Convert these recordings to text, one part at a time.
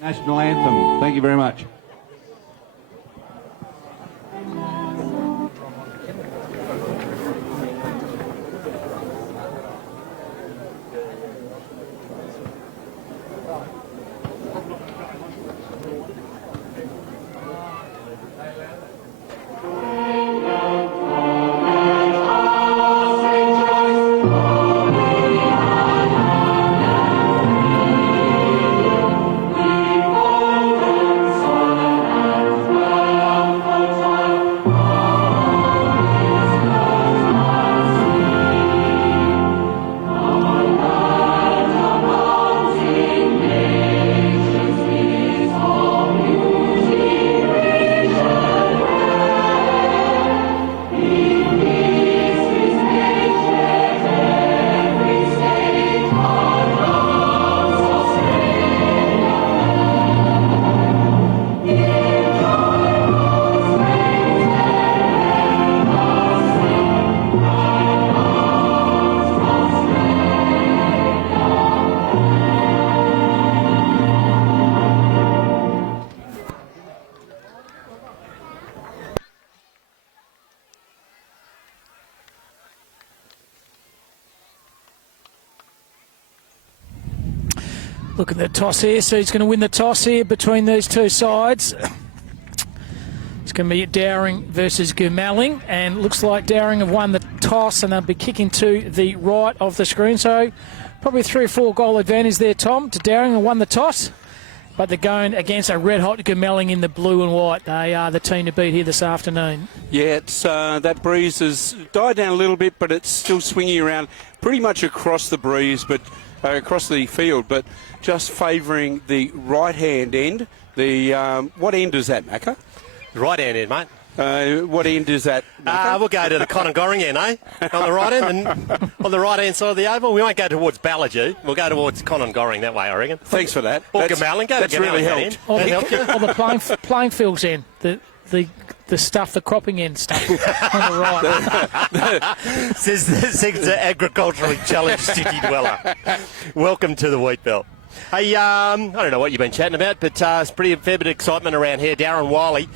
National anthem. Thank you very much. Look at the toss here. So he's going to win the toss here between these two sides. It's going to be Dowerin versus Goomalling, and looks like Dowerin have won the toss and they'll be kicking to the right of the screen. So probably 3 or 4 goal advantage there, Tom, to Dowerin, who won the toss. But they're going against a red-hot Goomalling in the blue and white. They are the team to beat here this afternoon. Yeah, it's that breeze has died down a little bit, but it's still swinging around pretty much across the breeze, but across the field, but just favouring the right-hand end. The what end is that, Macca? Right-hand end, mate. What end is that? We'll go to the Conongoring end, eh? On the right end, and on the right-hand side of the oval. We won't go towards Ballagoo. We'll go towards Conongoring that way, I reckon. Thanks for that. Or Goomalling. Go to That's really Goomalling helped. Or helped you? the playing fields end. The stuff, the cropping end stuff on the right. Says the agriculturally challenged city dweller. Welcome to the Wheat Belt. Hey, I don't know what you've been chatting about, but it's pretty fair bit of excitement around here. Dowerin Wylie,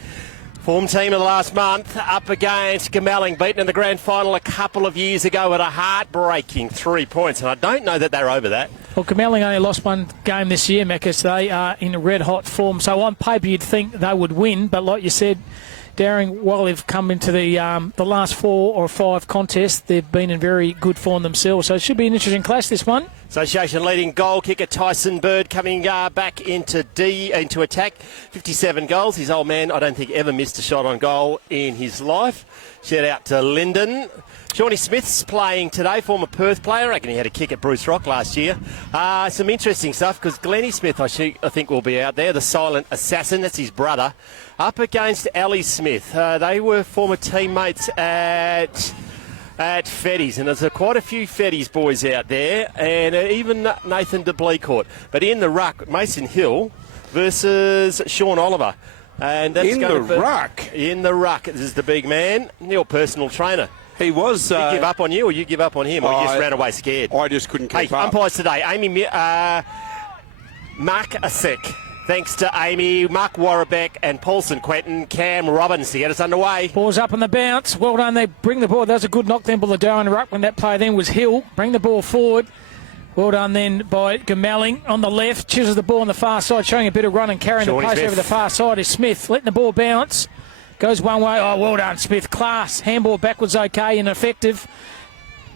form team of the last month, up against Goomalling, beaten in the grand final a couple of years ago at a heartbreaking 3 points, and I don't know that they're over that. Well, Goomalling only lost one game this year, Macas. They are in red-hot form, so on paper you'd think they would win, but like you said, Dowerin, while they've come into the last 4 or 5 contests, they've been in very good form themselves. So it should be an interesting clash, this one. Association leading goal kicker Tyson Bird coming back into attack. 57 goals. His old man, I don't think, ever missed a shot on goal in his life. Shout out to Lyndon. Shawnee Smith's playing today, former Perth player. I reckon he had a kick at Bruce Rock last year. Some interesting stuff because Glennie Smith, I think, will be out there. The silent assassin, that's his brother, up against Ali Smith. They were former teammates at Fetties, and there's quite a few Fetties boys out there, and even Nathan de Bleecourt. But in the ruck, Mason Hill versus Sean Oliver. And that's In the ruck. This is the big man, your personal trainer. He was... Did he give up on you, or you give up on him, or you just ran away scared? I just couldn't keep up. Umpires today, Amy Mark Asek. Thanks to Amy, Mark Warrabeck and Paulson Quentin, Cam Robbins to get us underway. Ball's up on the bounce. Well done. They bring the ball. That was a good knock then by the Dowerin ruck when that play then was Hill. Bring the ball forward. Well done then by Goomalling on the left. Chisels the ball on the far side, showing a bit of run and carrying the pace over the far side is Smith. Letting the ball bounce. Goes one way. Oh, well done, Smith. Class. Handball backwards okay and effective.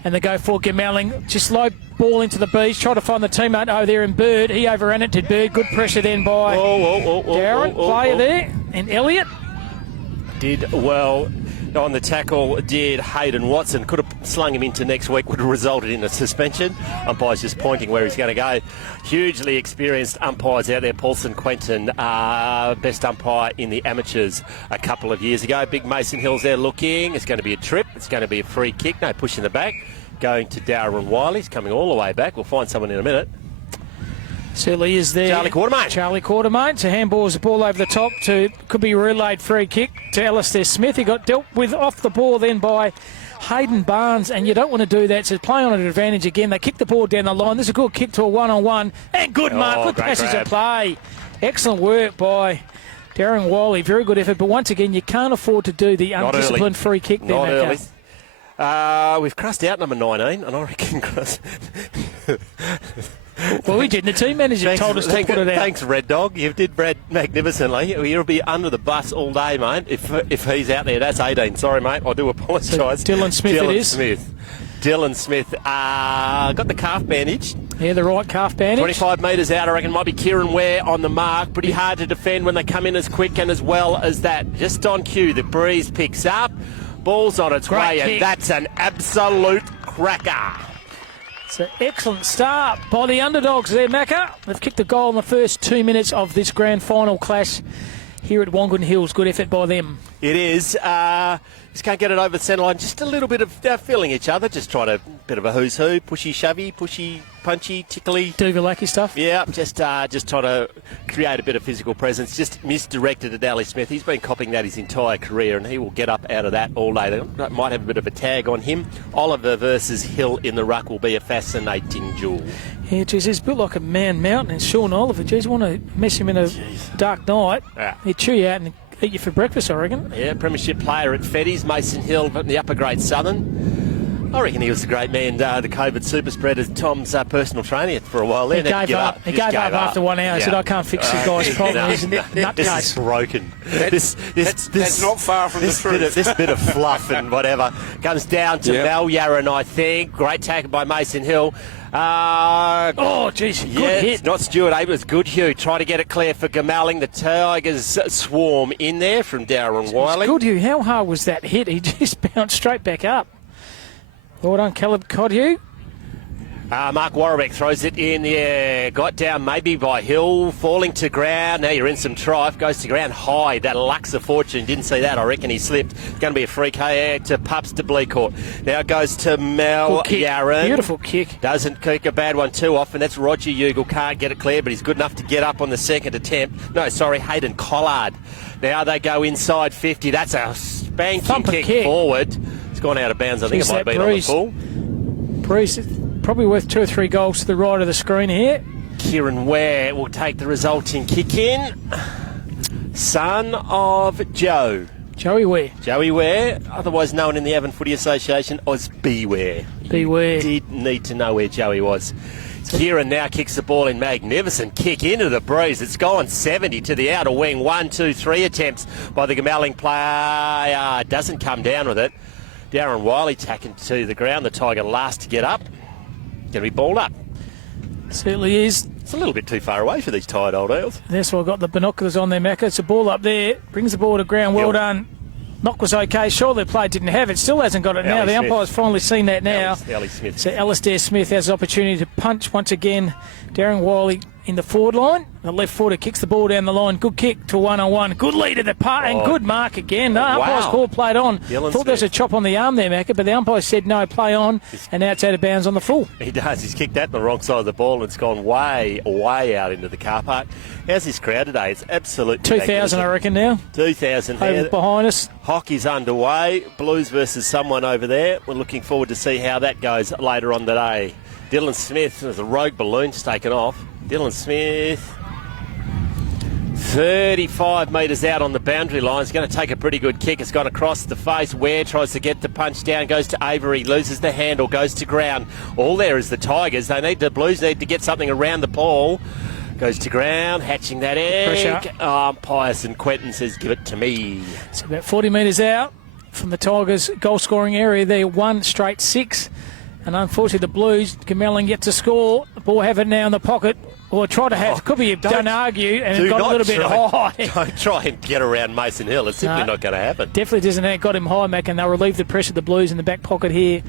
And they go for Goomalling. Just low ball into the beach. Try to find the teammate over there in Bird. He overran it to Bird. Good pressure then by Dowerin. Player there. And Elliott. Did well on the tackle, did Hayden Watson. Could have slung him into next week, would have resulted in a suspension. Umpire's just pointing where he's going to go. Hugely experienced umpires out there. Paulson Quentin, best umpire in the amateurs a couple of years ago. Big Mason Hill's there looking. It's going to be a trip. It's going to be a free kick. No push in the back. Going to Dowerin Wylie. He's coming all the way back. We'll find someone in a minute. Certainly is there. Charlie Quartermain. Charlie Quartermain. So handballs the ball over the top to, could be a relayed free kick to Alistair Smith. He got dealt with off the ball then by Hayden Barnes, and you don't want to do that. So play on an advantage again. They kick the ball down the line. This is a good kick to a one-on-one. And good mark. Good passage of play. Excellent work by Dowerin Wylie. Very good effort, but once again, you can't afford to do the undisciplined free kick there, Not Macca. early. We've crossed out number 19, and I reckon Well, we didn't. The team manager told us to put it out. Thanks, Red Dog. You did Brad magnificently. You'll be under the bus all day, mate. If he's out there, that's 18. Sorry, mate. I do apologise. So Dylan Smith it is. Dylan Smith got the calf bandage. Yeah, the right calf bandage. 25 metres out, I reckon. Might be Kieran Ware on the mark. Pretty hard to defend when they come in as quick and as well as that. Just on cue, the breeze picks up. Ball's on its way, and that's an absolute cracker. It's an excellent start by the underdogs there, Macca. They've kicked a goal in the first 2 minutes of this grand final clash here at Wongan Hills. Good effort by them. It is. Just can't get it over the centre line. Just a little bit of feeling each other. Just trying a bit of a who's who. Pushy, shovey, pushy, punchy, tickly. Duvalaki stuff. Yeah, just trying to create a bit of physical presence. Just misdirected at Ali Smith. He's been copying that his entire career, and he will get up out of that all day. They might have a bit of a tag on him. Oliver versus Hill in the ruck will be a fascinating duel. Yeah, geez, he's built like a man mountain. And Sean Oliver, geez, you want to mess him in a dark night. Yeah. He'd chew you out and eat you for breakfast, I reckon. Yeah, premiership player at Fetties, Mason Hill in the upper grade Southern. I reckon he was a great man, the COVID super spreader, Tom's personal trainer for a while there. He gave up. He gave up after 1 hour. He said, I can't fix the guy's problem. He's a nutcase. This is broken. That's not far from the truth. This bit of fluff and whatever comes down to Mel Yarran, I think. Great tackle by Mason Hill. Oh, geez, good hit. Not Stuart Abers, good Hugh. Try to get it clear for Goomalling. The Tigers swarm in there from Dowerin Wylie. Good Hugh. How hard was that hit? He just bounced straight back up. Well done, Caleb Codhue. Mark Warwick throws it in the air. Got down maybe by Hill, falling to ground. Now you're in some trife. Goes to ground high. That lux of fortune. Didn't see that. I reckon he slipped. Going to be a free kick to Pups to Bleacourt. Now it goes to Mel Yarran. Beautiful kick. Doesn't kick a bad one too often. That's Roger Ugle. Can't get it clear, but he's good enough to get up on the second attempt. No, sorry, Hayden Collard. Now they go inside 50. That's a spanking kick forward. It's gone out of bounds. I think it might have been on the full. Breeze, probably worth 2 or 3 goals to the right of the screen here. Kieran Ware will take the resulting kick in. Son of Joe. Joey Ware. Joey Ware, otherwise known in the Avon Footy Association as Beware. Beware. Did need to know where Joey was. Kieran now kicks the ball in. Magnificent kick into the breeze. It's gone 70 to the outer wing. 1, 2, 3 attempts by the Goomalling player. Doesn't come down with it. Dowerin Wylie tacking to the ground. The Tiger last to get up. Going to be balled up. Certainly is. It's a little bit too far away for these tired old eels. That's why I've got the binoculars on there, Macca. It's a ball up there. Brings the ball to ground. Well done. Knock was okay. Sure, the play didn't have it. Still hasn't got it now. The umpire's finally seen that now. Ali Smith. So Alistair Smith has the opportunity to punch once again. Dowerin Wylie in the forward line. The left footer kicks the ball down the line. Good kick to 1-on-1. Good lead at the part and good mark again. No, umpire's call played on. Thought there was a chop on the arm there, Macca, but the umpire said no, play on, and now it's out of bounds on the full. He does. He's kicked that on the wrong side of the ball and it's gone way, way out into the car park. How's this crowd today? It's absolutely 2,000, I reckon, now. 2,000 over behind us. Hockey's underway. Blues versus someone over there. We're looking forward to see how that goes later on today. Dylan Smith, there's a rogue balloon just taken off. Dylan Smith, 35 metres out on the boundary line. He's going to take a pretty good kick. It's gone across the face. Ware tries to get the punch down, goes to Avery, loses the handle, goes to ground. All there is the Tigers. The Blues need to get something around the ball. Goes to ground, hatching that egg. Pius and Quentin says, give it to me. It's about 40 metres out from the Tigers' goal-scoring area. They're 1 straight 6. And unfortunately, the Blues, Goomalling yet to score. The ball have it now in the pocket. Or try to have, could be don't argue, and it got a little bit high. Don't try and get around Mason Hill. It's simply not going to happen. Definitely doesn't. It got him high, Mac, and they'll relieve the pressure of the Blues in the back pocket here.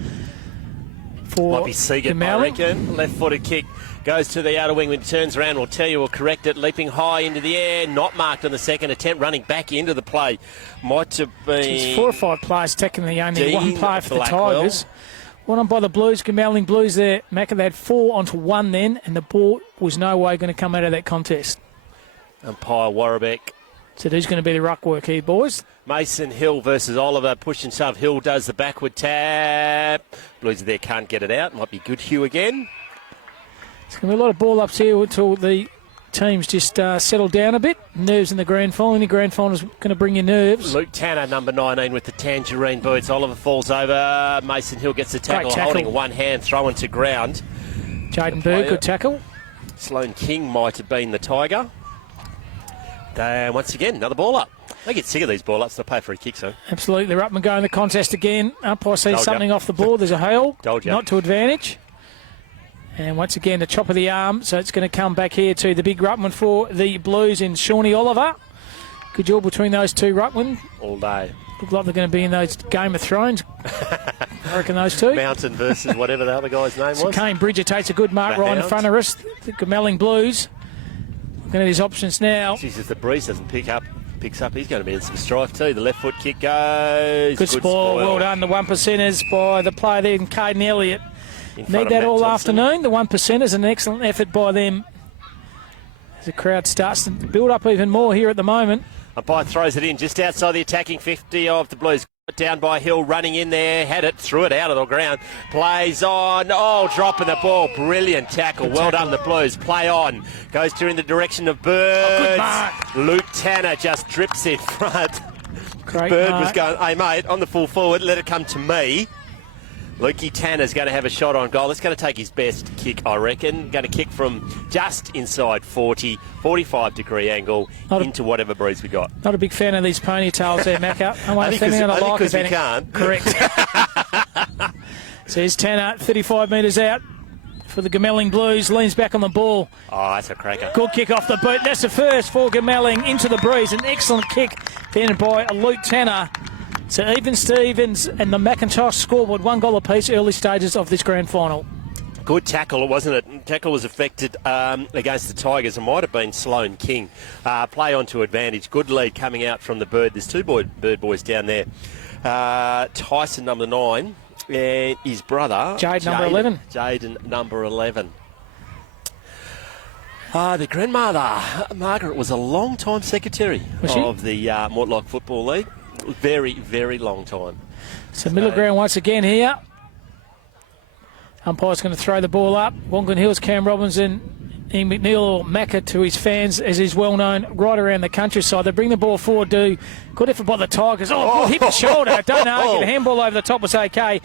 For might be Seagate, I reckon. Left-footed kick goes to the outer wing. When he turns around, we'll tell you, we'll correct it. Leaping high into the air, not marked on the second attempt, running back into the play. Might have been... It's 4 or 5 players taking the only one player for the Tigers. One on by the Blues, Goomalling Blues there. Macca, they had 4 onto 1 then, and the ball was no way going to come out of that contest. Umpire Warwick. So who's going to be the ruck work here, boys? Mason Hill versus Oliver. Push and shove. Hill does the backward tap. Blues there can't get it out. Might be good Hugh again. It's going to be a lot of ball ups here until the teams just settle down a bit. Nerves in the grand final. Any grand final is going to bring you nerves. Luke Tanner, number 19, with the tangerine boots. Oliver falls over. Mason Hill gets the tackle, holding one hand, throwing to ground. Jaden Berg, good tackle. Sloane King might have been the Tiger. And once again, another ball up. They get sick of these ball ups. They'll pay for a kick, so. Absolutely. They're up and going the contest again. Umpire sees something off the ball. There's a hail. Not to advantage. And once again, the chop of the arm. So it's going to come back here to the big ruckman for the Blues in Shawnee Oliver. Good job between those two ruckmen. All day. Look like they're going to be in those Game of Thrones. I reckon those two. Mountain versus whatever the other guy's name was. Kane Bridger takes a good mark right in front of us. The Goomalling Blues. Looking at his options now. Jesus, the breeze doesn't picks up. He's going to be in some strife too. The left foot kick goes. Good spoil. Well done. The 1%ers by the player there, Caden Elliott. Need that all afternoon. The 1%ers, an excellent effort by them. As the crowd starts to build up even more here at the moment. Umpire throws it in just outside the attacking 50 of the Blues. Down by Hill, running in there, had it, threw it out of the ground. Plays on, dropping the ball. Brilliant tackle. Well done, the Blues. Play on. Goes to in the direction of Bird. Good mark. Luke Tanner just drips in front. Great Bird mark. was going, hey mate, on the full forward, let it come to me. Lukey Tanner's going to have a shot on goal. It's going to take his best kick, I reckon. Going to kick from just inside 40, 45-degree angle into whatever breeze we got. Not a big fan of these ponytails there, Macca. Only because we can't. Correct. So here's Tanner, 35 metres out for the Goomalling Blues. Leans back on the ball. Oh, that's a cracker. Good kick off the boot. That's the first for Goomalling into the breeze. An excellent kick then by Luke Tanner. So even Stevens and the Macintosh scoreboard, 1 goal apiece, early stages of this grand final. Good tackle, wasn't it? Tackle was affected against the Tigers. It might have been Sloane King. Play on to advantage. Good lead coming out from the Bird. There's two Bird boys down there. Tyson, number 9, and his brother... Jaden, number 11. Jaden, number 11. The grandmother, Margaret, was a long-time secretary of the Mortlock Football League. Very, very long time. So middle ground once again here. Umpire's going to throw the ball up. Wongan Hills, Cam Robbins and Ian McNeil, or Macca to his fans, as he's well known right around the countryside. They bring the ball forward, good effort by the Tigers. Good hit the shoulder. Don't argue. The handball over the top was okay.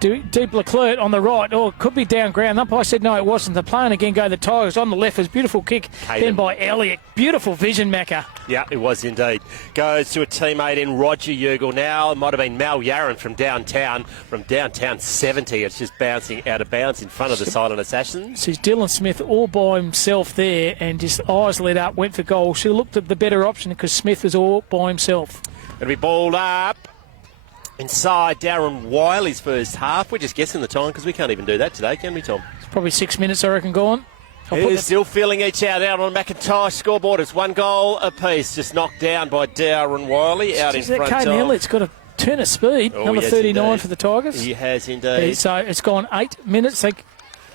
Deep Leclerc on the right, could be down ground. The umpire said no, it wasn't. The playing again go the Tigers on the left. Was beautiful kick then by Elliott. Beautiful vision, Macca. Yeah, it was indeed. Goes to a teammate in Roger Jurgel now. It might have been Mal Yaron from downtown 70. It's just bouncing out of bounds in front of the Silent Assassins. Sees Dylan Smith all by himself there and just eyes lit up, went for goal. Should have looked at the better option because Smith was all by himself. Going to be balled up. Inside Dowerin Wylie's first half. We're just guessing the time because we can't even do that today, can we, Tom? It's probably 6 minutes, I reckon, gone. He's still feeling each out on the Macintosh scoreboard. It's 1 goal apiece. Just knocked down by Dowerin Wylie out in front of... Caden Elliott's got a turn of speed. Number 39 indeed. For the Tigers. He has indeed. So it's gone 8 minutes. 9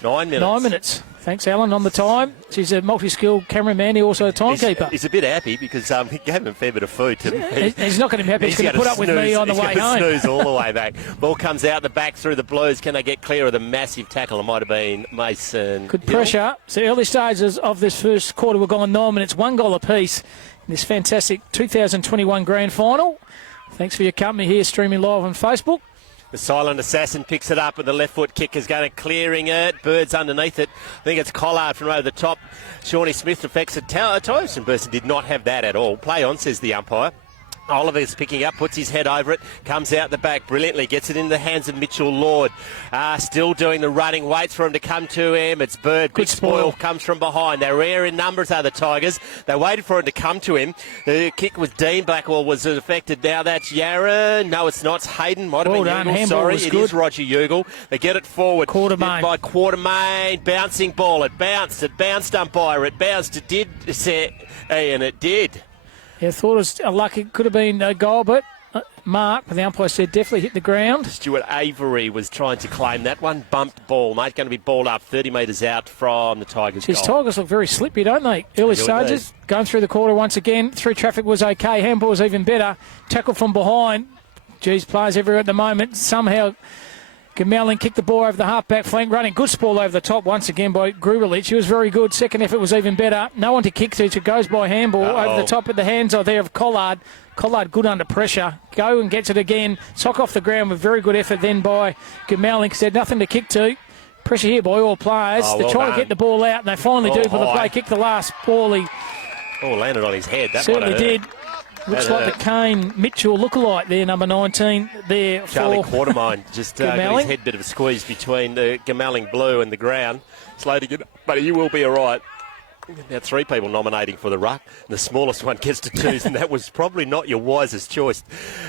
minutes. 9 minutes. Thanks, Alan, on the time. She's a multi-skilled cameraman. He's also a timekeeper. He's a bit happy because he gave him a fair bit of food. He's not going to be happy. He's going to put up with me on the way home. Snooze all the way back. Ball comes out the back through the Blues. Can they get clear of the massive tackle? It might have been Mason Good Hill. pressure. So early stages of this first quarter, we're gone 9 minutes. 1 goal apiece in this fantastic 2021 grand final. Thanks for your company here, streaming live on Facebook. The Silent Assassin picks it up, and the left foot kick is going to clearing it. Bird's underneath it. I think it's Collard from over the top. Shawnee Smith affects it. Tyson Burson did not have that at all. Play on, says the umpire. Oliver's picking up, puts his head over it, comes out the back brilliantly, gets it in the hands of Mitchell Lord. Still doing the running, waits for him to come to him. It's Bird. Good spoil comes from behind. They're rare in numbers, are the Tigers. They waited for him to come to him. The kick was Dean Blackwell was affected. Now that's Yaron. No, it's not. It's Hayden. Might have been Jurgel. Sorry, it is Roger Jurgel. They get it forward. Quartermain. By Quartermain. Bouncing ball. It bounced. Umpire. It bounced. It did. And it did. Yeah, thought it was lucky. Could have been a goal, but mark. But the umpire said definitely hit the ground. Stuart Avery was trying to claim that one. Bumped ball, mate. Going to be balled up 30 metres out from the Tigers' goal. These Tigers look very slippy, don't they? Early stages. Going through the quarter once again. Through traffic was okay. Handball was even better. Tackle from behind. Geez, players everywhere at the moment. Somehow Goomalling kicked the ball over the half-back flank, running. Good ball over the top once again by Goomalling. He was very good. Second effort was even better. No one to kick to. It goes by handball over the top of the hands there of Collard. Collard good under pressure. Go and gets it again. Sock off the ground with very good effort then by Goomalling because they had nothing to kick to. Pressure here by all players. They're trying to get the ball out, and they finally do for the play. Kick the last ball. He landed on his head. That certainly did. Looks like the Kane Mitchell lookalike there, number 19 there Charlie for Quartermine just got his head bit of a squeeze between the Goomalling blue and the ground. Slow to get, but you will be all right. About 3 people nominating for the ruck. And the smallest one gets to 2, and that was probably not your wisest choice.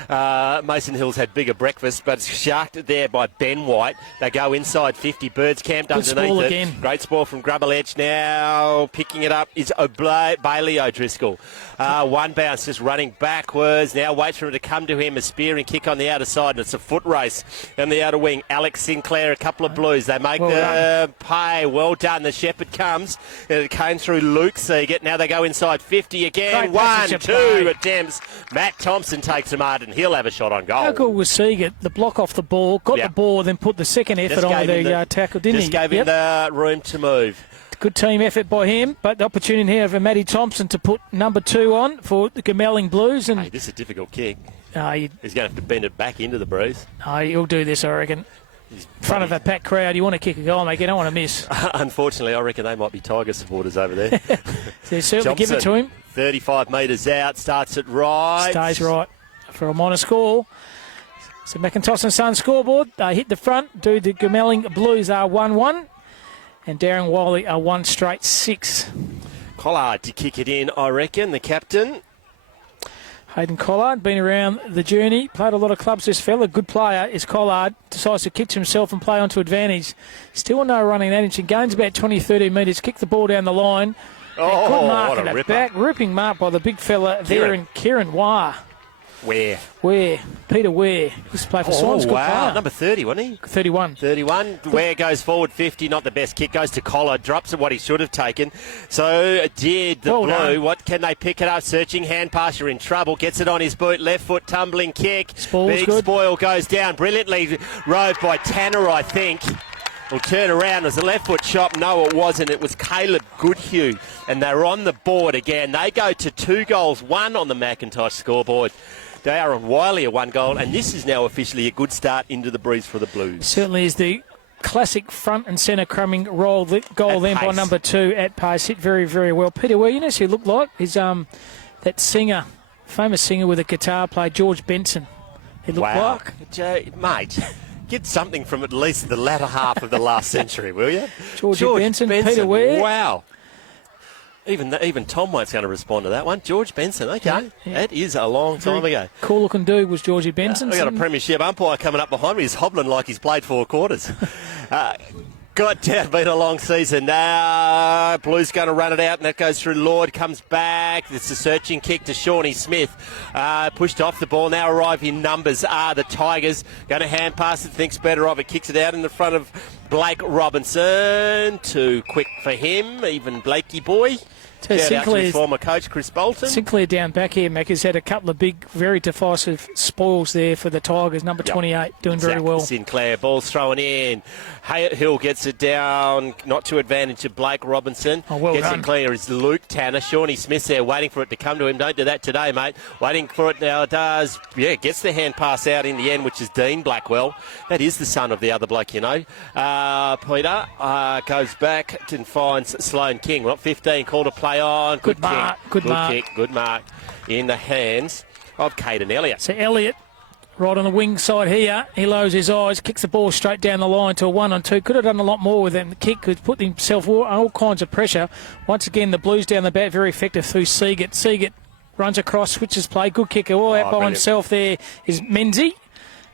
Mason Hill's had bigger breakfast, but it's sharked there by Ben White. They go inside 50. Birds camped underneath it. Again. Great spoil from Grubble Edge. Now picking it up is Bailey O'Driscoll. One bounce just running backwards. Now waits for him to come to him. A spearing kick on the outer side, and it's a foot race on the outer wing. Alex Sinclair, a couple of blues. They make the pay. Well done. The Shepherd comes, and it came through Luke Seagate. Now they go inside 50 again. 1, 2 attempts. Matt Thompson takes him hard, and he'll have a shot on goal. How good was Seagate? The block off the ball, got the ball, then put the second effort on the tackle, didn't he? Just gave him the room to move. Good team effort by him, but the opportunity here for Matty Thompson to put number 2 on for the Goomalling Blues. And this is a difficult kick. He's going to have to bend it back into the breeze. He'll do this, I reckon. In front of a packed crowd, you want to kick a goal, mate. You don't want to miss. Unfortunately, I reckon they might be Tiger supporters over there. They certainly give it to him. 35 metres out, starts it right. Stays right for a minor score. So McIntosh and Son scoreboard. They hit the front. The Goomalling Blues are 1-1. And Dowerin Wylie are 1 straight 6. Collard to kick it in, I reckon, the captain. Hayden Collard, been around the journey, played a lot of clubs, this fella. Good player is Collard. Decides to kick to himself and play onto advantage. Still no running that inch. And gains about 20-30 metres. Kick the ball down the line. Good mark what a ripper. Back. Ripping mark by the big fella there in Kieran Ware. Ware. Peter Ware. Used to play for Swans. Good player. Number 30, wasn't he? 31. Ware goes forward 50, not the best kick. Goes to Collard, drops at what he should have taken. So did the Blue. Done. What can they pick it up? Searching hand pass, you're in trouble. Gets it on his boot, left foot tumbling kick. Big good. Spoil goes down. Brilliantly rode by Tanner, I think. Will turn around. It was a left foot shot. No, it wasn't. It was Caleb Goodhue. And they're on the board again. They go to 2 goals, 1 on the Macintosh scoreboard. Dowerin Wylie a 1 goal, and this is now officially a good start into the breeze for the Blues. Certainly is the classic front and centre crumbing goal then by number 2 at pace. Hit very, very well. Peter Ware, you know who he looked like? He's that singer, famous singer with a guitar player, George Benson. He looked like. Mate, get something from at least the latter half of the last century, will you? George Benson, Peter Ware. Wow. Even Tom won't going to respond to that one. George Benson, okay. Yeah. That is a long time ago. Cool-looking dude was Georgie Benson. We've got a premiership umpire coming up behind me. He's hobbling like he's played 4 quarters. Got down, been a long season. Now Blue's going to run it out, and that goes through Lord, comes back. It's a searching kick to Shawnee Smith. Pushed off the ball. Now arrive in numbers are the Tigers. Going to hand pass it, thinks better of it. Kicks it out in the front of Blake Robinson. Too quick for him, even Blakey boy. Shout out to his former coach, Chris Bolton. Sinclair down back here, Mac, has had a couple of big, very decisive spoils there for the Tigers. Number 28, doing very well. Sinclair, ball's thrown in. Hill gets it down, not to advantage of Blake Robinson. Gets it clear is Luke Tanner. Shawnee Smith there, waiting for it to come to him. Don't do that today, mate. Waiting for it now, does. Yeah, gets the hand pass out in the end, which is Dean Blackwell. That is the son of the other bloke, you know. Peter goes back and finds Sloane King. Well, 15, call to play on. Good mark. Good mark in the hands of Caden Elliott. So Elliott, right on the wing side here, he lowers his eyes, kicks the ball straight down the line to a 1-on-2. Could have done a lot more with him. The kick could put himself all kinds of pressure. Once again, the Blues down the bat, very effective through Seagate. Seagate runs across, switches play, good kicker. All out by himself there is Menzie.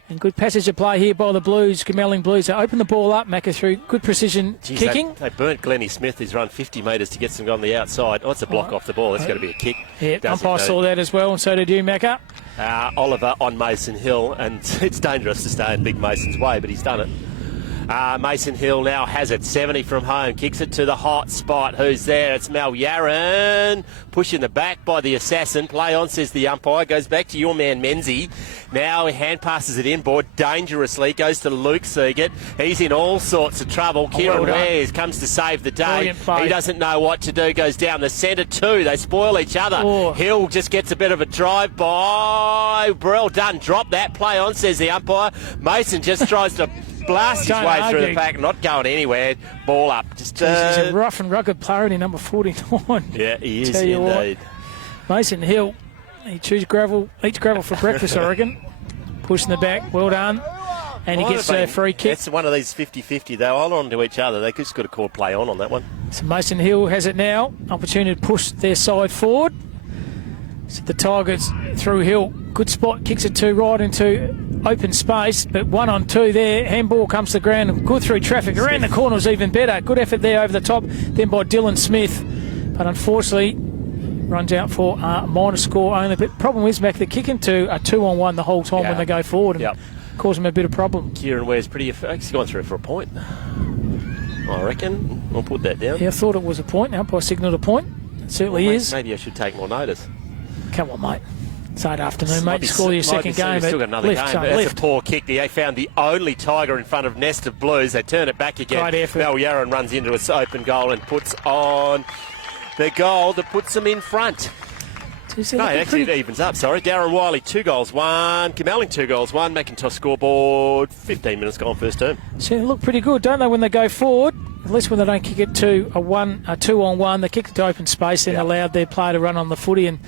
And good passage of play here by the Blues, Goomalling Blues. They open the ball up, Macca through good precision kicking. They burnt Glennie Smith, who's run 50 metres to get some on the outside. Oh, it's a block off the ball. That's got to be a kick. Yeah, umpire saw that as well, and so did you, Macca. Oliver on Mason Hill, and it's dangerous to stay in Big Mason's way, but he's done it. Mason Hill now has it. 70 from home. Kicks it to the hot spot. Who's there? It's Malyaran. Pushing the back by the assassin. Play on, says the umpire. Goes back to your man Menzie. Now he hand passes it inboard dangerously. Goes to Luke Seagate. He's in all sorts of trouble. Kieran Wares comes to save the day. He doesn't know what to do. Goes down the centre too. They spoil each other. Hill just gets a bit of a drive by. Burrell done. Drop that. Play on, says the umpire. Mason just tries to blast his way through the pack. Not going anywhere. Ball up. Just he's a rough and rugged player in number 49. Yeah, he is indeed. Mason Hill, he eats gravel for breakfast, I reckon. Pushing the back. Well done. And he gets a free kick. It's one of these 50-50. They hold on to each other. They just got to call play on that one. So Mason Hill has it now. Opportunity to push their side forward. So the Tigers through Hill. Good spot. Kicks it right into open space. But 1-on-2 there. Handball comes to the ground. Good through traffic. Around the corner was even better. Good effort there over the top. Then by Dylan Smith. But unfortunately, runs out for a minor score only. But problem is, Mac, they're kicking to a 2-on-1 the whole time when they go forward. And cause them a bit of problem. Kieran Ware's he's gone through for a point. I reckon. I'll put that down. Yeah, I thought it was a point. The umpire signalled a point. It certainly is. Maybe I should take more notice. Come on, mate. It's late afternoon, mate. You score your second game. Still got another game. That's a poor kick. They found the only Tiger in front of Nest of Blues. They turn it back again. Great effort. Malyaran runs into its open goal and puts on the goal that puts them in front. No, actually it evens up, sorry. Dowerin Wylie, 2 goals, 1. Goomalling, 2 goals, 1. Macintosh scoreboard, 15 minutes gone first term. So they look pretty good, don't they, when they go forward? At least when they don't kick it to a 2-on-1, they kick it to open space and allowed their player to run on the footy. And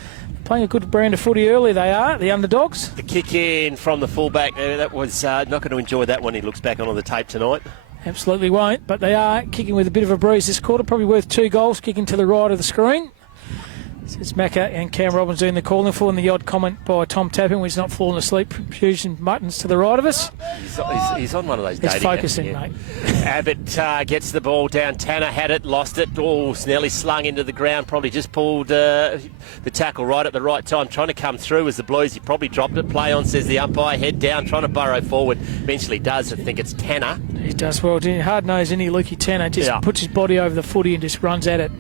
playing a good brand of footy early, they are, the underdogs. The kick in from the fullback, that was not going to enjoy that when he looks back on the tape tonight. Absolutely won't, but they are kicking with a bit of a breeze this quarter, probably worth 2 goals, kicking to the right of the screen. It's Macca and Cam Robbins doing the calling for, and the odd comment by Tom Tapping when he's not falling asleep, fusion buttons to the right of us. He's on one of those dating. He's focusing, mate. Abbott gets the ball down. Tanner had it, lost it. Oh, nearly slung into the ground. Probably just pulled the tackle right at the right time. Trying to come through as the Blues. He probably dropped it. Play on, says the umpire. Head down, trying to burrow forward. Eventually does. I think it's Tanner. He does well. Hard nose, any Lukey Tanner. Just puts his body over the footy and just runs at it.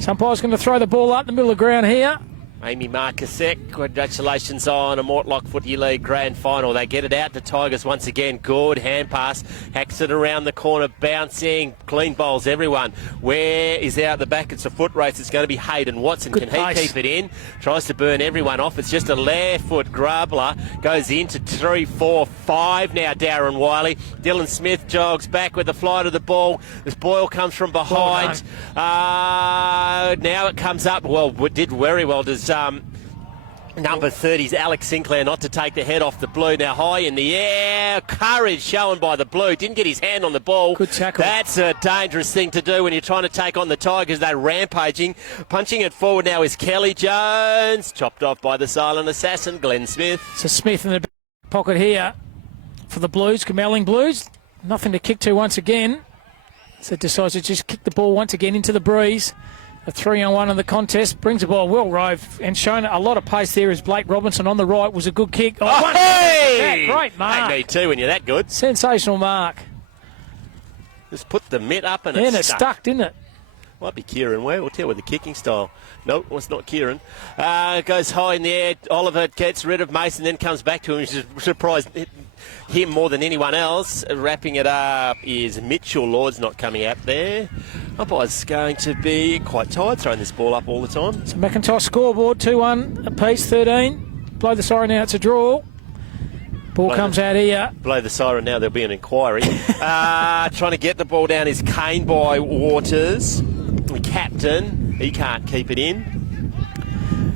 So umpire's going to throw the ball up in the middle of the ground here. Amy Marcusek, congratulations on a Mortlock Footy League Grand Final. They get it out to Tigers once again. Good hand pass. Hacks it around the corner, bouncing. Clean bowls everyone. Where is out the back? It's a foot race. It's going to be Hayden Watson. Can he keep it in? Tries to burn everyone off. It's just a left foot grubbler. Goes into 3, 4, 5 now, Dowerin Wylie. Dylan Smith jogs back with the flight of the ball. This Boyle comes from behind. Now it comes up. Well, did very well. Does number 30's Alex Sinclair not to take the head off the Blue. Now high in the air. Courage shown by the Blue. Didn't get his hand on the ball. Good tackle. That's a dangerous thing to do when you're trying to take on the Tigers. They're rampaging. Punching it forward now is Kelly Jones. Chopped off by the silent assassin, Glenn Smith. So Smith in the back pocket here for the Blues. Goomalling Blues. Nothing to kick to once again. So decides to just kick the ball once again into the breeze. A 3-on-1 in the contest. Brings the ball well rove and shown a lot of pace there as Blake Robinson on the right was a good kick. Great mark. Hey, me too when you're that good. Sensational mark. Just put the mitt up and it stuck, didn't it? Might be Kieran Ware. We'll tell with the kicking style. Nope, it's not Kieran. Goes high in the air. Oliver gets rid of Mason, then comes back to him. He's surprised him more than anyone else. Wrapping it up is Mitchell. Lord's not coming out there. Umpire's going to be quite tired throwing this ball up all the time. So Macintosh scoreboard 2-1 apiece, 13. Blow the siren now, it's a draw. Ball comes out here. Blow the siren now, there'll be an inquiry. Trying to get the ball down is Kane by Waters. The captain, he can't keep it in.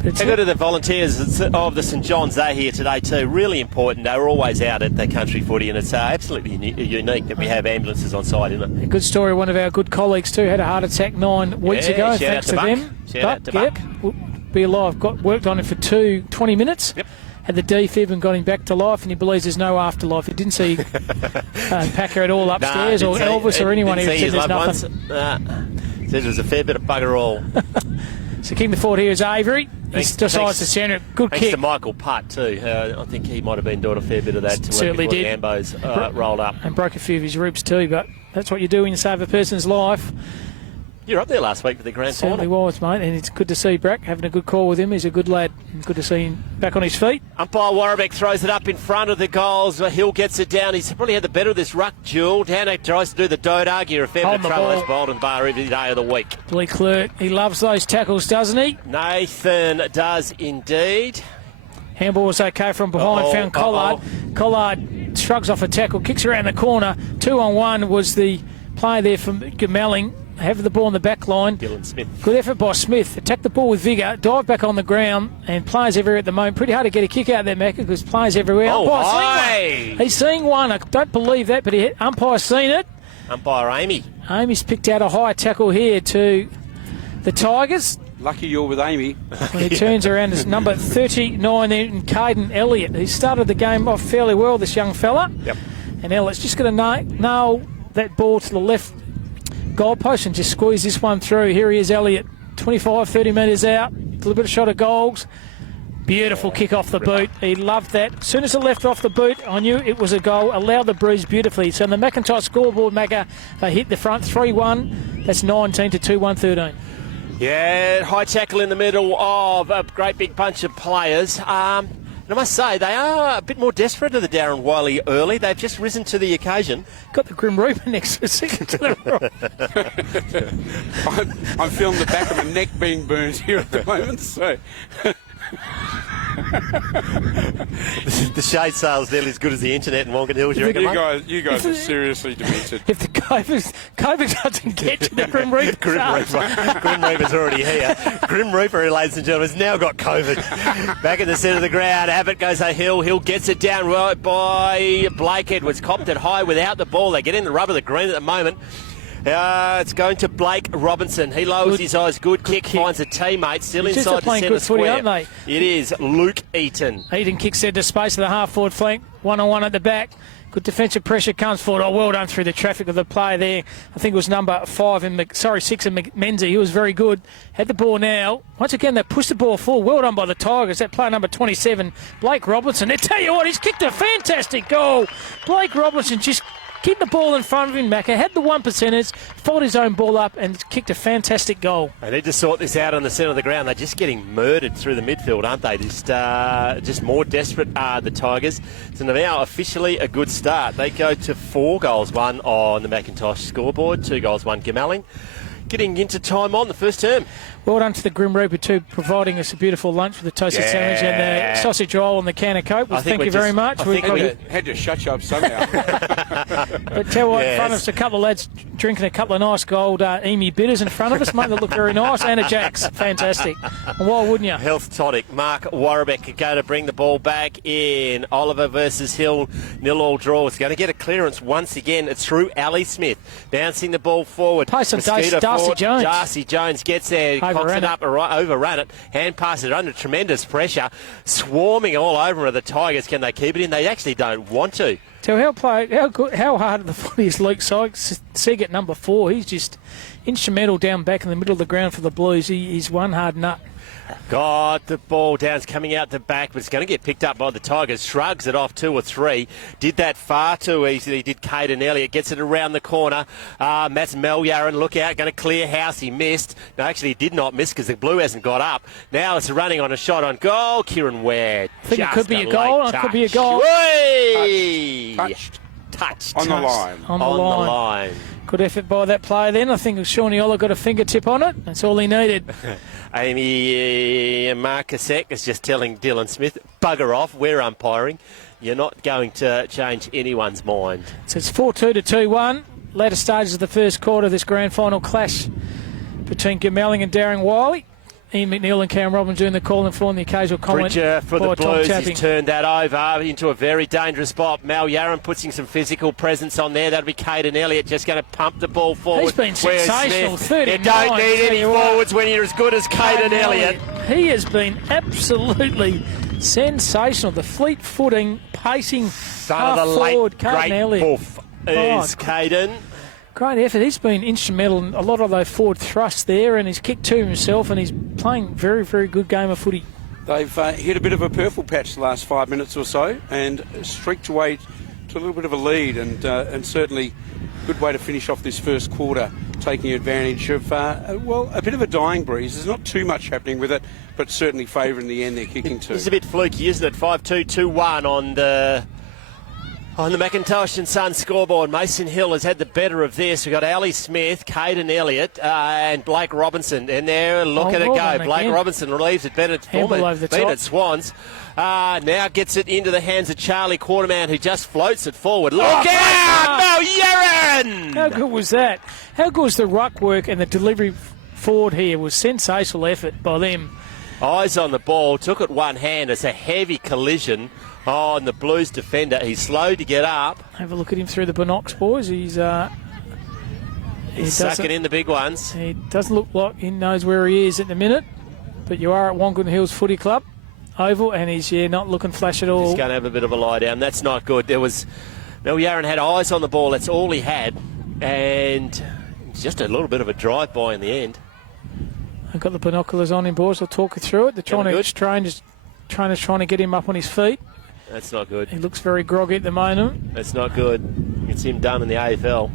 They go to the volunteers of the St John's. They're here today too. Really important. They're always out at the country footy, and it's absolutely unique that we have ambulances on site, isn't it? A good story. One of our good colleagues too had a heart attack 9 weeks ago. Thanks to them. Shout out to Buck. We'll be alive. Worked on him for 20 minutes. Yep. Had the defib and got him back to life, and he believes there's no afterlife. He didn't see Packer at all upstairs, or Elvis or anyone who said there's nothing. Says there's a fair bit of bugger all. So kicking the forward here is Avery. He decides to centre it. Good Thanks kick. to Michael Putt too. I think he might have been doing a fair bit of that Certainly before did. the Ambos rolled up. And broke a few of his ribs too, but that's what you do when you save a person's life. You were up there last week for the grand Certainly final. was, mate, and it's good to see Brack having a good call with him. He's a good lad. Good to see him back on his feet. Umpire Warrabeck throws it up in front of the goals. Hill gets it down. He's probably had the better of this ruck duel. Downer tries to do the Dodag. You're a fair bit of trouble. That's bowled in the bar every day of the week. Lee Clerk, he loves those tackles, doesn't he? Nathan does indeed. Handball was okay from behind, found Collard. Collard shrugs off a tackle, kicks around the corner. 2-on-1 was the play there from Goomalling. Have the ball on the back line. Dylan Smith. Good effort by Smith. Attack the ball with vigour. Dive back on the ground. And players everywhere at the moment. Pretty hard to get a kick out there, Macca, because players everywhere. Oh, Umpire's seen one. He's seeing one. I don't believe that, but umpire's seen it. Umpire Amy. Amy's picked out a high tackle here to the Tigers. Lucky you're with Amy. When he turns around, it's number 39 there in Caden Elliott. He started the game off fairly well, this young fella. Yep. And Elliott's just going to nail that ball to the left goalpost and just squeeze this one through. Here he is, Elliott, 25, 30 metres out. A little bit of shot of goals. Beautiful kick off the boot. He loved that. As soon as it left off the boot, I knew it was a goal. Allowed the breeze beautifully. So on the McIntosh scoreboard, Macca, they hit the front 3-1. That's 19 to 2-1, 13. Yeah, high tackle in the middle of a great big bunch of players. And I must say, they are a bit more desperate of the Dowerin Wylie early. They've just risen to the occasion. Got the Grim Reaper next to second to the right. I'm feeling the back of my neck being burned here at the moment, so... The shade sale's nearly as good as the internet in Wongan Hills, you reckon, mate? You guys are seriously demented. If the COVID doesn't get to the Grim Reaper, Grim Reaper's already here. Grim Reaper, ladies and gentlemen, has now got COVID. Back in the centre of the ground, Abbott goes a Hill. Hill gets it down right by Blake Edwards. Copped it high without the ball. They get in the rub of the green at the moment. It's going to Blake Robinson. He lowers his eyes. Good kick. Finds a teammate. Still Just inside the playing centre good footy, square. aren't they? It is Luke Eaton. Eaton kicks into space of the half-forward flank. 1-on-1 at the back. Good defensive pressure comes forward. Oh, well done through the traffic of the player there. I think it was number 6 in Menzie. He was very good. Had the ball now. Once again, they pushed the ball forward. Well done by the Tigers. That player number 27, Blake Robinson. I tell you what, he's kicked a fantastic goal. Blake Robinson just keep the ball in front of him, Macca. Had the 1%ers, followed his own ball up and kicked a fantastic goal. They need to sort this out on the centre of the ground. They're just getting murdered through the midfield, aren't they? Just more desperate are the Tigers. So now officially a good start. They go to 4 goals, 1 on the McIntosh scoreboard, 2 goals, 1 Goomalling. Getting into time on the first term. Well done to the Grim Reaper too, providing us a beautiful lunch with the toasted sandwich and the sausage roll and the can of Coke. Well, thank you very much. We had to shut you up somehow. But tell you what, in front of us, a couple of lads drinking a couple of nice gold Emu bitters in front of us, mate. They look very nice. And a Jack's. Fantastic. And why wouldn't you? Health tonic. Mark Warrabeck going to bring the ball back in. Oliver versus Hill. 0-0 draw. It's going to get a clearance once again. It's through Ali Smith. Bouncing the ball forward. Play some Darcy Jones. Darcy Jones gets there. Cocks it up, overrun it. Hand passes it under tremendous pressure. Swarming all over the Tigers. Can they keep it in? They actually don't want to. Tell how hard the footy is Luke Sig at number 4. He's just instrumental down back in the middle of the ground for the Blues. He's one hard nut. Got the ball down. It's coming out the back, but it's going to get picked up by the Tigers. Shrugs it off 2 or 3. Did that far too easily. Did Caden Elliott. Gets it around the corner. That's Melyarin. Look out. Going to clear house. He missed. No, actually, he did not miss because the blue hasn't got up. Now it's running on a shot on goal. Kieran Ware. I think it could be a goal. It could be a goal. Touched. On the line. On the line. Good effort by that player then. I think Shawnee Ola got a fingertip on it. That's all he needed. Amy Marcusek is just telling Dylan Smith, bugger off, we're umpiring. You're not going to change anyone's mind. So it's 4-2 to 2-1. Latter stages of the first quarter of this grand final clash between Goomalling and Dowerin Wylie. Ian McNeil and Cam Robbins doing the call and for the occasional comment. Bridger for the Blues. He's turned that over into a very dangerous spot. Melyarin putting some physical presence on there. That'll be Caden Elliott just going to pump the ball forward. He's been sensational. 39. You don't need any forwards when you're as good as Caden Elliott. He has been absolutely sensational. The fleet-footing, pacing, son of the late forward, great Elliott. Buff is Caden. Great effort. He's been instrumental in a lot of those forward thrusts there, and he's kicked two himself, and he's playing very, very good game of footy. They've hit a bit of a purple patch the last 5 minutes or so and streaked away to a little bit of a lead, and certainly good way to finish off this first quarter, taking advantage of, a bit of a dying breeze. There's not too much happening with it, but certainly favouring the end they're kicking to. It's a bit fluky, isn't it? 5-2, 2-1 on the McIntosh and Sons scoreboard. Mason Hill has had the better of this. We've got Ali Smith, Caden Elliott, and Blake Robinson. And there, look at it go. Blake Robinson relieves it better. Bennett Swans now gets it into the hands of Charlie Quarterman, who just floats it forward. Look out! No, Yeren! How good was that? How good was the ruck work and the delivery forward here? Was sensational effort by them. Eyes on the ball, took it one hand. It's a heavy collision. Oh, and the Blues defender, he's slow to get up. Have a look at him through the binocs, boys. He's sucking in the big ones. He doesn't look like he knows where he is at the minute. But you are at Wongan Hills Footy Club Oval, and he's not looking flash at all. He's going to have a bit of a lie down. That's not good. Mel Yaren had eyes on the ball. That's all he had. And just a little bit of a drive-by in the end. I've got the binoculars on him, boys. I'll talk you through it. Trainer's trying to get him up on his feet. That's not good. He looks very groggy at the moment. That's not good. It's him done in the AFL.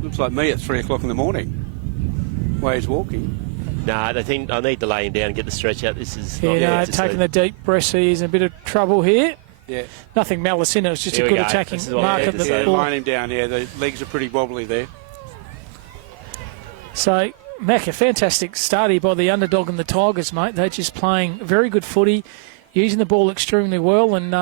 Looks like me at 3 o'clock in the morning. Way he's walking. No, I think I need to lay him down and get the stretch out. This is taking the deep breath. He's in a bit of trouble here. Yeah. Nothing malice in it. It's just a good attacking mark at the ball. Line him down. Yeah, the legs are pretty wobbly there. So, Mac, a fantastic start here by the underdog and the Tigers, mate. They're just playing very good footy, using the ball extremely well, and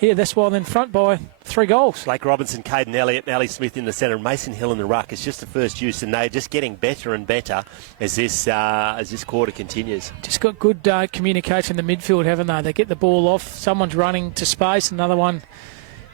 that's why they're in front by 3 goals. Blake Robinson, Caden Elliott, and Ali Smith in the centre, and Mason Hill in the ruck. It's just the first use, and they're just getting better and better as this quarter continues. Just got good communication in the midfield, haven't they? They get the ball off. Someone's running to space, another one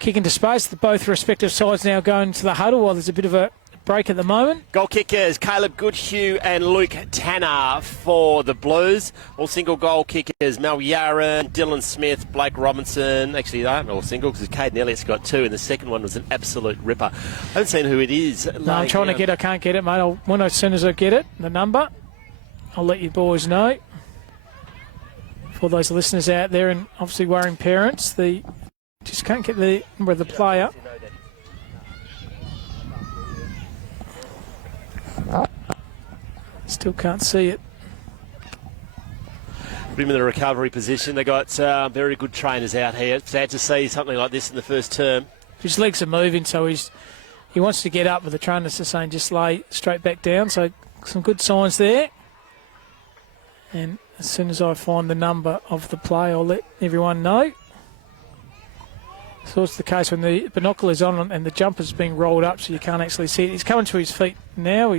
kicking to space. Both respective sides now going to the huddle while there's a bit of a break at the moment. Goal kickers, Caleb Goodhue and Luke Tanner for the Blues. All single goal kickers, Mel Yaren, Dylan Smith, Blake Robinson. Actually, they aren't all single because Caden Elliott's got 2, and the second one was an absolute ripper. I haven't seen who it is. No, I'm trying to get it. I can't get it, mate. As soon as I get it, the number, I'll let you boys know. For those listeners out there and obviously worrying parents, just can't get the number of the player. Still can't see it. Put him in the recovery position. They got very good trainers out here. Sad to see something like this in the first term. His legs are moving, so he wants to get up, but the trainers are saying just lay straight back down. So some good signs there. And as soon as I find the number of the play, I'll let everyone know. So it's the case when the binoculars on and the jumper's being rolled up, so you can't actually see it. He's coming to his feet now.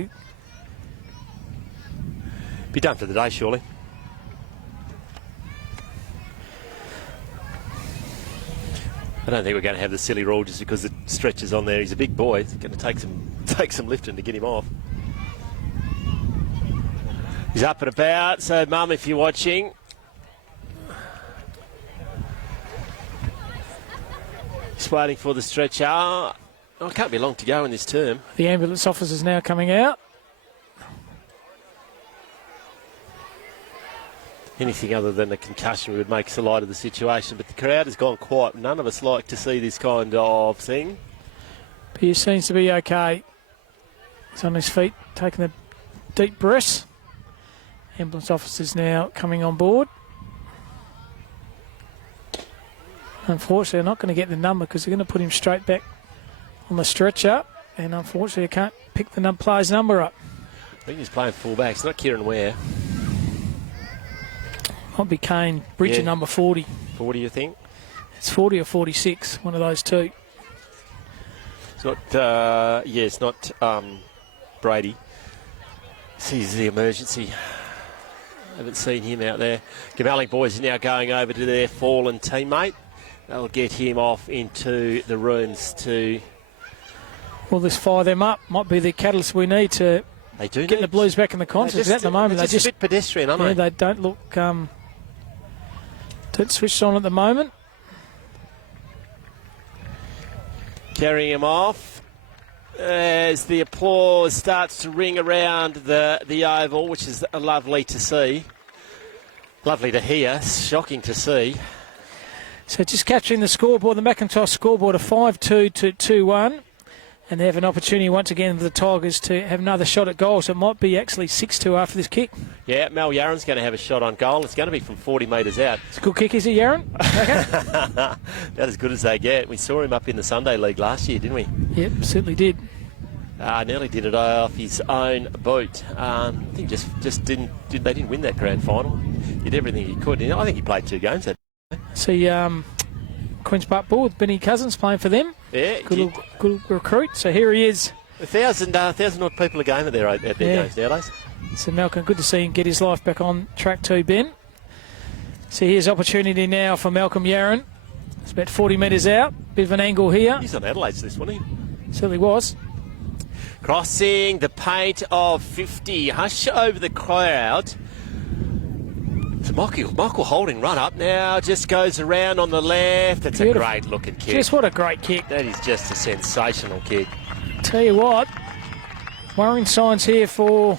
Be done for the day, surely. I don't think we're going to have the silly rule just because the stretch is on there. He's a big boy. It's going to take some lifting to get him off. He's up and about. So, Mum, if you're watching, just waiting for the stretcher. Oh, it can't be long to go in this term. The ambulance officer's now coming out. Anything other than a concussion would make us light of the situation, but the crowd has gone quiet. None of us like to see this kind of thing. But he seems to be okay. He's on his feet, taking a deep breath. Ambulance officer's now coming on board. Unfortunately, they're not going to get the number because they're going to put him straight back on the stretcher, and unfortunately, I can't pick the player's number up. I think he's playing full-back. It's not Kieran Ware. Might be Kane, Bridger, number 40. 40, you think? It's 40 or 46, one of those two. It's not, it's not Brady. Sees the emergency. Haven't seen him out there. Goomalling boys are now going over to their fallen teammate. They'll get him off into the rooms to... Well, this fire them up might be the catalyst we need to get the Blues back in the contest. At the moment, they're just a bit pedestrian, aren't they? They don't look... don't switch on at the moment. Carrying him off. as the applause starts to ring around the oval, which is lovely to see. Lovely to hear, shocking to see. So just capturing the scoreboard, the Macintosh scoreboard, a 5-2 to 2-1. And they have an opportunity once again for the Tigers to have another shot at goal. So it might be actually 6-2 after this kick. Yeah, Mel Yaron's going to have a shot on goal. It's going to be from 40 metres out. It's a good kick, is it, Yaron? About as good as they get. We saw him up in the Sunday League last year, didn't we? Yep, certainly did. Nearly did it off his own boot. I think just didn't. They didn't win that grand final. He did everything he could. I think he played 2 games. See, Queen's Park Bull with Benny Cousins playing for them. Yeah, good recruit. So here he is. 1,000 odd people a game at their games nowadays. So Malcolm, good to see him get his life back on track too, Ben. So here's opportunity now for Malcolm Yaron. It's about 40 metres out. Bit of an angle here. He's on Adelaide's this, wasn't he? Certainly was. Crossing the paint of 50. Hush over the crowd. It's Michael Holding run up now, just goes around on the left. It's a great looking kick. Just what a great kick. That is just a sensational kick. Tell you what, worrying signs here for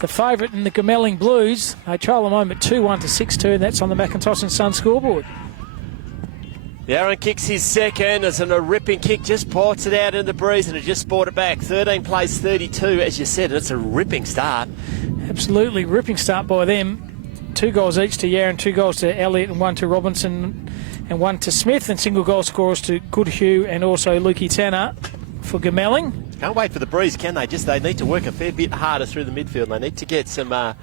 the favourite in the Goomalling Blues. They trail the moment 2-1 to 6-2, and that's on the Macintosh and Son scoreboard. Aaron kicks his second. It's a ripping kick, just ports it out in the breeze and it just brought it back. 13 plays 32, as you said, and it's a ripping start. Absolutely ripping start by them. 2 goals each to Yaron, 2 goals to Elliott, and 1 to Robinson, and 1 to Smith, and single goal scorers to Goodhue and also Lukey Tanner for Goomalling. Can't wait for the breeze, can they? They need to work a fair bit harder through the midfield. They need to get some. I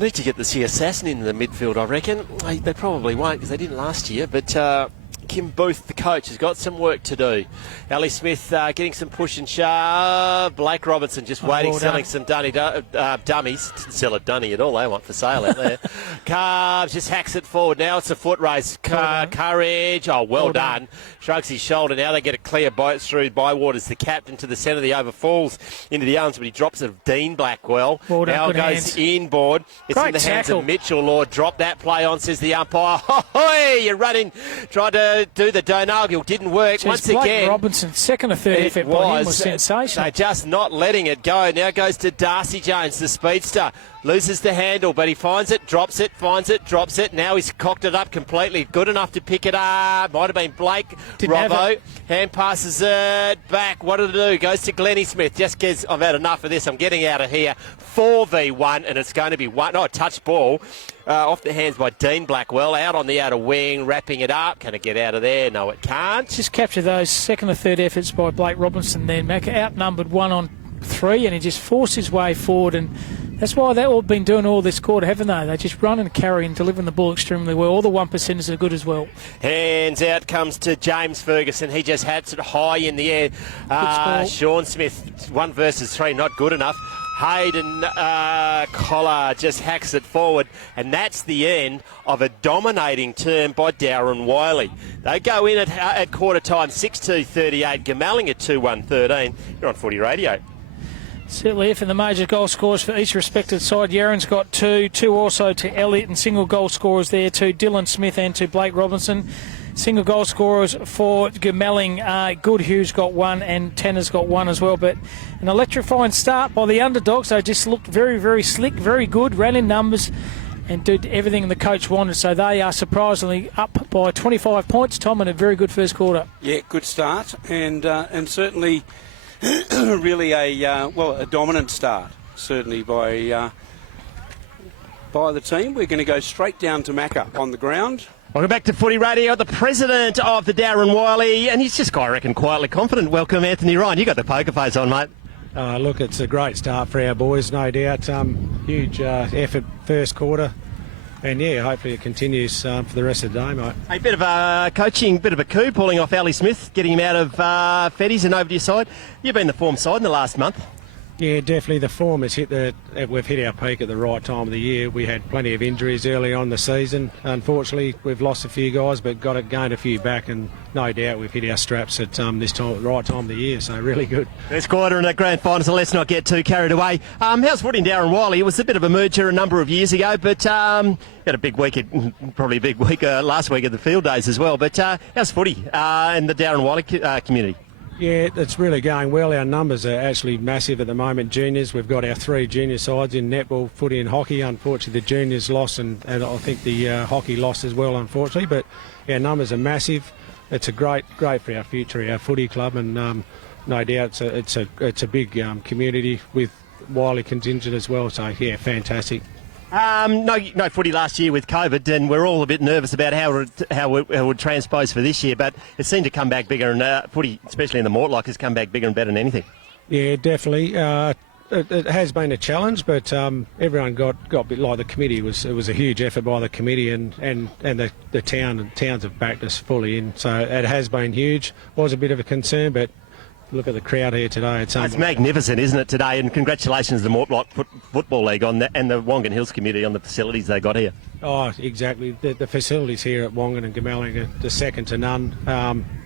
need to get the Sea Assassin in the midfield, I reckon. They probably won't because they didn't last year, but Kim Booth, the coach, has got some work to do. Ali Smith getting some push and shove. Blake Robinson just waiting, well selling some dummies. Didn't sell a dunny at all. They want for sale out there. Carbs just hacks it forward. Now it's a foot race. Courage. Oh, well done. Shrugs his shoulder. Now they get a clear bite through. Bywaters, the captain, to the centre. The over falls into the arms, but he drops it of Dean Blackwell. Well done, now good goes hands. inboard. It's Great in the hands tackle. of Mitchell Lord. Drop that play on, says the umpire. Ho-hoy! You're running. Tried to do the Donegal, didn't work. Jeez, Once Blake again, Robinson's second or third effort by him was sensational. They're just not letting it go. Now goes to Darcy Jones, the speedster. Loses the handle, but he finds it, drops it, finds it, drops it. Now he's cocked it up completely. Good enough to pick it up. Might have been Blake. Robbo. Hand passes it back. What did it do? Goes to Glennie Smith. Just gets, I've had enough of this. I'm getting out of here. 4v1, and it's going to be one. Oh, touch ball. Off the hands by Dean Blackwell. Out on the outer wing, wrapping it up. Can it get out of there? No, it can't. Just capture those second or third efforts by Blake Robinson then. Mac outnumbered 1 on 3, and he just forced his way forward, and that's why they've all been doing all this quarter, haven't they? They just run and carry and delivering the ball extremely well. All the 1%ers are good as well. Hands out comes to James Ferguson. He just hats it high in the air. Sean Smith, 1 versus 3, not good enough. Hayden Collar just hacks it forward, and that's the end of a dominating term by Dowerin Wylie. They go in at quarter time, 6-2-38, Goomalling at 2-1-13. You're on Footy Radio. Certainly, if in the major goal scorers for each respective side, Yaron's got 2 also to Elliott, and single goal scorers there to Dylan Smith and to Blake Robinson. Single goal scorers for Goomalling, Goodhue's got 1 and Tanner's got 1 as well. But an electrifying start by the underdogs. They just looked very, very slick, very good, ran in numbers and did everything the coach wanted. So they are surprisingly up by 25 points, Tom, in a very good first quarter. Yeah, good start, and certainly really a dominant start, certainly by the team. We're going to go straight down to Macca on the ground. Welcome back to Footy Radio. The president of the Dowerin Wylie, and he's just, I reckon, quietly confident. Welcome, Anthony Ryan. You got the poker face on, mate. Look, it's a great start for our boys, no doubt. Huge effort first quarter. And, yeah, hopefully it continues for the rest of the day, mate. A bit of a coaching, bit of a coup, pulling off Ali Smith, getting him out of Fetties and over to your side. You've been the form side in the last month. Yeah, definitely the form has we've hit our peak at the right time of the year. We had plenty of injuries early on in the season. Unfortunately, we've lost a few guys, but gained a few back, and no doubt we've hit our straps at this time, the right time of the year. So really good. First quarter in that grand final, so let's not get too carried away. How's Footy in Dowerin Wylie? It was a bit of a merger a number of years ago, but had a big week, probably a big week last week at the field days as well. But how's Footy in the Dowerin Wylie community? Yeah, it's really going well. Our numbers are actually massive at the moment. Juniors, we've got our 3 junior sides in netball, footy and hockey. Unfortunately, the juniors lost and I think the hockey lost as well, unfortunately. But our numbers are massive. It's a great for our future, our footy club, and no doubt it's a big community with Wylie contingent as well. So yeah, fantastic. No footy last year with COVID, and we're all a bit nervous about how it would transpose for this year, but it seemed to come back bigger, and footy, especially in the Mortlock, has come back bigger and better than anything. Yeah, definitely. It has been a challenge, but everyone got a bit like the committee. It was a huge effort by the committee, and the towns have backed us fully in. So it has been huge. Was a bit of a concern, but look at the crowd here today. It's magnificent, isn't it, today? And congratulations to the Mortlock Football League and the Wongan Hills community on the facilities they got here. Oh, exactly. The facilities here at Wongan and Goomalling are the second to none.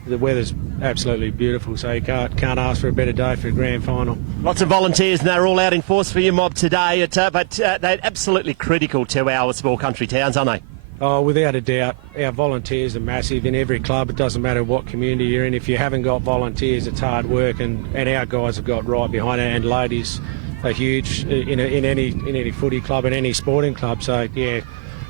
The weather's absolutely beautiful, so you can't ask for a better day for a grand final. Lots of volunteers, and they're all out in force for your mob today. But they're absolutely critical to our small country towns, aren't they? Oh, without a doubt. Our volunteers are massive in every club. It doesn't matter what community you're in. If you haven't got volunteers, it's hard work, and our guys have got right behind it, and ladies are huge in any footy club and any sporting club. So, yeah,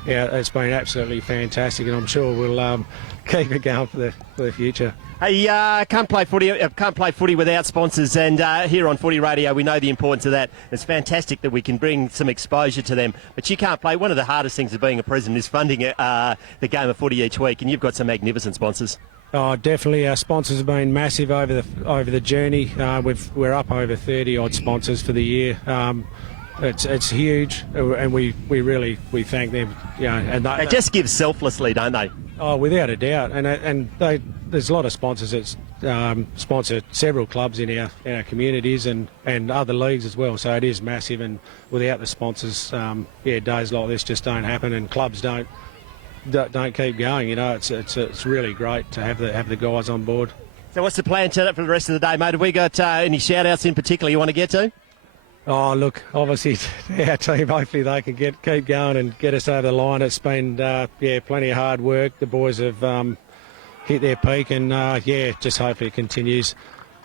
it's been absolutely fantastic, and I'm sure we'll keep it going for the future. Hey, can't play footy without sponsors, and here on Footy Radio we know the importance of that. It's fantastic that we can bring some exposure to them, but you can't play. One of the hardest things of being a president is funding the game of footy each week, and you've got some magnificent sponsors. Oh, definitely. Our sponsors have been massive over the journey. We're up over 30 odd sponsors for the year. It's huge, and we really thank them. And they just give selflessly, don't they? Oh, without a doubt, and there's a lot of sponsors that sponsor several clubs in our communities and other leagues as well. So it is massive, and without the sponsors, days like this just don't happen, and clubs don't keep going. It's really great to have the guys on board. So what's the plan for the rest of the day, mate? Have we got any shout-outs in particular you want to get to? Oh, look, obviously our team, hopefully they can keep going and get us over the line. It's been, plenty of hard work. The boys have hit their peak, and, just hopefully it continues.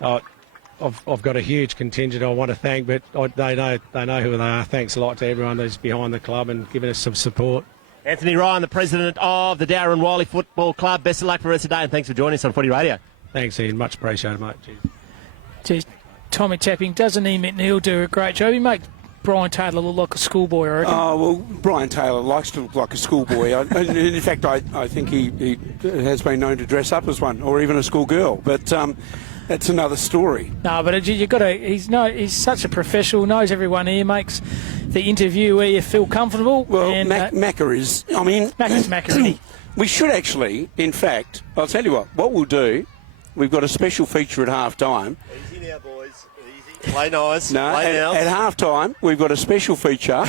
I've got a huge contingent I want to thank, but they know who they are. Thanks a lot to everyone who's behind the club and giving us some support. Anthony Ryan, the president of the Dowerin Wylie Football Club. Best of luck for the rest of the day, and thanks for joining us on Footy Radio. Thanks, Ian. Much appreciated, mate. Cheers. Tommy Tapping, doesn't he, McNeil, do a great job? He makes Brian Taylor look like a schoolboy, I reckon. Oh, well, Brian Taylor likes to look like a schoolboy. In fact, I think he has been known to dress up as one, or even a schoolgirl. But that's another story. No, but you've got to. He's such a professional, knows everyone here, makes the interview where you feel comfortable. Well, and, Macca is, Macca's Macca, isn't he? We should actually, in fact, I'll tell you what we'll do. We've got a special feature at half-time. Easy now, boys. Easy. Play nice. No, Play now. At half-time, we've got a special feature.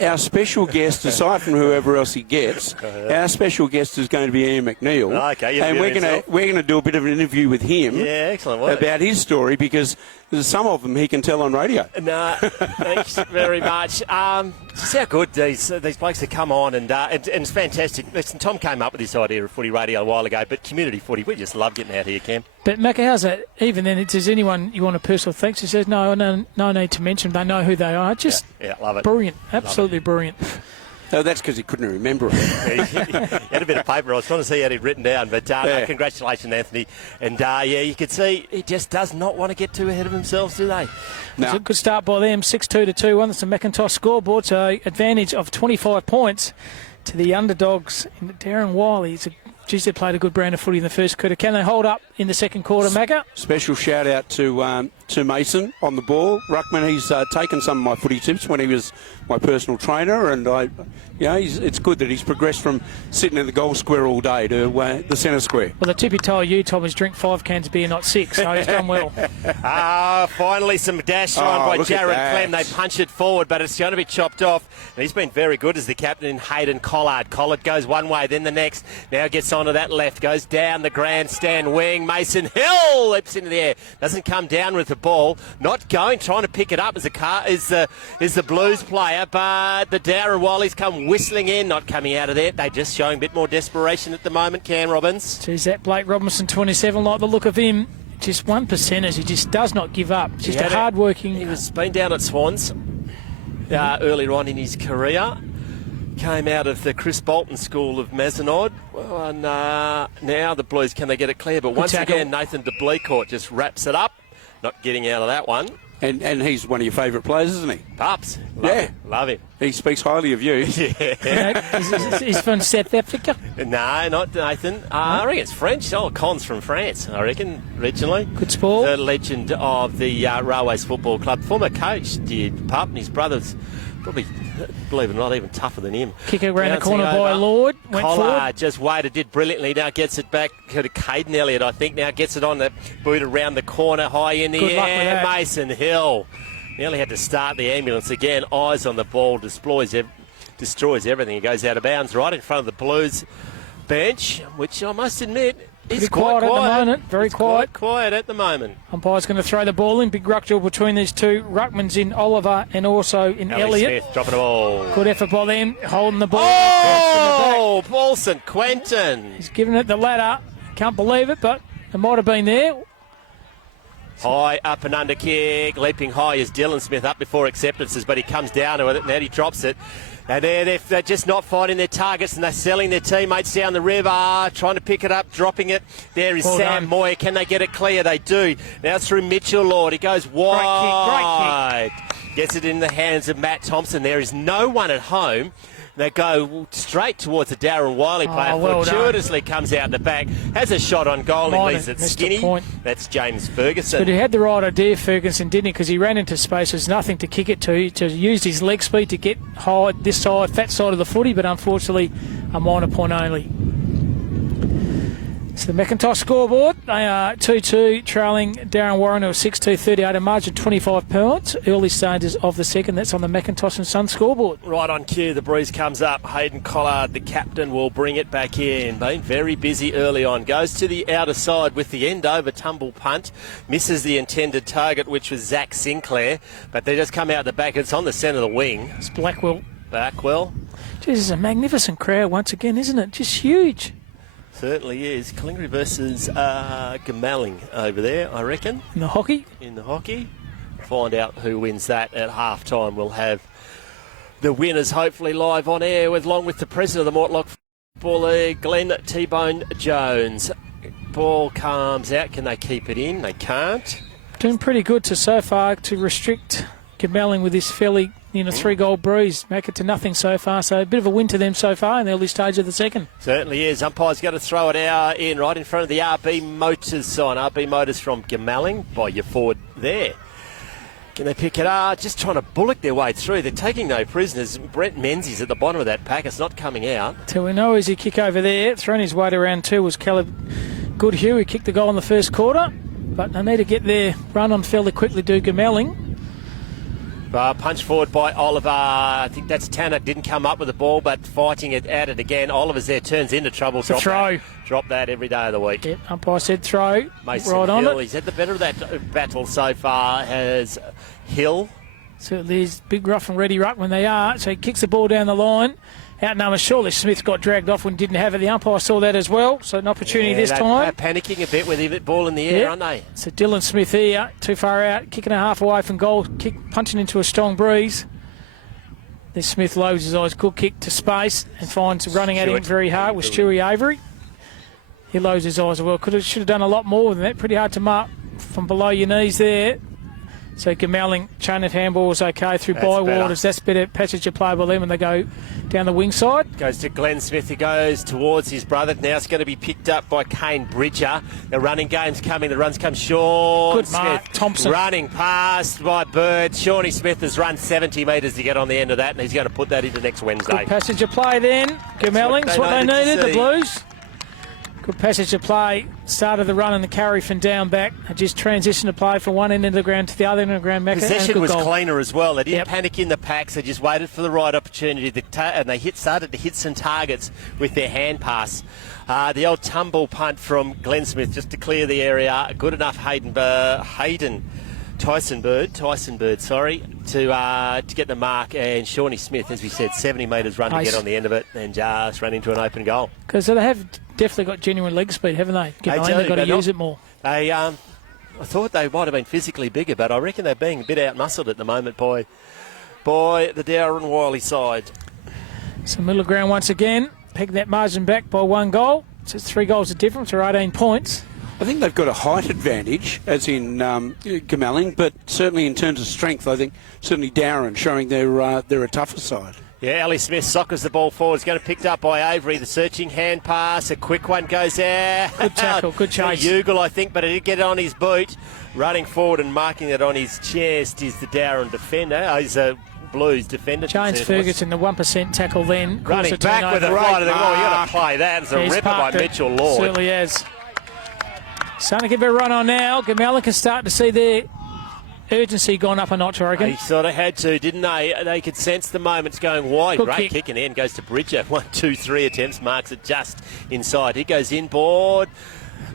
Our special guest, aside from whoever else he gets, our special guest is going to be Ian McNeil. Okay, and we're going to do a bit of an interview with him. Yeah, excellent. About his story, because there's some of them he can tell on radio. No, thanks very much. Just how good these blokes have come on, and it's fantastic. Listen, Tom came up with this idea of Footy Radio a while ago, but community footy, we just love getting out here, Cam. But Macca, how's that? Even then, does anyone you want a personal thanks? He says, no need to mention. They know who they are. Just love it. Brilliant, absolutely brilliant. Oh, that's because he couldn't remember it. He had a bit of paper. I was trying to see how he'd written down, but congratulations, Anthony. And you could see he just does not want to get too ahead of himself, do they? No. It's a good start by them. 6-2 to 2-1. That's the Macintosh scoreboard. So advantage of 25 points to the underdogs in the Dowerin Wylie. They played a good brand of footy in the first quarter. Can they hold up in the second quarter, Macca? Special shout out to Mason on the ball. Ruckman, he's taken some of my footy tips when he was my personal trainer, and it's good that he's progressed from sitting in the goal square all day to the centre square. Well, the tip he told you, Tom, is drink 5 cans of beer, not 6, so he's done well. Finally some dash on by Jared Clem. They punch it forward, but it's going to be chopped off. And he's been very good as the captain, Hayden Collard. Collard goes one way, then the next. Now gets onto that left, goes down the grandstand wing. Mason Hill leaps into the air. Doesn't come down with the ball. Not going, trying to pick it up as the Blues player, but the Dowerin Wylie's come whistling in, not coming out of there. They're just showing a bit more desperation at the moment, Cam Robbins. Geez, that Blake Robinson, 27, like the look of him. just 1%ers. He just does not give up. Just a He hard-working... was been down at Swans earlier on in his career. Came out of the Chris Bolton School of Mazenod. Well, and now the Blues, can they get it clear? But once again, Nathan de Bleecourt just wraps it up. Not getting out of that one. And he's one of your favourite players, isn't he? Pups. Love him. He speaks highly of you. He's from South Africa. No, not Nathan. I reckon it's French. Oh, Con's from France, I reckon, originally. Good sport. The legend of the Railways Football Club. Former coach, did Pup, and his brother's probably, believe it or not, even tougher than him. Kick it around the Bouncing corner by over. Lord. Went Collar forward. just waited, did brilliantly. Now gets it back to Caden Elliott, I think. Now gets it on the boot around the corner, high in the Good luck with air. that. Mason Hill nearly had to start the ambulance again. Eyes on the ball, destroys everything. He goes out of bounds right in front of the Blues bench, which I must admit is Pretty quite quiet at the moment. Very It's quiet. Quite quiet at the moment. Umpire's going to throw the ball in. Big ruck duel between these two. Ruckman's in Oliver and also in Elliott. Smith dropping the ball. Good effort by them, holding the ball. Oh, Paul St. Quentin. He's giving it the ladder. Can't believe it, but it might have been there. High up and under kick, leaping high is Dylan Smith up before acceptances, but he comes down with it and then he drops it. And they're just not finding their targets and they're selling their teammates down the river, trying to pick it up, dropping it. There is Well Sam done. Moyer. Can they get it clear? They do. Now through Mitchell Lord. He goes wide. Great kick. Gets it in the hands of Matt Thompson. There is no one at home. They go straight towards the Dowerin Wylie player. Well done. Fortuitously comes out the back. Has a shot on goal. He leaves it Missed a skinny. point. That's James Ferguson. But he had the right idea, Ferguson, didn't he? Because he ran into space. There's nothing to kick it to. He just used his leg speed to get high this side, fat side of the footy, but unfortunately a minor point only. It's the McIntosh scoreboard. They are 2-2, trailing Darren Warren to a 6-2, 38, a margin 25 points. Early stages of the second. That's on the McIntosh and Son scoreboard. Right on cue, the breeze comes up. Hayden Collard, the captain, will bring it back in. Been very busy early on. Goes to the outer side with the end over tumble punt. Misses the intended target, which was Zach Sinclair. But they just come out the back. It's on the centre of the wing. It's Blackwell. Blackwell. Jeez, it's a magnificent crowd once again, isn't it? Just huge. Certainly is. Killingary versus Goomalling over there, I reckon, In the hockey. in the hockey. Find out who wins that at half-time. We'll have the winners hopefully live on air along with the president of the Mortlock Football League, Glenn T-Bone Jones. Ball comes out. Can they keep it in? They can't. Doing pretty good so far to restrict Goomalling with this fairly, 3-goal breeze. Make it to nothing so far. So a bit of a win to them so far in the early stage of the second. Certainly is. Umpire's going to throw it out in right in front of the RB Motors sign. RB Motors from Goomalling by your forward there. Can they pick it up? Just trying to bullock their way through. They're taking no prisoners. Brent Menzies at the bottom of that pack. It's not coming out. So we know easy kick over there. Thrown his weight around two was Caleb Goodhue. He kicked the goal in the first quarter. But they need to get their run on fairly quickly, do Goomalling. Punch forward by Oliver. I think that's Tanner. Didn't come up with the ball, but fighting it at it again. Oliver's there, turns into trouble. It's a throw. Drop that every day of the week. Yep, umpire said throw. Mason right on Hill, it. he's had the better of that battle so far, has Hill. So there's big rough and ready ruck when they are. So he kicks the ball down the line. Outnumbered. Surely Smith got dragged off when he didn't have it. The umpire saw that as well. So an opportunity this time. They're panicking a bit with the ball in the air, Yep. aren't they? So Dylan Smith here, too far out, kicking a half away from goal, punching into a strong breeze. Then Smith loads his eyes, good kick to space and finds running at him very hard with Stewie Avery. He loads his eyes as well. Should have done a lot more than that. Pretty hard to mark from below your knees there. So Goomalling, chain of handballs okay through Bywaters. That's better passage of play by them when they go down the wing side. Goes to Glenn Smith, he goes towards his brother. Now it's going to be picked up by Kane Bridger. The running game's coming, the runs come Sean Good mark, Smith. Thompson. Running past by Bird. Shawnee Smith has run 70 metres to get on the end of that, and he's going to put that into next Wednesday. Good passage of play then. Goomalling's what they needed, the Blues. Good passage of play. Started the run and the carry from down back. Just transitioned to play from one end of the ground to the other end of the ground. Possession was goal. cleaner as well. They didn't Yep. panic in the packs. They just waited for the right opportunity. And they started to hit some targets with their hand pass. The old tumble punt from Glenn Smith just to clear the area. Good enough, Tyson Bird, to get the mark, and Shawnee Smith, as we said, 70 metres run to get on the end of it, and just ran into an open goal. Because they have definitely got genuine leg speed, haven't they? They've got to use it more. They I thought they might have been physically bigger, but I reckon they're being a bit out-muscled at the moment by the Dowerin Wylie side. So middle of ground once again, pegging that margin back by 1 goal. So it's 3 goals of difference, or 18 points. I think they've got a height advantage, as in Goomalling, but certainly in terms of strength, I think certainly Dowerin showing they're a tougher side. Yeah, Ali Smith soccers the ball forward. It's going to be picked up by Avery. The searching hand pass. A quick one goes there. Good tackle, good chase. Ugle, I think, but it did get it on his boot. Running forward and marking it on his chest is the Dowerin defender. He's a Blues defender. James Ferguson, the 1% tackle then. Running back with it right of the goal. You've got to play that. It's a ripper by Mitchell Lord. Certainly has. Starting to give a run on now. Goomalling can start to see their urgency gone up a notch, I reckon. They sort of had to, didn't they? They could sense the moment's going wide. Good Great kick and in goes to Bridger. 1, 2, 3 attempts, marks it just inside. He goes inboard.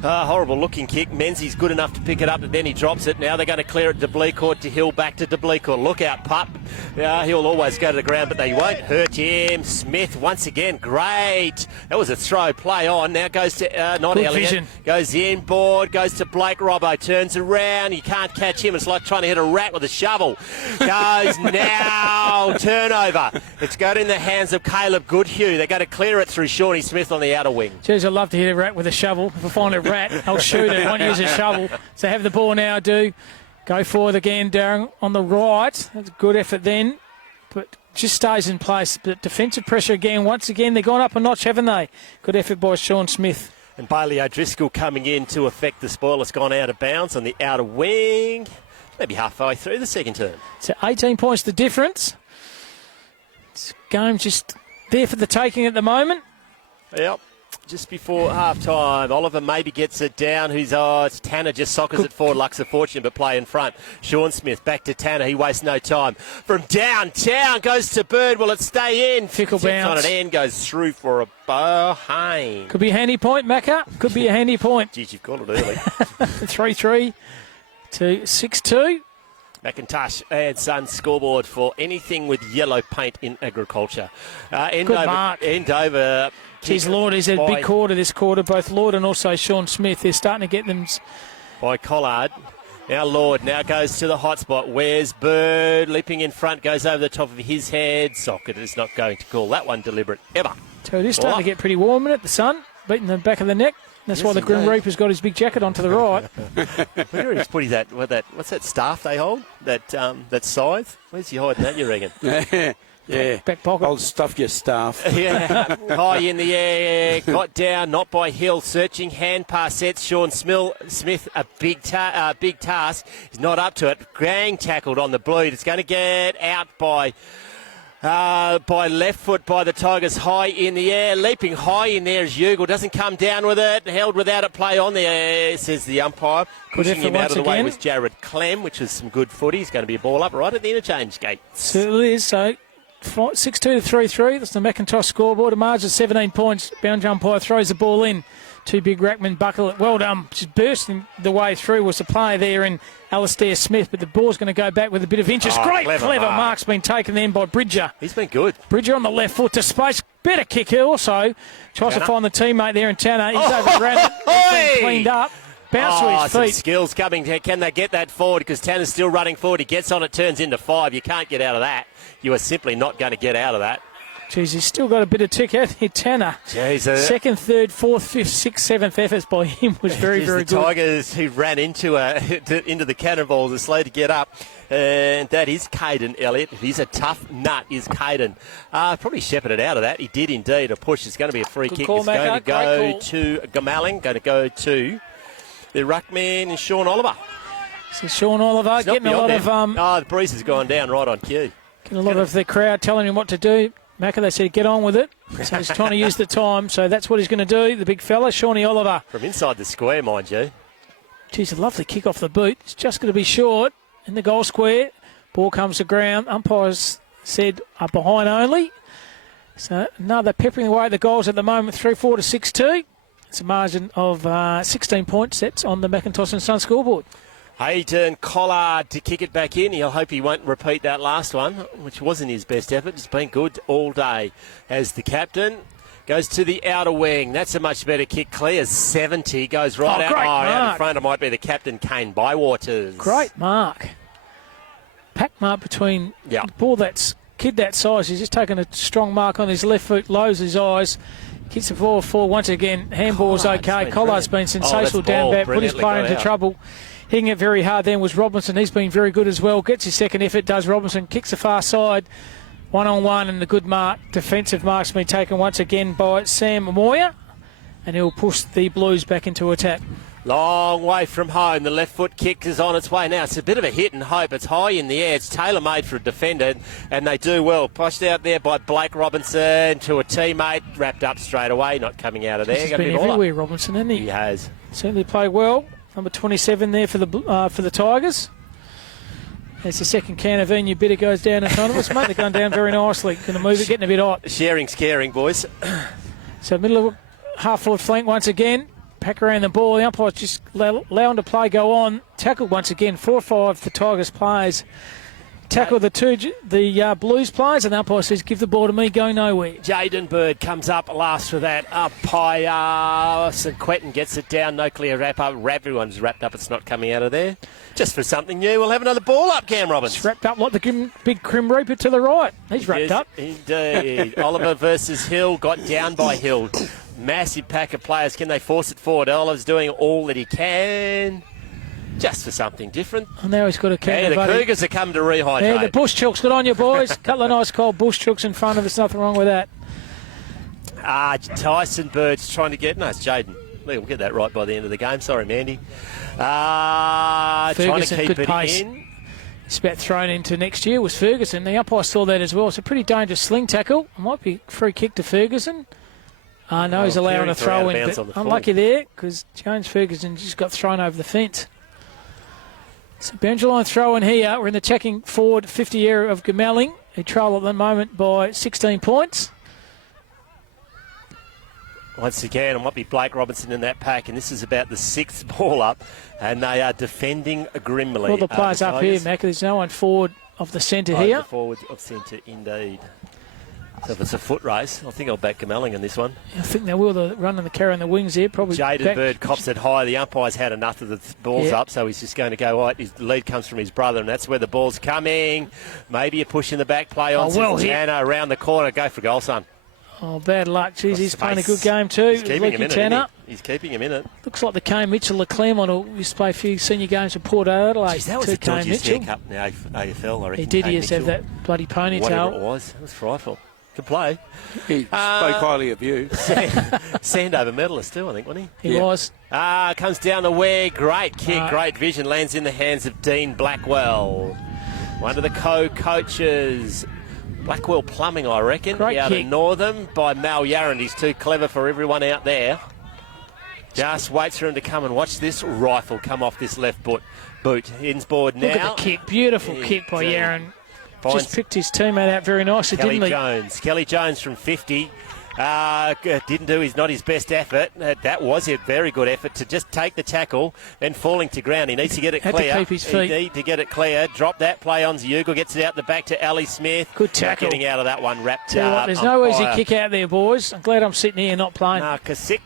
Horrible looking kick. Menzies good enough to pick it up, but then he drops it. Now they're going to clear it to Bleacourt, to Hill, back to Bleacourt. Look out, pup. He'll always go to the ground, but they won't hurt him. Smith once again, great. That was a throw play on. Now goes to not good Elliott. Vision. Goes inboard, goes to Blake Robbo, turns around. You can't catch him. It's like trying to hit a rat with a shovel. Goes now. Turnover. It's got in the hands of Caleb Goodhue. They're going to clear it through Shawnee Smith on the outer wing. Jeez, I'd love to hit a rat with a shovel. If I find a rat, I'll shoot it. I won't use a shovel. So have the ball now, go forward again, Darren on the right. That's a good effort then, but just stays in place. But defensive pressure again. Once again, they've gone up a notch, haven't they? Good effort by Sean Smith. And Bailey O'Driscoll coming in to affect the spoil. It's gone out of bounds on the outer wing. Maybe halfway through the second term. So 18 points the difference. This game's just there for the taking at the moment. Yep. Just before half-time, Oliver maybe gets it down. It's Tanner just soccers it forward. Lux of Fortune, but play in front. Sean Smith back to Tanner. He wastes no time. From downtown, goes to Bird. Will it stay in? Fickle bounce. On an end, goes through for a behind. Could be a handy point, Macca. Could be a handy point. Geez, you've got it early. 3-3 to 6-2. McIntosh and Sons scoreboard for anything with yellow paint in agriculture. Good mark. Endover. Geez, Lord, he's had a big quarter this quarter. Both Lord and also Sean Smith. They're starting to get them. By Collard. Now Lord now goes to the hot spot. Where's Bird? Leaping in front, goes over the top of his head. Socket is not going to call that one deliberate ever. So it is starting to get pretty warm in it. The sun beating the back of the neck. That's why the Grim Reaper's got his big jacket on to the right. Where is put that? What's that staff they hold? That scythe? Where's he hiding that, you reckon? Yeah, back pocket. I'll stuff your staff. Yeah, high in the air, got down, not by Hill, searching hand pass sets. Sean Smith, a big task. He's not up to it. Gang tackled on the bleed. It's going to get out by left foot by the Tigers, high in the air. Leaping high in there is Ugle. Doesn't come down with it. Held without it. Play on there, says the umpire. Pushing him out of the way was Jared Clem, which was some good footy. He's going to be a ball up right at the interchange gate. Certainly is. So 6-2 to 3-3. That's the McIntosh scoreboard. A margin of 17 points. Bound umpire throws the ball in. Two big Rackman buckle it. Well done. Just bursting the way through was the player there in Alistair Smith, but the ball's going to go back with a bit of interest. Great, clever mark's been taken then by Bridger. He's been good. Bridger on the left foot to space. Better kick here also. Tries to find the teammate there in Tanner. He's overran it. It's been cleaned up. Bounce to his feet. Some skills coming. Can they get that forward? Because Tanner's still running forward. He gets on it, turns into 5. You can't get out of that. You are simply not going to get out of that. Jeez, he's still got a bit of tick out here, Tanner. Jeez, second, third, fourth, fifth, sixth, seventh efforts by him was very, very the good. Tigers who ran into the cannonballs are slow to get up. And that is Caden Elliott. He's a tough nut, is Caden. Probably shepherded out of that. He did indeed. A push. It's going to be a free kick. Call, it's going to go to Goomalling. Going to go to the ruckman and Sean Oliver. So Sean Oliver getting a lot of... the breeze has gone down right on cue. Getting a lot of the crowd telling him what to do. Macca, they said, get on with it. So he's trying to use the time. So that's what he's going to do, the big fella, Shawnee Oliver. From inside the square, mind you. Geez, a lovely kick off the boot. It's just going to be short in the goal square. Ball comes to ground. Umpires said behind only. So another peppering away at the goals at the moment, 3-4 to 6-2. It's a margin of 16 points. That's on the McIntosh and Son scoreboard. Hayden Collard to kick it back in. He'll hope he won't repeat that last one, which wasn't his best effort. It's been good all day as the captain. Goes to the outer wing. That's a much better kick. Clears 70. Goes right out. Great Out in mark. front. It might be the captain, Kane Bywaters. Great mark. Pack mark between Yeah. the ball that's kid that size. He's just taken a strong mark on his left foot, lowers his eyes, kicks the ball forward once again. Handball's Collard's okay. been Collard's been brilliant. sensational that's down ball. back, put his Brilliantly player got into out. trouble. Hitting it very hard then was Robinson. He's been very good as well. Gets his second effort, does Robinson. Kicks the far side. 1-on-1 and the good mark. Defensive mark's been taken once again by Sam Moyer. And he'll push the Blues back into attack. Long way from home. The left foot kick is on its way now. It's a bit of a hit and hope. It's high in the air. It's tailor-made for a defender, and they do well. Pushed out there by Blake Robinson to a teammate. Wrapped up straight away. Not coming out of there. He's Gonna been be all up. everywhere, Robinson, hasn't he? He has. Certainly played well. Number 27 there for the Tigers. As the second can of Enya Bitter goes down in front of us, mate. They're going down very nicely. Going to move it, getting a bit hot. Sharing's caring, boys. So middle of half-forward flank once again. Pack around the ball. The umpire's just allowing the play go on. Tackled once again. 4-5 for Tigers players. Tackle the Blues players, and the umpire says, give the ball to me, go nowhere. Jaden Bird comes up last for that umpire. St Quentin gets it down. No clear wrap up. Everyone's wrapped up. It's not coming out of there. Just for something new, we'll have another ball up, Cam Robbins. It's wrapped up like the big Crim Reaper to the right. He's wrapped Yes, up. Indeed. Oliver versus Hill. Got down by Hill. Massive pack of players. Can they force it forward? Oliver's doing all that he can. Just for something different. And now he's got a Yeah, the buddy. Cougars are coming to rehydrate. Yeah, the bush chooks. Good on you, boys. Couple of nice cold bush chooks in front of us. Nothing wrong with that. Tyson Bird's trying to get... No, it's Jaden. We'll get that right by the end of the game. Sorry, Mandy. Trying to Ferguson, keep good it pace. in. It's about thrown into next year was Ferguson. The umpire saw that as well. It's a pretty dangerous sling tackle. It might be free kick to Ferguson. No, he's allowing a throw in. bounds But on the unlucky there because Jones Ferguson just got thrown over the fence. So boundary line throw in here. We're in the attacking forward 50 area of Goomalling. He trail at the moment by 16 points. Once again, it might be Blake Robinson in that pack, and this is about the sixth ball up, and they are defending grimly. All the players up here, Tigers. Mac. There's no one forward of the centre Oh, here. the forward of centre, indeed. So if it's a foot race, I think I'll back Goomalling in this one. I think they will. The run and the carry on the wings there. Probably Jaden back- Bird cops it high. The umpire's had enough of the balls Yeah. up, so he's just going to go right. His lead comes from his brother, and that's where the ball's coming. Maybe a push in the back, play on well hit. Tanner around the corner. Go for goal, son. Oh, bad luck. Jeez, he's playing a good Space. game too. He's keeping him in it, isn't Tanner. he? He's keeping him in it. Looks like the Kane Mitchell of Claremont who used to play a few senior games for Port Adelaide. Jeez, that was to the Kane dodgiest Mitchell. haircut in the AFL, I reckon. He did. Kane He used to have Mitchell. that bloody Whatever it ponytail. was. It was frightful. Could play. He spoke highly of you. Sandover medalist too, I think, wasn't he? He Yeah. was. Comes down the way. Great kick, Right. great vision. Lands in the hands of Dean Blackwell. One of the co-coaches. Blackwell Plumbing, I reckon. Great out kick. of Northern by Mal Yarran. He's too clever for everyone out there. Just waits for him to come and watch this rifle come off this left boot. Insboard now. Look at the kick. Beautiful kick by Indeed. Yaron. Finds Just picked his teammate out very nicely, Kelly didn't he? Jones. Kelly Jones from 50. Didn't do not his best effort. That was a very good effort to just take the tackle, then falling to ground. He needs to get it Had to clear. keep his feet. He need to get it clear. Drop that play on Zeugle. Gets it out the back to Ali Smith. Good Not tackle. getting out of that one. Wrapped Tell you what, up. there's no easy umpire. kick out there, boys. I'm glad I'm sitting here not playing. Kasich.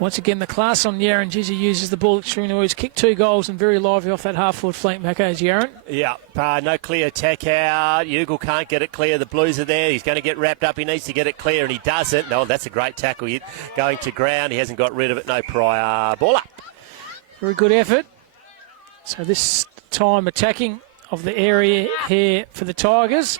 Once again, the class on Yaron. Jizzy uses the ball extremely well. He's kicked 2 goals and very lively off that half-forward flank. Macca's Yaron. Yeah, no clear attack out. Ugle can't get it clear. The Blues are there. He's going to get wrapped up. He needs to get it clear, and he doesn't. No, that's a great tackle. Going to ground. He hasn't got rid of it. No prior. Ball up. Very good effort. So this time attacking of the area here for the Tigers.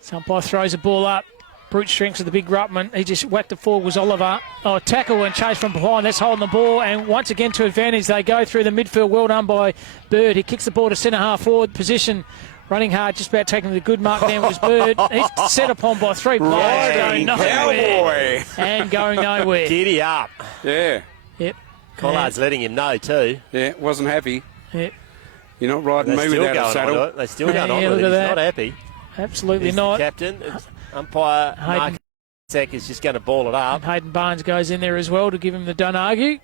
So umpire throws the ball up. Brute strengths of the big Ruttman. He just whacked it forward was Oliver. Oh, tackle and chase from behind. That's holding the ball. And once again to advantage, they go through the midfield. Well done by Bird. He kicks the ball to centre half forward position. Running hard, just about taking the good mark down was Bird. He's set upon by 3 players. Riding Going nowhere. cowboy. And going nowhere. Giddy up. Yeah, Yep. Collard's letting him know too. yeah, wasn't happy. Yep. You're not riding They're me still without a going on saddle. it. They're still going Yeah, on with look it. at He's that. not happy. Absolutely He's the not. captain. Umpire Hayden. Mark Sek is just going to ball it up. And Hayden Barnes goes in there as well to give him the don't argue.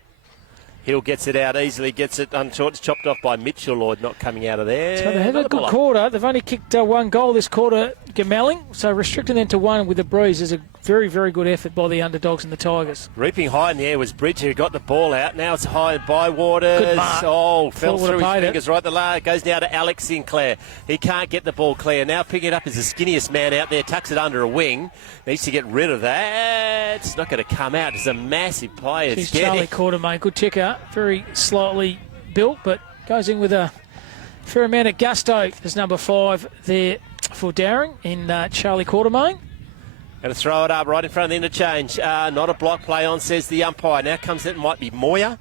Hill gets it out easily, gets it unshort, chopped off by Mitchell Lloyd, not coming out of there. So they had a Another good ball up. quarter. They've only kicked 1 goal this quarter. Goomalling. So restricting them to 1 with a breeze is a very, very good effort by the underdogs and the Tigers. Reaping high in the air was Bridger, who got the ball out. Now it's high by Waters. Good mark. Oh, fell Thought through would his have paid fingers right the last. Goes now to Alex Sinclair. He can't get the ball clear. Now picking it up is the skinniest man out there. Tucks it under a wing. Needs to get rid of that. It's not going to come out. It's a massive play. It's Charlie Quartermain, good kicker. Very slightly built, but goes in with a fair amount of gusto as number 5 there for Dowerin in Charlie Quartermain. Going to throw it up right in front of the interchange. Not a block play on, says the umpire. Now comes it, might be Moyer.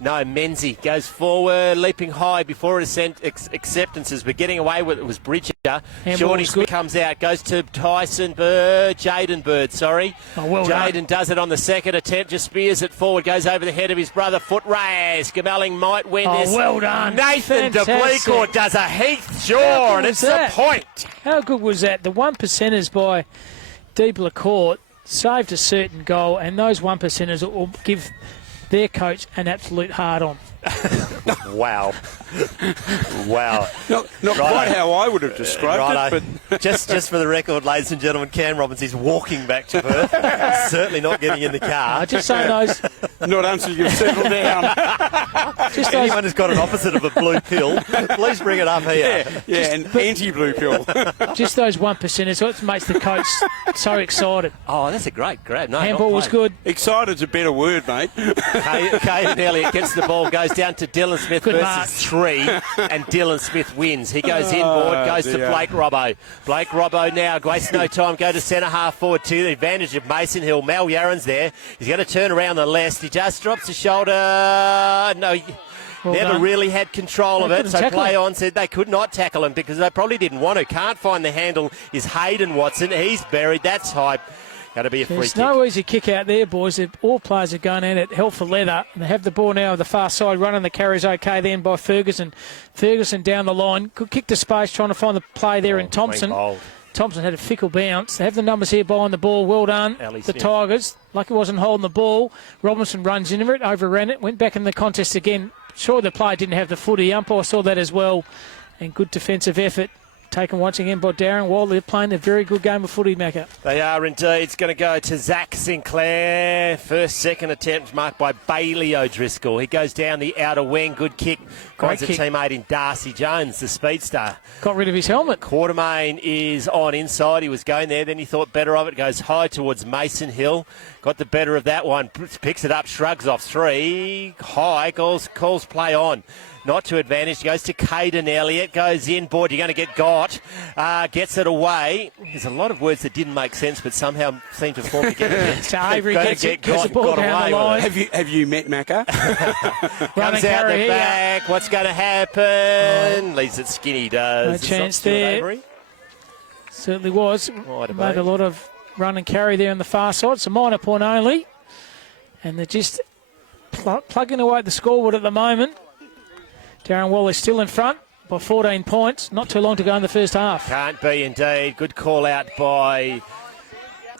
No, Menzie goes forward, leaping high before his acceptances, but getting away with it was Bridger. Shawnee Smith comes out, goes to Jaden Bird, sorry. Oh, well Jaden does it on the second attempt, just spears it forward, goes over the head of his brother, foot race. Goomalling might win this. Well done. Nathan de Bleecourt does a Heath Jaw, and it's a point. How good was that? The 1%ers by De Bleecourt saved a certain goal, and those 1%ers will give their coach an absolute hard-on. Wow. Wow. Not quite how I would have described it, but... just for the record, ladies and gentlemen, Cam Robbins is walking back to Perth. Certainly not getting in the car. Just saying those... Not until you've settled down. Anyone who's got an opposite of a blue pill, please bring it up here. Yeah, an anti-blue pill. Just those 1%ers, what makes the coach so excited. Oh, that's a great grab. No, handball was good. Excited's a better word, mate. Caden Elliott gets the ball, goes down to Dylan Smith Good versus mark. 3, and Dylan Smith wins. He goes inboard, goes to Blake Robbo. Blake Robbo now wastes no time, go to centre half forward to the advantage of Mason Hill. Mal Yaron's there. He's going to turn around the left. He just drops the shoulder. No, never really had control of it. So play on said they could not tackle him because they probably didn't want to. Can't find the handle is Hayden Watson. He's buried. That's hype. Got to be a free There's kick. no easy kick out there, boys. All players are going in at hell for leather. And they have the ball now on the far side, running the carries okay then by Ferguson. Ferguson down the line. Good kick to space, trying to find the play there in Thompson. Thompson had a fickle bounce. They have the numbers here behind the ball. Well done, the Tigers. Lucky wasn't holding the ball. Robinson runs into it, overran it, went back in the contest again. Sure, the player didn't have the footy. Umpire saw that as well. And good defensive effort. Taken once again by Dowerin Wylie. They're playing a very good game of footy, Macca. They are indeed. It's going to go to Zach Sinclair. Second attempt marked by Bailey O'Driscoll. He goes down the outer wing. Good kick. Finds a teammate in Darcy Jones, the speedster. Got rid of his helmet. Quartermain is on inside. He was going there. Then he thought better of it. Goes high towards Mason Hill. Got the better of that one. Picks it up. Shrugs off 3. High. Calls play on. Not to advantage. Goes to Caden Elliott. Goes inboard. You're going to get got. Gets it away. There's a lot of words that didn't make sense, but somehow seem to form together. So Avery gets the ball down the line. Have you met Macca? Comes out the back. What's going to happen? Leaves it skinny. Does. No chance there. Certainly was. Made a lot of run and carry there on the far side. It's a minor point only. And they're just plugging away at the scoreboard at the moment. Dowerin Wylie still in front by 14 points. Not too long to go in the first half. Can't be indeed. Good call out by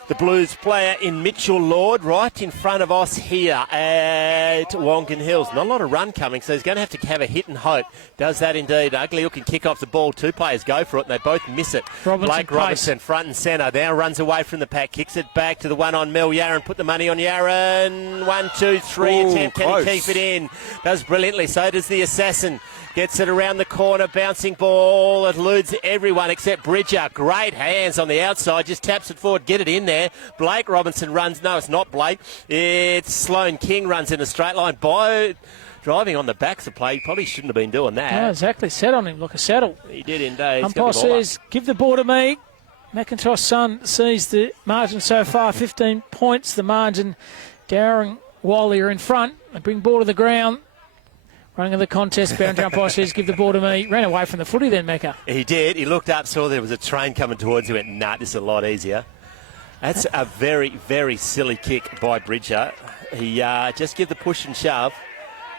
the Blues player in Mitchell Lord, right in front of us here at Wongan Hills. Not a lot of run coming, so he's going to have a hit and hope. Does that indeed. Ugly looking kick off the ball. 2 players go for it, and they both miss it. Blake Robinson, front and centre. Now runs away from the pack, kicks it back to the one on Mel Yaron. Put the money on Yaron. 1, 2, 3 attempt. Can he keep it in? Does brilliantly. So does the assassin. Gets it around the corner, bouncing ball. It eludes everyone except Bridger. Great hands on the outside, just taps it forward, get it in there. Blake Robinson runs. No, it's not Blake. It's Sloane King runs in a straight line. Driving on the backs of play. He probably shouldn't have been doing that. No, exactly. Sat on him like a saddle. He did indeed. Umpire says, give the ball to me. McIntosh Sun sees the margin so far, 15 points. The margin, Dowerin Wylie are in front. They bring ball to the ground. Running of the contest, boundary umpire says, give the ball to me. Ran away from the footy then, Mecca. He did. He looked up, saw there was a train coming towards him. He went, nah, this is a lot easier. That's a very, very silly kick by Bridger. He just give the push and shove.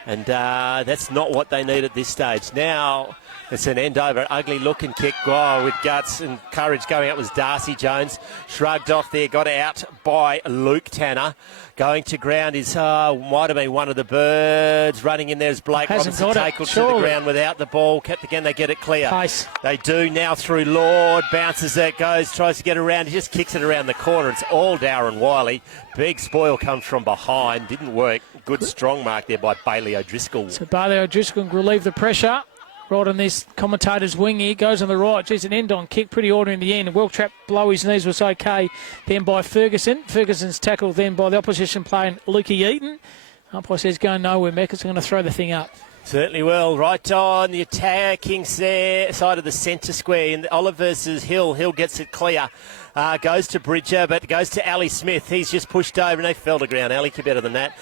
And that's not what they need at this stage. Now it's an end over, ugly looking kick. Oh, with guts and courage going up was Darcy Jones. Shrugged off there, got out by Luke Tanner. Going to ground is, might have been one of the Birds. Running in there is Blake Robinson, tackled to the ground without the ball. Kept again, they get it clear. Pace. They do now through Lord. Bounces that goes, tries to get around. He just kicks it around the corner. It's all Dowerin Wylie. Big spoil comes from behind. Didn't work. Good strong mark there by Bailey O'Driscoll. So Bailey O'Driscoll can relieve the pressure. Right on this commentator's wing here, goes on the right. Geez, an end-on kick, pretty ordinary in the end. Well trapped below his knees was okay. Then by Ferguson. Ferguson's tackled then by the opposition playing Lukey Eaton. Umpire says going nowhere. Mecca's going to throw the thing up. Certainly will. Right on the attacking side of the centre square. And Olive versus Hill. Hill gets it clear. Goes to Bridger, but goes to Ali Smith. He's just pushed over and they fell to ground. Ali could better than that.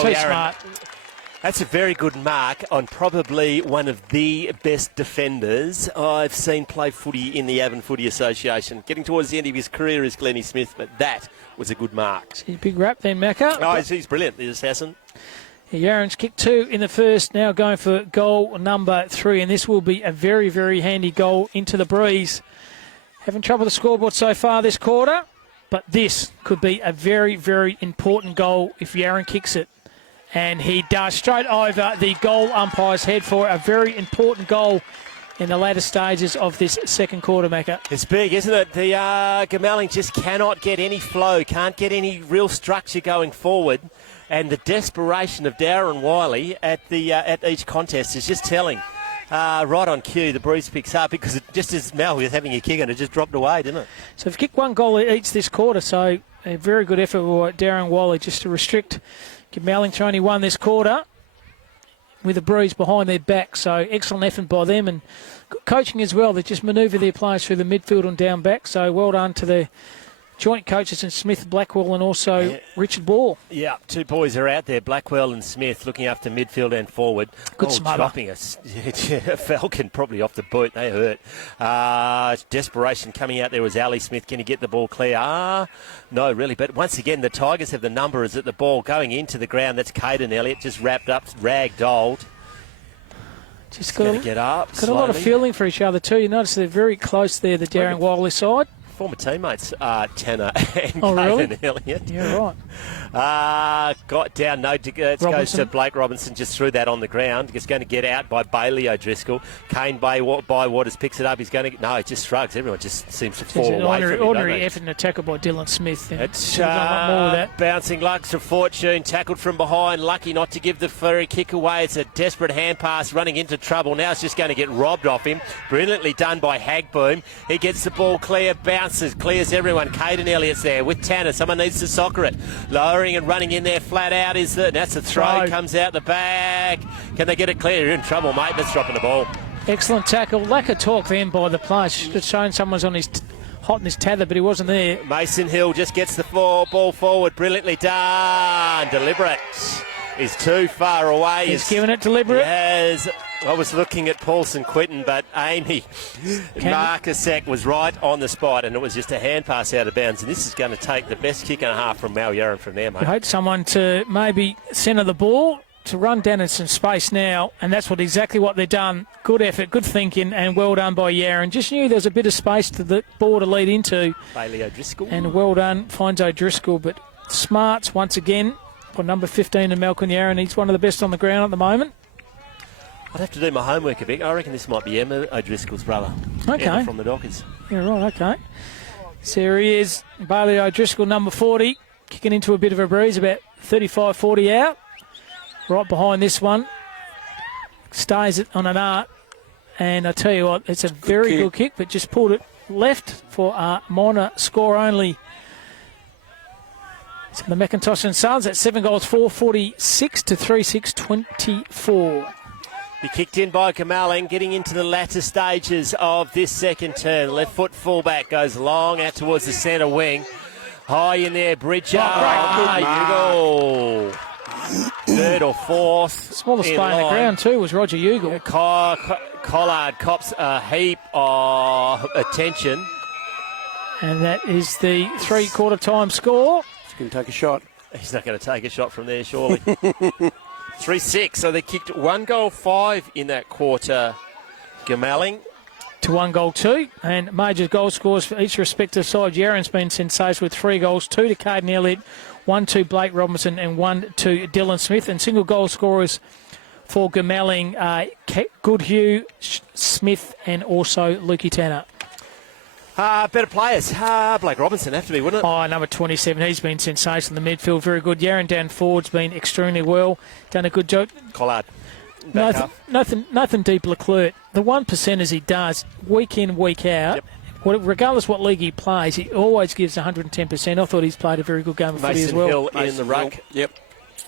Too smart. That's a very good mark on probably one of the best defenders I've seen play footy in the Avon Footy Association. Getting towards the end of his career is Glennie Smith, but that was a good mark. See, big rap then, Macca. Oh, he's brilliant, the assassin. Yaron's kicked 2 in the first, now going for goal number 3, and this will be a very, very handy goal into the breeze. Having trouble with the scoreboard so far this quarter, but this could be a very, very important goal if Yaron kicks it. And he does, straight over the goal umpire's head for a very important goal in the later stages of this second quarter, Macca. It's big, isn't it? The Goomalling just cannot get any flow, can't get any real structure going forward. And the desperation of Dowerin Wylie at each contest is just telling. Right on cue, the breeze picks up because it, just as Mal was having a kick and it just dropped away, didn't it? So they've kicked 1 goal each this quarter, so a very good effort by Dowerin Wylie just to restrict Goomalling to only 1 this quarter with a breeze behind their back. So excellent effort by them and good coaching as well. They just manoeuvre their players through the midfield and down back. So well done to the joint coaches in Smith, Blackwell and also Richard Ball. Yeah, 2 boys are out there, Blackwell and Smith, looking after midfield and forward. Good smother. Dropping a Falcon probably off the boot. They hurt. Desperation coming out there was Ali Smith. Can he get the ball clear? No, really. But once again, the Tigers have the number as at the ball going into the ground. That's Caden Elliott, just wrapped up, ragdolled. Just got to get up. Got a lot of feeling for each other too. You notice they're very close there, the Dowerin Wylie side. Former teammates, Tanner and really? Caden Elliott. Yeah, right. Got down. No, it goes to Blake Robinson. Just threw that on the ground. It's going to get out by Bailey O'Driscoll. Kane Waters picks it up. He's going to... No, he just shrugs. Everyone just seems to fall away from him. Ordinary effort and a tackle by Dylan Smith. It's more with that. Bouncing lugs of fortune. Tackled from behind. Lucky not to give the free kick away. It's a desperate hand pass running into trouble. Now it's just going to get robbed off him. Brilliantly done by Hagboom. He gets the ball clear. Bounces. Clears everyone. Caden Elliott's there with Tanner. Someone needs to soccer it. Lowering and running in there flat out is that's a throw. Comes out the back. Can they get it clear? You're in trouble, mate. That's dropping the ball. Excellent tackle. Lack of talk then by the players. Should have shown someone's on his hot in his tether, but he wasn't there. Mason Hill just gets the ball forward. Brilliantly done. Deliberate. Is too far away. He's given it deliberate. Yes. I was looking at Paulson Quinton, but Amy Marcusek was right on the spot, and it was just a hand pass out of bounds. And this is going to take the best kick and a half from Mal Yaron from there, mate. I hope someone to maybe centre the ball to run down in some space now, and that's exactly what they've done. Good effort, good thinking, and well done by Yaron. Just knew there was a bit of space to the ball to lead into. Bailey O'Driscoll. And well done, finds O'Driscoll, but smarts once again for number 15 and Malcolm Yaron. He's one of the best on the ground at the moment. I'd have to do my homework a bit. I reckon this might be Emma O'Driscoll's brother. Okay. Emma from the Dockers. Yeah, right, okay. So here he is, Bailey O'Driscoll, number 40, kicking into a bit of a breeze, about 35-40 out. Right behind this one. Stays it on an arc. And I tell you what, it's a very good kick, but just pulled it left for a minor score only. So the McIntosh and Sons at 7 goals, 446 to 36-24. He kicked in by Goomalling, getting into the latter stages of this second turn. Left foot fullback goes long out towards the centre wing. High in there, Bridger. You go. Third or fourth. Smallest player in the ground too was Roger Ugle. Collard cops a heap of attention. And that is the 3/4 time score. He's going to take a shot. He's not going to take a shot from there, surely. 3-6. So they kicked 1 goal 5 in that quarter. Goomalling. To 1 goal 2, and major goal scores for each respective side. Yaren's been sensational with 3 goals, 2 to Caden Elliott, 1 to Blake Robinson and 1 to Dylan Smith. And single goal scorers for Goomalling, Goodhue, Smith and also Lukey Tanner. Better players. Blake Robinson have to be, wouldn't it? Oh, number 27, he's been sensational in the midfield, very good. Yaren down forward's been extremely well, done a good job. Collard. Nathan Deep Leclerc, the 1%ers he does, week in, week out, regardless what league he plays, he always gives 110%. I thought he's played a very good game of footy as well. Hill in the ruck. Yep.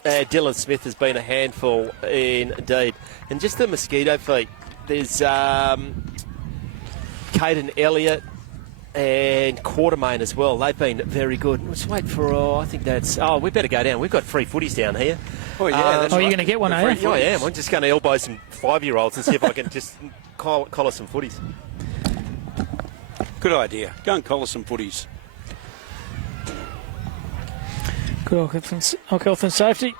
Dylan Smith has been a handful indeed. And just the mosquito feet, there's Caden Elliott and Quartermain as well. They've been very good. Let's wait for, I think that's, we better go down. We've got free footies down here. Oh, yeah. You're going to get one, are you? Yeah, I am. I'm just going to elbow some 5-year-olds and see if I can just collar some footies. Good idea. Go and collar some footies. Good health and safety.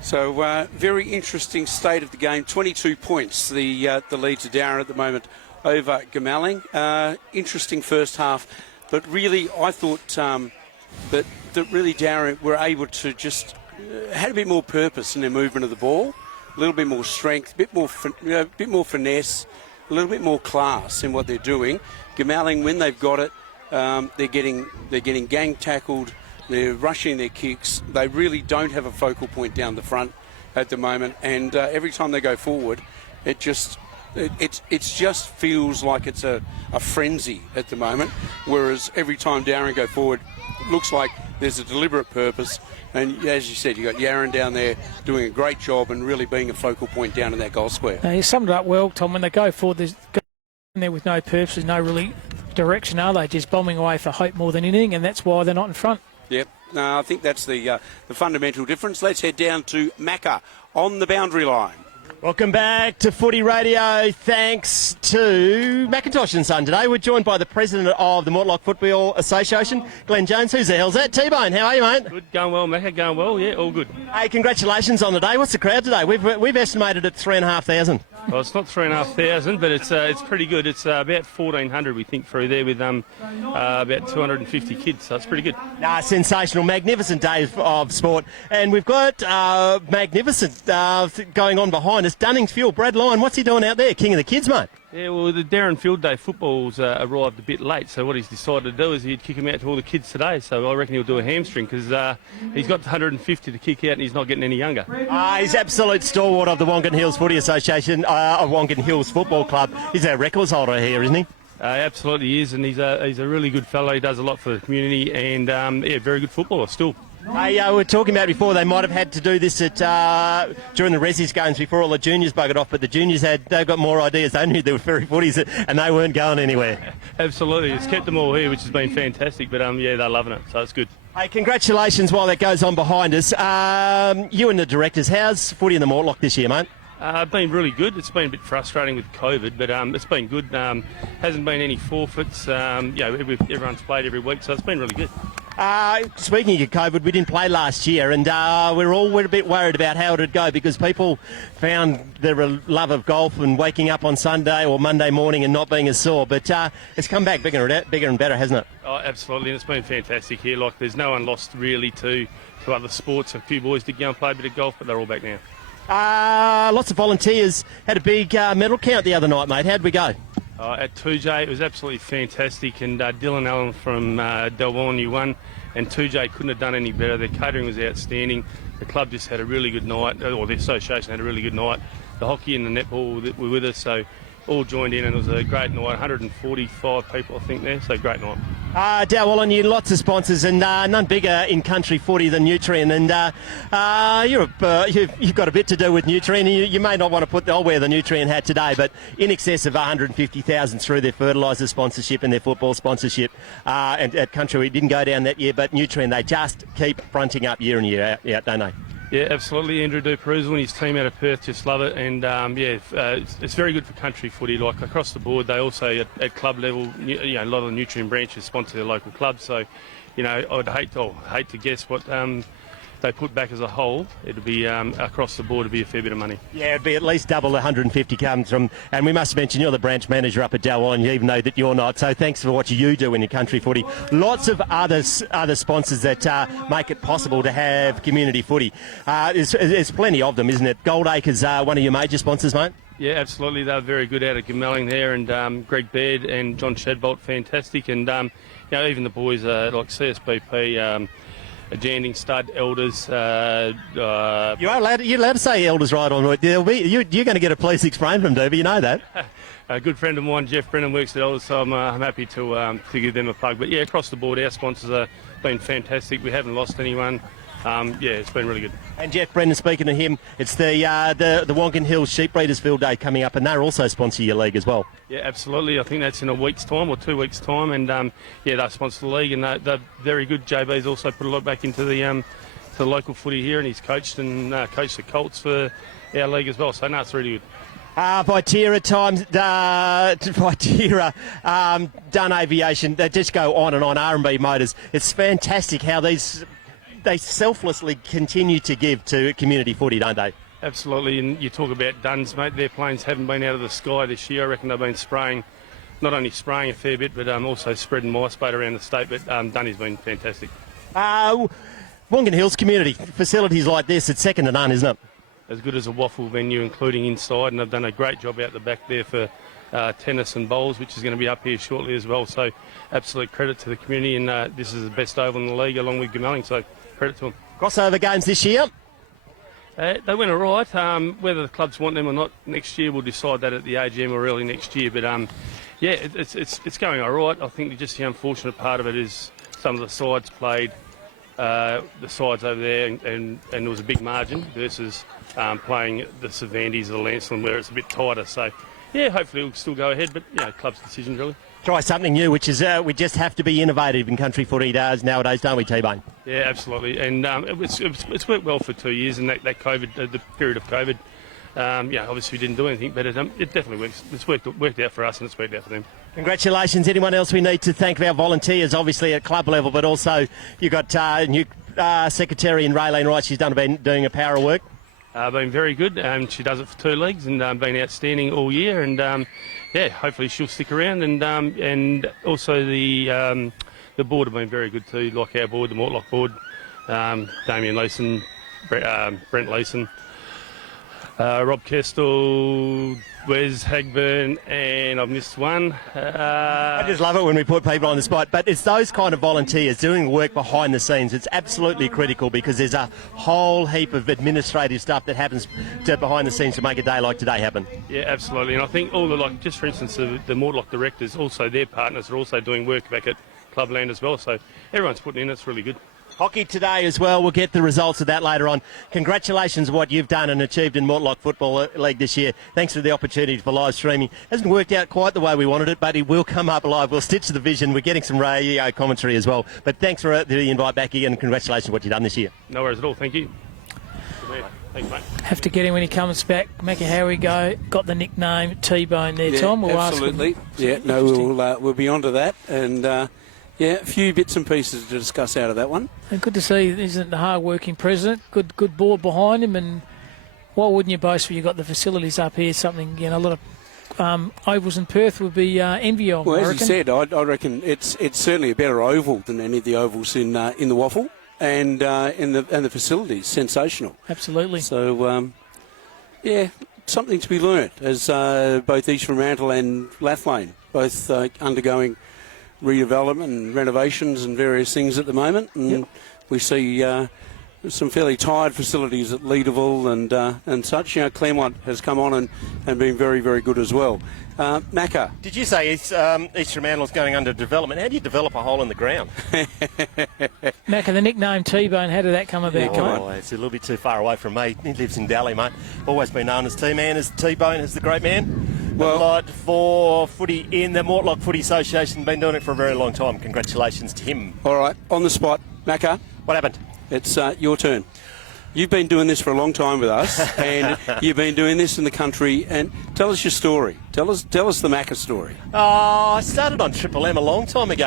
So, very interesting state of the game. 22 points, the lead to Dowerin at the moment over Goomalling. Interesting first half, but really I thought that really Dowerin were able to just had a bit more purpose in their movement of the ball, a little bit more strength, a bit more finesse, a little bit more class in what they're doing. Goomalling, when they've got it, they're getting gang tackled. They're rushing their kicks. They really don't have a focal point down the front at the moment, and every time they go forward, it just feels like it's a frenzy at the moment. Whereas every time Dowerin go forward, it looks like there's a deliberate purpose. And as you said, you got Yaren down there doing a great job and really being a focal point down in that goal square. You summed it up well, Tom. When they go forward, there's in there with no purpose, there's no really direction, are they? Just bombing away for hope more than anything, and that's why they're not in front. Yep. No, I think that's the fundamental difference. Let's head down to Macca on the boundary line. Welcome back to Footy Radio. Thanks to Macintosh and Son today. We're joined by the president of the Mortlock Football Association, Glenn Jones. Who's the hell's that? T-Bone, how are you, mate? Good, going well, Macca, going well, yeah, all good. Hey, congratulations on the day. What's the crowd today? We've estimated at 3,500. Well, it's not 3,500, but it's pretty good. It's about 1,400, we think, through there with about 250 kids, so it's pretty good. Sensational, magnificent day of sport. And we've got magnificent going on behind us. Dunning's Fuel, Brad Lyon, what's he doing out there? King of the kids, mate. Yeah, well, the Dowerin Field Day football's arrived a bit late, so what he's decided to do is he'd kick him out to all the kids today, so I reckon he'll do a hamstring because he's got 150 to kick out and he's not getting any younger. He's absolute stalwart of the Wongan Hills Footy Association, of Wongan Hills Football Club. He's our records holder here, isn't he? Absolutely is, and he's a really good fellow. He does a lot for the community and, very good footballer still. Hey, we were talking about before they might have had to do this at during the Resi's games before all the juniors buggered off, but the juniors they've got more ideas. They knew there were fairy footies and they weren't going anywhere. Absolutely, it's kept them all here, which has been fantastic. But they're loving it, so it's good. Hey, congratulations while that goes on behind us. You and the directors, how's footy in the Mortlock this year, mate? Been really good. It's been a bit frustrating with COVID, but it's been good. Hasn't been any forfeits. Everyone's played every week, so it's been really good. Speaking of COVID, we didn't play last year, and we're a bit worried about how it would go because people found their love of golf and waking up on Sunday or Monday morning and not being as sore. But it's come back bigger and better, hasn't it? Oh, absolutely, and it's been fantastic here. Like, there's no one lost really to other sports. A few boys did go and play a bit of golf, but they're all back now. Lots of volunteers. Had a big medal count the other night, mate. How'd we go? At 2J, it was absolutely fantastic, and Dylan Allen from Dowerin Wylie and 2J couldn't have done any better. Their catering was outstanding. The club just had a really good night, or the association had a really good night. The hockey and the netball were with us, so all joined in, and it was a great night. 145 people, I think, there, so great night. Dowerin, you lots of sponsors, and none bigger in country footy than Nutrien, and you've got a bit to do with Nutrien. You may not want to I'll wear the Nutrien hat today, but in excess of 150,000 through their fertiliser sponsorship and their football sponsorship. And at country, it didn't go down that year, but Nutrien, they just keep fronting up year in year out, don't they? Yeah, absolutely. Andrew Duperuzal and his team out of Perth just love it, and it's very good for country footy. Like across the board, they also at club level, a lot of the Nutrien branches sponsor their local clubs, so you know, I'd hate to guess what they put back as a whole. It'd be across the board, it'd be a fair bit of money. Yeah, it'd be at least double the 150 comes from, and we must mention you're the branch manager up at Dowerin, even though that you're not. So thanks for what you do in your country footy. Lots of other sponsors that make it possible to have community footy. There's plenty of them, isn't it? Gold Acres are one of your major sponsors, mate. Yeah, absolutely. They're very good out at Goomalling there, and Greg Baird and John Shadbolt, fantastic. And you know, even the boys like CSBP. Janding Stud, Elders. You're allowed to say Elders right on. You're going to get a police explain from Doobie, you know that. A good friend of mine, Jeff Brennan, works at Elders, so I'm happy to give them a plug. But yeah, across the board, our sponsors have been fantastic. We haven't lost anyone. Yeah, it's been really good. And Jeff Brennan, speaking to him, it's the Wongan Hills Sheep Breeders Field Day coming up, and they're also sponsor your league as well. Yeah, absolutely. I think that's in a week's time or 2 weeks' time, and yeah, they sponsor the league, and they're very good. JB's also put a lot back into the local footy here, and he's coached the Colts for our league as well. So no, it's really good. Viterra times, Viterra, Dun Aviation, they just go on and on. R&B Motors, it's fantastic how they selflessly continue to give to community footy, don't they? Absolutely, and you talk about Duns, mate. Their planes haven't been out of the sky this year. I reckon they've been not only spraying a fair bit, but also spreading mice bait around the state. But Dunny's been fantastic. Wongan Hills community facilities like this, it's second to none, isn't it? As good as a waffle venue, including inside, and they've done a great job out the back there for tennis and bowls, which is going to be up here shortly as well. So absolute credit to the community, and this is the best oval in the league along with Goomalling, so credit to them. Crossover games this year? They went all right. Whether the clubs want them or not next year, we'll decide that at the AGM or early next year. But yeah, it's going all right. I think just the unfortunate part of it is some of the sides played the sides over there, and there was a big margin versus playing the Cervantes or the Lanceland where it's a bit tighter. So yeah, hopefully it'll still go ahead. But you know, club's decision really. Try something new, which is we just have to be innovative in country footy nowadays, don't we, T-Bone? Yeah, absolutely. And it's worked well for 2 years, and that COVID, the period of COVID, yeah, obviously we didn't do anything, but it definitely works. It's worked out for us, and it's worked out for them. Congratulations. Anyone else we need to thank our volunteers, obviously at club level, but also you've got new secretary in Raylene Wright. She's been doing a power of work. Been very good. She does it for 2 leagues and been outstanding all year. And yeah, hopefully she'll stick around. And also the board have been very good too, like our board, the Mortlock board, Damien Leeson, Brent Leeson, Rob Kestel, Wes Hagburn, and I've missed one. I just love it when we put people on the spot, but it's those kind of volunteers doing work behind the scenes. It's absolutely critical because there's a whole heap of administrative stuff that happens behind the scenes to make a day like today happen. Yeah, absolutely, and I think all just for instance, the Mortlock directors, also their partners are also doing work back at Clubland as well, so everyone's putting in. It's really good. Hockey today as well. We'll get the results of that later on. Congratulations on what you've done and achieved in Mortlock Football League this year. Thanks for the opportunity for live streaming. Hasn't worked out quite the way we wanted it, but it will come up live. We'll stitch the vision. We're getting some radio commentary as well. But thanks for the invite back again, and congratulations on what you've done this year. No worries at all. Thank you. Thanks, mate. Have to get him when he comes back. Macca, how we go? Got the nickname T-Bone there, yeah, Tom. We'll absolutely. Ask him. Yeah, no, we'll be on to that. And yeah, a few bits and pieces to discuss out of that one. And good to see, isn't the hard-working president? Good board behind him, and why wouldn't you boast when you've got the facilities up here? Something, you know, a lot of ovals in Perth would be envy of. Well, as you said, I reckon it's certainly a better oval than any of the ovals in the Waffle, and the facilities sensational. Absolutely. So yeah, something to be learnt as both East Fremantle and Lathlane both undergoing redevelopment and renovations and various things at the moment, and we see some fairly tired facilities at Leederville and such. You know, Claremont has come on and been very, very good as well. Macca. Did you say East Fremantle is going under development? How do you develop a hole in the ground? Macca, the nickname T-Bone, how did that come about? It's a little bit too far away from me. He lives in Dally, mate. Always been known as T-Man, as T-Bone, as the great man. Well, for footy in the Mortlock Footy Association, been doing it for a very long time. Congratulations to him. All right, on the spot, Macca. What happened? It's your turn. You've been doing this for a long time with us, and you've been doing this in the country. And tell us your story. Tell us the Macca story. I started on Triple M a long time ago.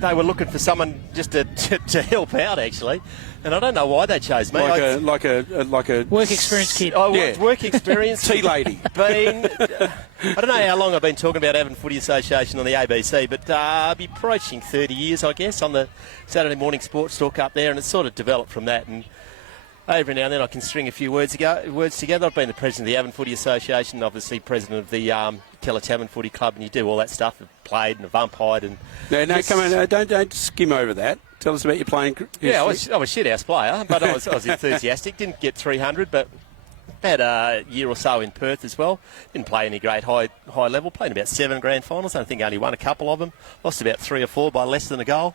they were looking for someone just to help out, actually. And I don't know why they chose me. Like a Work experience kid. Work experience. tea lady. I don't know how long I've been talking about Avon Footy Association on the ABC, but I'll be approaching 30 years, I guess, on the Saturday morning sports talk up there, and it's sort of developed from that. And every now and then I can string a few words together. I've been the president of the Avon Footy Association, obviously president of the Keller Tavern Footy Club, and you do all that stuff. I've played and I've umpired. And no, come on, don't skim over that. Tell us about your playing history. Yeah, I was a shithouse player, but I was enthusiastic. Didn't get 300, but had a year or so in Perth as well. Didn't play any great high level. Played about 7 grand finals. I think only won a couple of them. Lost about 3 or 4 by less than a goal.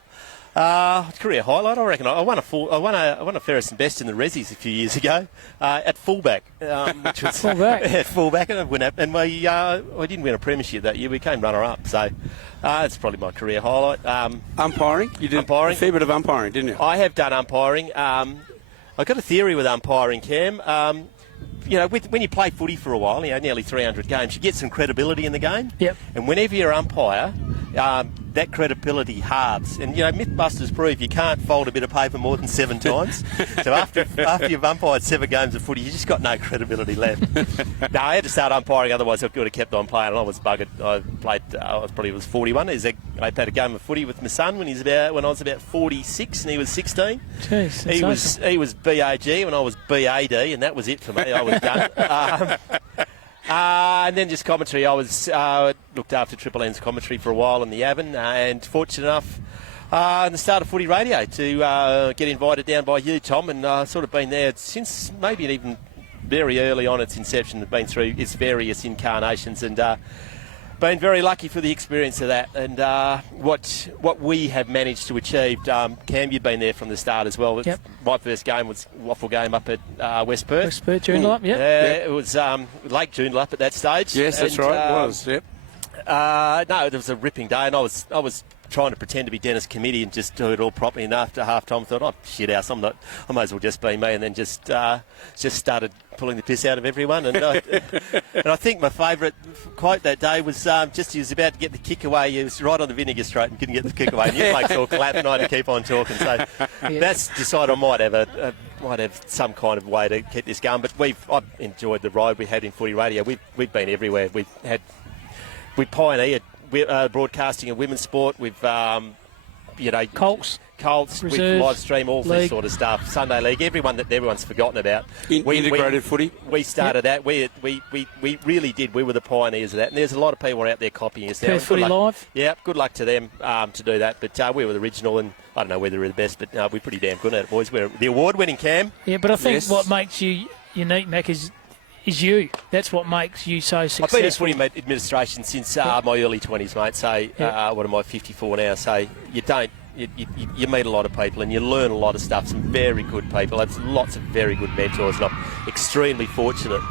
Career highlight, I reckon. I won a Ferris and Best in the Resis a few years ago at fullback. Which was fullback. At fullback, and I didn't win a premiership that year. We came runner-up, so that's probably my career highlight. Umpiring? You did umpiring. A fair bit of umpiring, didn't you? I have done umpiring. I've got a theory with umpiring, Cam. When you play footy for a while, nearly 300 games, you get some credibility in the game. Yep. And whenever you're umpire, that credibility halves. And, Mythbusters prove you can't fold a bit of paper more than 7 times. So after you've umpired 7 games of footy, you just got no credibility left. No, I had to start umpiring, otherwise I would have kept on playing. And I was buggered. I played, I probably was 41. I played a game of footy with my son when I was about 46 and he was 16. Jeez, he was BAG when I was BAD, and that was it for me. I was done. And then just commentary. I was looked after Triple N's commentary for a while in the Avon, and fortunate enough in the start of Footy Radio to get invited down by you, Tom, and sort of been there since maybe even very early on its inception. Been through its various incarnations, and been very lucky for the experience of that, and what we have managed to achieve. Cam, you've been there from the start as well. Yep. My first game was Waffle game up at West Perth. West Perth, Joondalup, yep. It was Lake Joondalup at that stage. Yes, that's right. It was. Yep. No, it was a ripping day, and I was trying to pretend to be Dennis Committee and just do it all properly. And after half time, I thought, shit house, I might as well just be me, and then just started pulling the piss out of everyone. And I think my favourite quote that day was he was about to get the kick away. He was right on the vinegar straight and couldn't get the kick away. And you blokes all clapped, and I had to keep on talking. So that's decided I might have some kind of way to keep this going. But I've enjoyed the ride we had in Footy Radio. We've been everywhere. We pioneered broadcasting of women's sport. We've Colts, Reserve, with live stream, all League. this sort of stuff. Sunday League, everyone's forgotten about. Integrated footy. We started that. We really did. We were the pioneers of that. And there's a lot of people out there copying us now. Perth Footy Live. Yeah, good luck to them to do that. But we were the original, and I don't know whether we're the best, but we're pretty damn good at it, boys. We're the award-winning Cam. Yeah, but I think what makes you unique, Mac, is you. That's what makes you so successful. I've been in footy administration since my early 20s, mate. So what am I, 54 now? So you meet a lot of people and you learn a lot of stuff. Some very good people. There's lots of very good mentors, and I'm extremely fortunate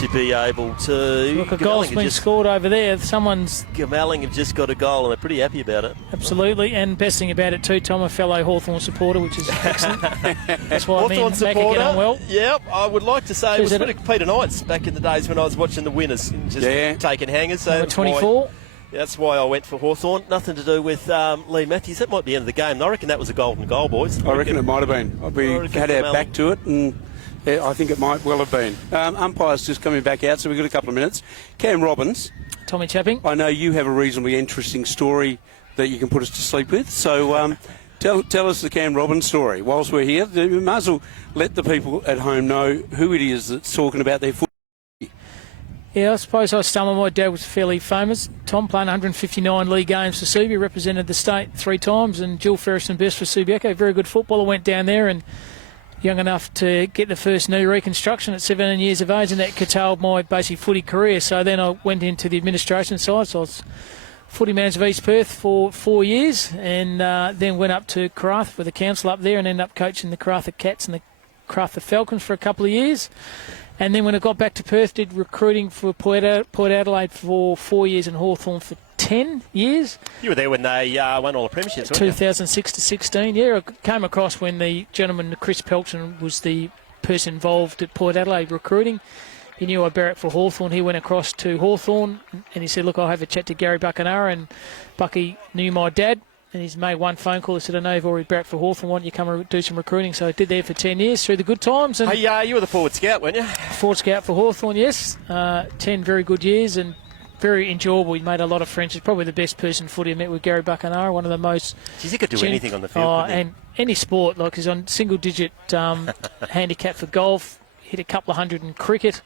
to be able to... Look, a goal's been scored over there. Goomalling have just got a goal, and they're pretty happy about it. Absolutely, and best thing about it too, Tom, a fellow Hawthorn supporter, which is excellent. That's why Hawthorn supporter, get on well. Yep, I would like to say it was Peter Knights back in the days when I was watching the Winners, just taking hangers. So number 24. That's why I went for Hawthorn. Nothing to do with Lee Matthews. That might be the end of the game. I reckon that was a golden goal, boys. I reckon it might have been. We had our back to it, and I think it might well have been. Umpire's just coming back out, so we've got a couple of minutes. Cam Robbins. Tommy Chapping. I know you have a reasonably interesting story that you can put us to sleep with, so tell us the Cam Robbins story. Whilst we're here, we might as well let the people at home know who it is that's talking about their football. Yeah, I suppose I stumbled. My dad was fairly famous. Tom, playing 159 league games for Subiaco, represented the state 3 times, and Jill Ferris and Best for Subiaco. Very good footballer. Went down there and young enough to get the first knee reconstruction at 17 years of age, and that curtailed my basic footy career. So then I went into the administration side. So I was footy manager of East Perth for 4 years, and then went up to Karratha for the council up there, and ended up coaching the Karratha Cats and the Karratha Falcons for a couple of years. And then when I got back to Perth, did recruiting for Port Adelaide for 4 years and Hawthorn for 10 years. You were there when they won all the premierships, weren't 2006 to 16, yeah. I came across when the gentleman, Chris Pelton, was the person involved at Port Adelaide recruiting. He knew I barracked for Hawthorn. He went across to Hawthorn and he said, look, I'll have a chat to Gary Buckenara, and Bucky knew my dad. And he's made one phone call. He said, I know you've already backed for Hawthorn. Why don't you come and do some recruiting? So I did there for 10 years through the good times. And Hey, you were the forward scout, weren't you? forward scout for Hawthorn, yes. 10 very good years and very enjoyable. He made a lot of friends. He's probably the best person Footy I met with Gary Buckenara, one of the most... Geez, he could do anything on the field, and any sport. Like, he's on single-digit handicap for golf. Hit a couple of hundred in cricket.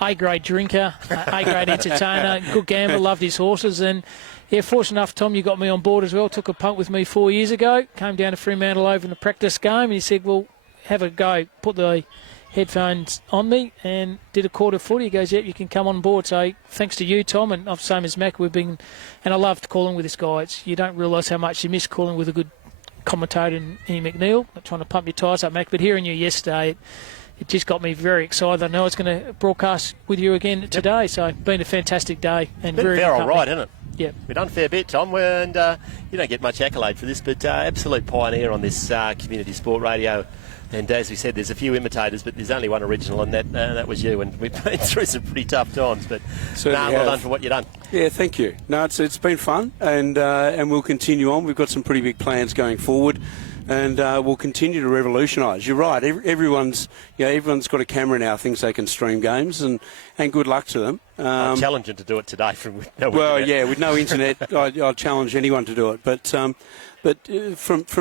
A-grade drinker, A-grade entertainer, good gambler, loved his horses. And, yeah, fortunate enough, Tom, you got me on board as well. Took a punt with me 4 years ago. Came down to Fremantle over in the practice game. And he said, well, have a go. Put the headphones on me and did a quarter of footy. He goes, yep, you can come on board. So thanks to you, Tom, and same as Mac, we've been... And I loved calling with this guy. You don't realise how much you miss calling with a good commentator in Ian McNeil. Not trying to pump your tyres up, Mac, but hearing you yesterday... It just got me very excited. I know it's going to broadcast with you again today, so it's been a fantastic day. And been very fair all right, isn't it? Yeah. We've done a fair bit, Tom, and you don't get much accolade for this, but absolute pioneer on this community sport radio. And as we said, there's a few imitators, but there's only one original, and that was you. And we've been through some pretty tough times, but well done for what you've done. Yeah, thank you. No, it's been fun, and we'll continue on. We've got some pretty big plans going forward. And we'll continue to revolutionise. You're right. Everyone's got a camera now. Thinks they can stream games, and good luck to them. I challenge them to do it today. With no internet, I'll challenge anyone to do it. But from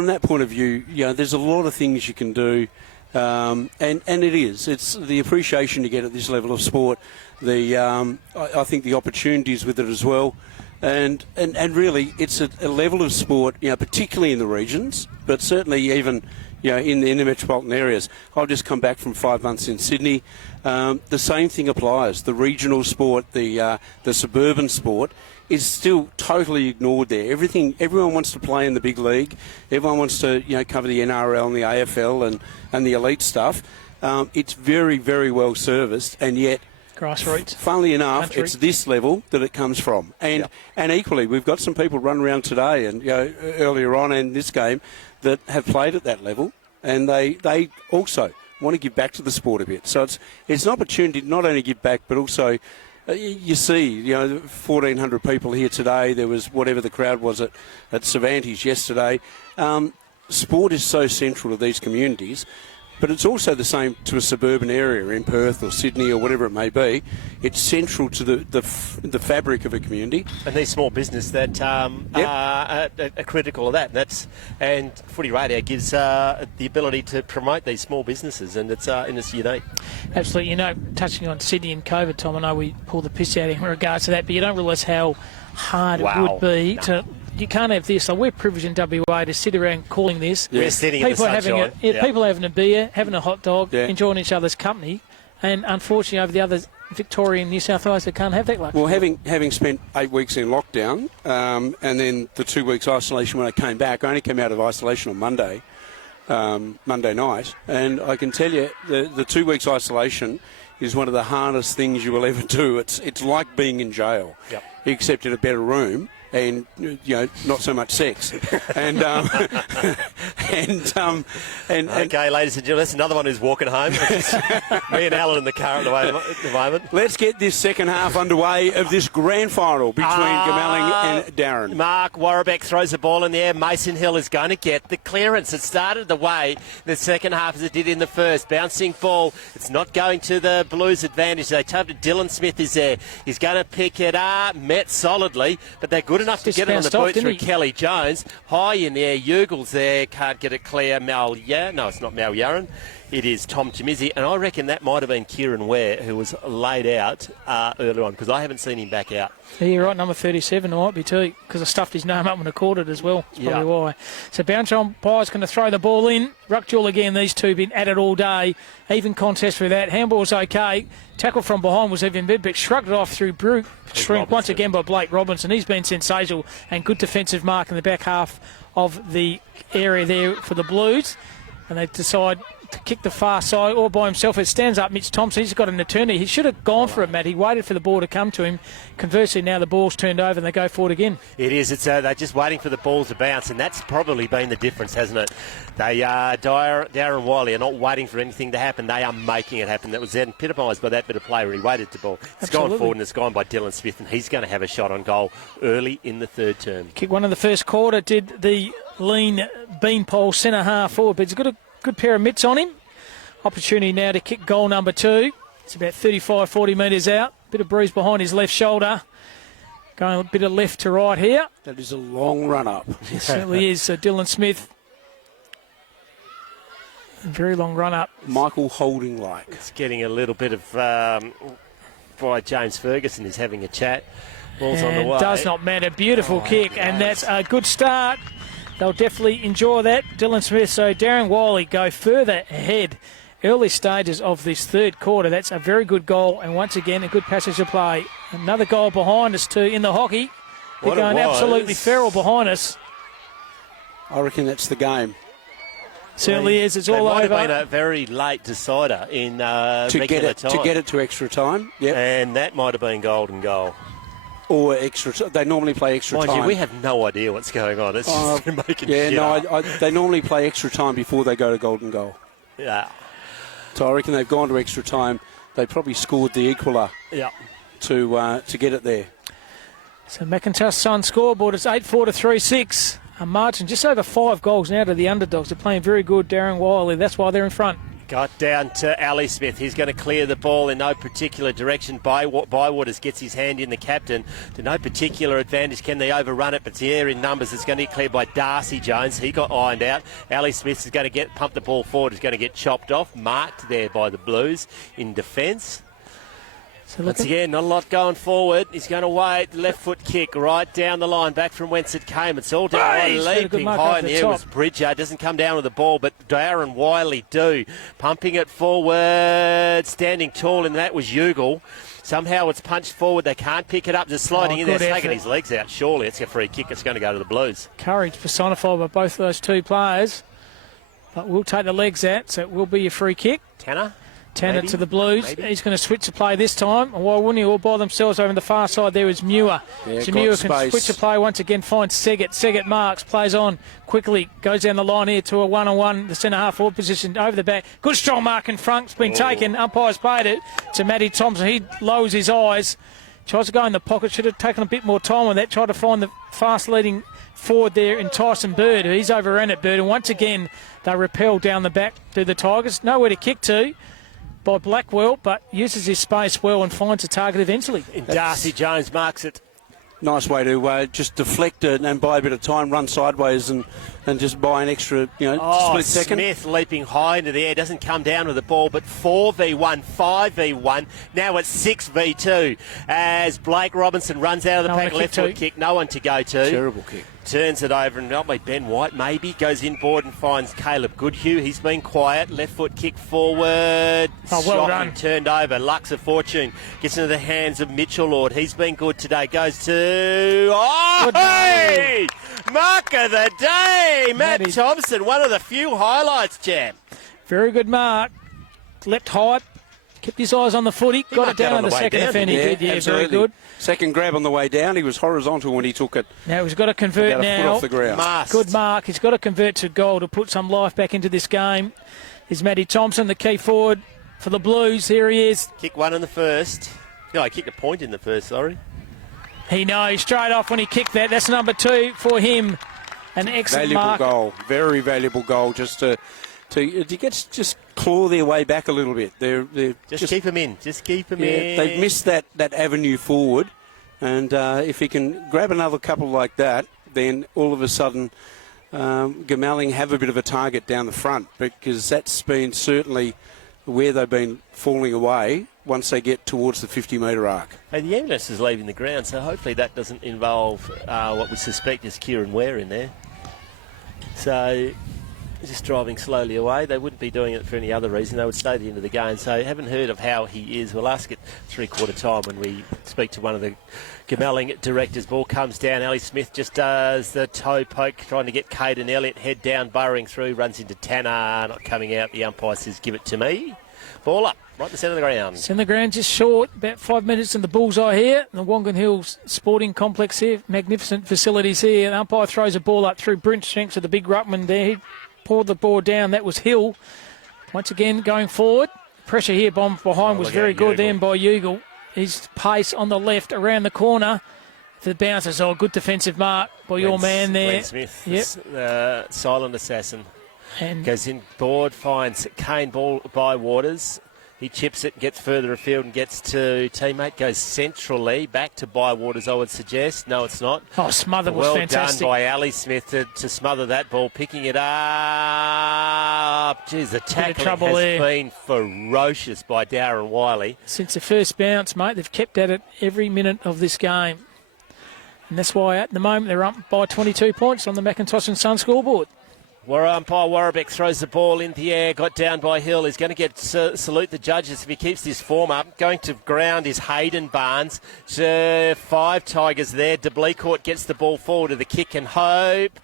that point of view, there's a lot of things you can do, and it's the appreciation you get at this level of sport. I think the opportunities with it as well. And really, it's a level of sport, particularly in the regions, but certainly even, in the metropolitan areas. I've just come back from 5 months in Sydney. The same thing applies. The regional sport, the suburban sport, is still totally ignored there. Everyone wants to play in the big league. Everyone wants to, cover the NRL and the AFL and the elite stuff. It's very, very well serviced, and yet. Grassroots. Funnily enough, Country. It's this level that it comes from. And equally, we've got some people running around today and earlier on in this game that have played at that level, and they also want to give back to the sport a bit. So it's an opportunity to not only give back, but also you see, 1,400 people here today. There was whatever the crowd was at Cervantes yesterday. Sport is so central to these communities. But it's also the same to a suburban area in Perth or Sydney or whatever it may be. It's central to the fabric of a community. And these small business that are critical of that. And Footy Radio gives the ability to promote these small businesses, and it's unique. Absolutely. Touching on Sydney and COVID, Tom, I know we pull the piss out in regards to that, but you don't realise how hard it would be to... You can't have this. Like, we're privileged in WA to sit around calling this. We're sitting in the sunshine. People are having a beer, having a hot dog, enjoying each other's company. And unfortunately, over the other Victoria and New South Wales, they can't have that luxury. Well, having spent 8 weeks in lockdown and then the 2 weeks isolation when I came back, I only came out of isolation on Monday night. And I can tell you the 2 weeks isolation is one of the hardest things you will ever do. It's like being in jail, except in a better room. And not so much sex, and okay, ladies and gentlemen, that's another one who's walking home. Me and Alan in the car at the moment. Let's get this second half underway of this grand final between Goomalling and Dowerin. Mark Warrabeck throws the ball in the air. Mason Hill is going to get the clearance. It started the way the second half as it did in the first. Bouncing ball. It's not going to the Blues' advantage. They told it. Dylan Smith is there. He's going to pick it up. Met solidly, but they're good enough to get it on the boot through Kelly Jones. High in there. Yugels there. Can't get it clear. No, it's not Mal Yaron. It is Tom Chimizzi, and I reckon that might have been Kieran Ware who was laid out earlier on, because I haven't seen him back out. Yeah, you're right, number 37 might be too, because I stuffed his name up when I caught it as well. That's probably why. So bounce umpire's going to throw the ball in. Ruck duel again, these two have been at it all day. Even contest for that. Handball's okay. Tackle from behind was even bit, but shrugged it off through Brute. Shrink once again by Blake Robinson. He's been sensational, and good defensive mark in the back half of the area there for the Blues. And they decide to kick the far side all by himself. It stands up Mitch Thompson. He's got an eternity. He should have gone for it, Matt. He waited for the ball to come to him. Conversely, now the ball's turned over and they go forward again. It is. It's they're just waiting for the ball to bounce, and that's probably been the difference, hasn't it? They Dowerin Wylie are not waiting for anything to happen. They are making it happen. That was then epitomised by that bit of play where he waited to ball. It's gone forward and it's gone by Dylan Smith, and he's going to have a shot on goal early in the third term. Kick one in the first quarter. Did the lean beanpole centre half forward, but he's got a good pair of mitts on him. Opportunity now to kick goal number 2. It's about 35-40 metres out. Bit of bruise behind his left shoulder. Going a bit of left to right here. That is a long run up. It certainly is. Dylan Smith. Very long run up. Michael Holding like. It's getting a little bit of by James Ferguson. He's having a chat. Ball's on the way. Does not matter. Beautiful kick, and that's a good start. They'll definitely enjoy that. Dylan Smith, so Dowerin Wylie go further ahead. Early stages of this third quarter. That's a very good goal, and once again, a good passage of play. Another goal behind us too in the hockey. They're going absolutely feral behind us. I reckon that's the game. Certainly is. It's all over. It might have been a very late decider in regular time. To get it to extra time. Yep. And that might have been golden goal. Or extra. They normally play extra Mind time. you, we have no idea what's going on. It's just making shit up. They normally play extra time before they go to golden goal. Yeah. So I reckon they've gone to extra time. They probably scored the equaler. Yeah. To get it there. So McIntosh Sun scoreboard is 8-4 to 3-6. A margin just over 5 goals now to the underdogs. They're playing very good. Dowerin Wylie. That's why they're in front. Got down to Ali Smith. He's going to clear the ball in no particular direction. Bywaters gets his hand in the captain. To no particular advantage. Can they overrun it? But it's there in numbers. It's going to get cleared by Darcy Jones. He got ironed out. Ali Smith is going to pump the ball forward. He's going to get chopped off. Marked there by the Blues in defence. So once again, not a lot going forward. He's going to wait. Left foot kick right down the line, back from whence it came. It's all down, leaping high in the air. Was Bridger. Doesn't come down with the ball, but Dowerin Wylie do. Pumping it forward, standing tall, and that was Ugle. Somehow it's punched forward. They can't pick it up. Just sliding in there, taking his legs out. Surely it's a free kick. It's going to go to the Blues. Courage personified by both of those two players. But we'll take the legs out, so it will be a free kick. Tanner to the Blues. Maybe. He's going to switch the play this time. And why wouldn't he? All by themselves over on the far side there is Muir. Yeah, so Muir can switch the play once again, finds Seggett. Seggett marks, plays on quickly, goes down the line here to a one-on-one, the centre-half forward position, over the back. Good strong mark in front. It's been taken. Umpire's played it to Matty Thompson. He lowers his eyes, tries to go in the pocket. Should have taken a bit more time on that. Tried to find the fast-leading forward there in Tyson Bird. He's overran it, Bird. And once again, they repel down the back to the Tigers. Nowhere to kick to by Blackwell, but uses his space well and finds a target eventually. And Darcy Jones marks it. Nice way to just deflect it and buy a bit of time, run sideways and just buy an extra, split second. Smith leaping high into the air, doesn't come down with the ball, but 4v1, 5v1, now it's 6v2 as Blake Robinson runs out of the pack, left foot kick, no one to go to. Terrible kick. Turns it over and not by Ben White, maybe. Goes inboard and finds Caleb Goodhue. He's been quiet. Left foot kick forward. Well done. Turned over. Lucks of Fortune. Gets into the hands of Mitchell Lord. He's been good today. Goes to... Oh, hey! Mark of the day! Matt Thompson. One of the few highlights, Jam. Very good mark. Leapt high. Kept his eyes on the footy. Got it down on the second offender. He did, very good. Second grab on the way down. He was horizontal when he took it. Now he's got to convert about a foot now. off the ground. Good mark. He's got to convert to goal to put some life back into this game. Is Matty Thompson, the key forward for the Blues. Here he is. Kick one in the first. No, I kicked a point in the first, sorry. He knows straight off when he kicked that. That's number 2 for him. An excellent mark. Valuable goal. Very valuable goal just to just claw their way back a little bit. They're just keep him in. Just keep him in. They've missed that avenue forward, and if he can grab another couple like that, then all of a sudden Goomalling have a bit of a target down the front, because that's been certainly where they've been falling away once they get towards the 50-metre arc. Hey, the ambulance is leaving the ground, so hopefully that doesn't involve what we suspect is Kieran Ware in there. So... just driving slowly away. They wouldn't be doing it for any other reason. They would stay at the end of the game. So haven't heard of how he is. We'll ask at three-quarter time when we speak to one of the Goomalling directors. Ball comes down. Ali Smith just does the toe poke, trying to get Caden Elliott. Head down, burrowing through, runs into Tanner. Not coming out. The umpire says, give it to me. Ball up, right in the centre of the ground. Centre of the ground, just short. About 5 minutes in the bullseye here. The Wongan Hills Sporting Complex here. Magnificent facilities here. The umpire throws a ball up through Brent Shanks to the big ruckman there. He poured the ball down. That was Hill. Once again, going forward. Pressure here behind was very good then by Ugle. His pace on the left around the corner. For the bouncers, good defensive mark by your man there. Glenn Smith, silent assassin. And goes in board, finds Kane ball by Waters. He chips it, gets further afield and gets to teammate. Goes centrally, back to Bywaters, I would suggest. No, it's not. Oh, smother was fantastic. Well done by Ali Smith to smother that ball, picking it up. Geez, the tackling has been ferocious by Dowerin Wylie. Since the first bounce, mate, they've kept at it every minute of this game. And that's why at the moment they're up by 22 points on the Macintosh and Sun scoreboard. Umpire Warrabeck throws the ball in the air, got down by Hill. He's going to get salute the judges if he keeps this form up. Going to ground is Hayden Barnes. 5 Tigers there. De Blecourt gets the ball forward to the kick and hope.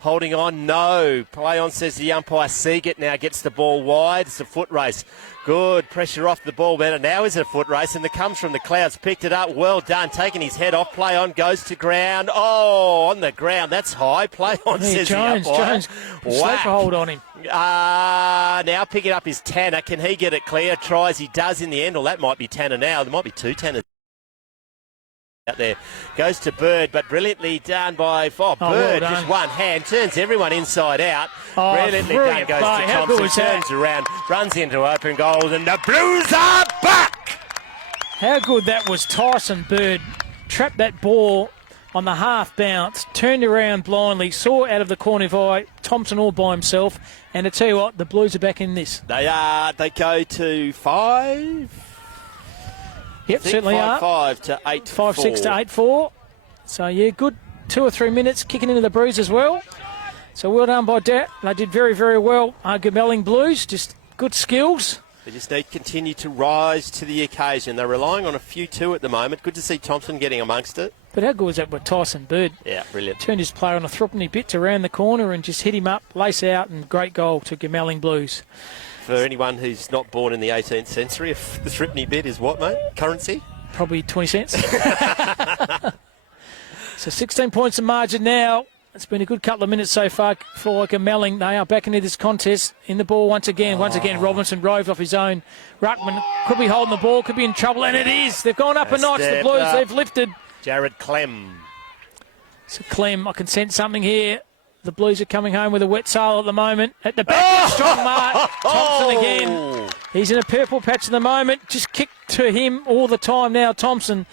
Holding on, no. Play on, says the umpire. Seagate now gets the ball wide. It's a foot race. Good pressure off the ball, man. Now is a foot race, and it comes from the clouds. Picked it up. Well done. Taking his head off. Play on, goes to ground. Oh, on the ground. That's high. Play on, says Jones, the umpire. Jones, slap a hold on him. Now picking up is Tanner. Can he get it clear? Tries. He does in the end. Well, that might be Tanner now. There might be two Tanners out there. Goes to Bird, but brilliantly done by Bird. Well just one hand, turns everyone inside out. Brilliantly done. Goes to Thompson, turns around, runs into open goal, and the Blues are back. How good that was. Tyson Bird trapped that ball on the half bounce, turned around blindly, saw out of the corner of eye Thompson all by himself, and I tell you what, the Blues are back in this. They are. They go to 5. Yep, certainly 5 to 8. 5-6 to 8-4. So, yeah, good 2 or 3 minutes kicking into the Breeze as well. So, well done by Dat. They did very, very well. Goomalling Blues, just good skills. They just need to continue to rise to the occasion. They're relying on a few too at the moment. Good to see Thompson getting amongst it. But how good was that with Tyson Bird? Yeah, brilliant. Turned his player on a threepenny bit around the corner and just hit him up, lace out, and great goal to Goomalling Blues. For anyone who's not born in the 18th century, if the threepenny bit is what, mate? Currency? Probably 20 cents. So 16 points of margin now. It's been a good couple of minutes so far for Goomalling. They are back into this contest. In the ball once again. Once again, Robinson roved off his own. Ruckman could be holding the ball, could be in trouble, and it is. They've gone up a notch. The Blues, they've lifted. Jared Clem. So Clem, I can sense something here. The Blues are coming home with a wet sail at the moment. At the back, strong mark. Thompson again. He's in a purple patch at the moment. Just kick to him all the time now, Thompson.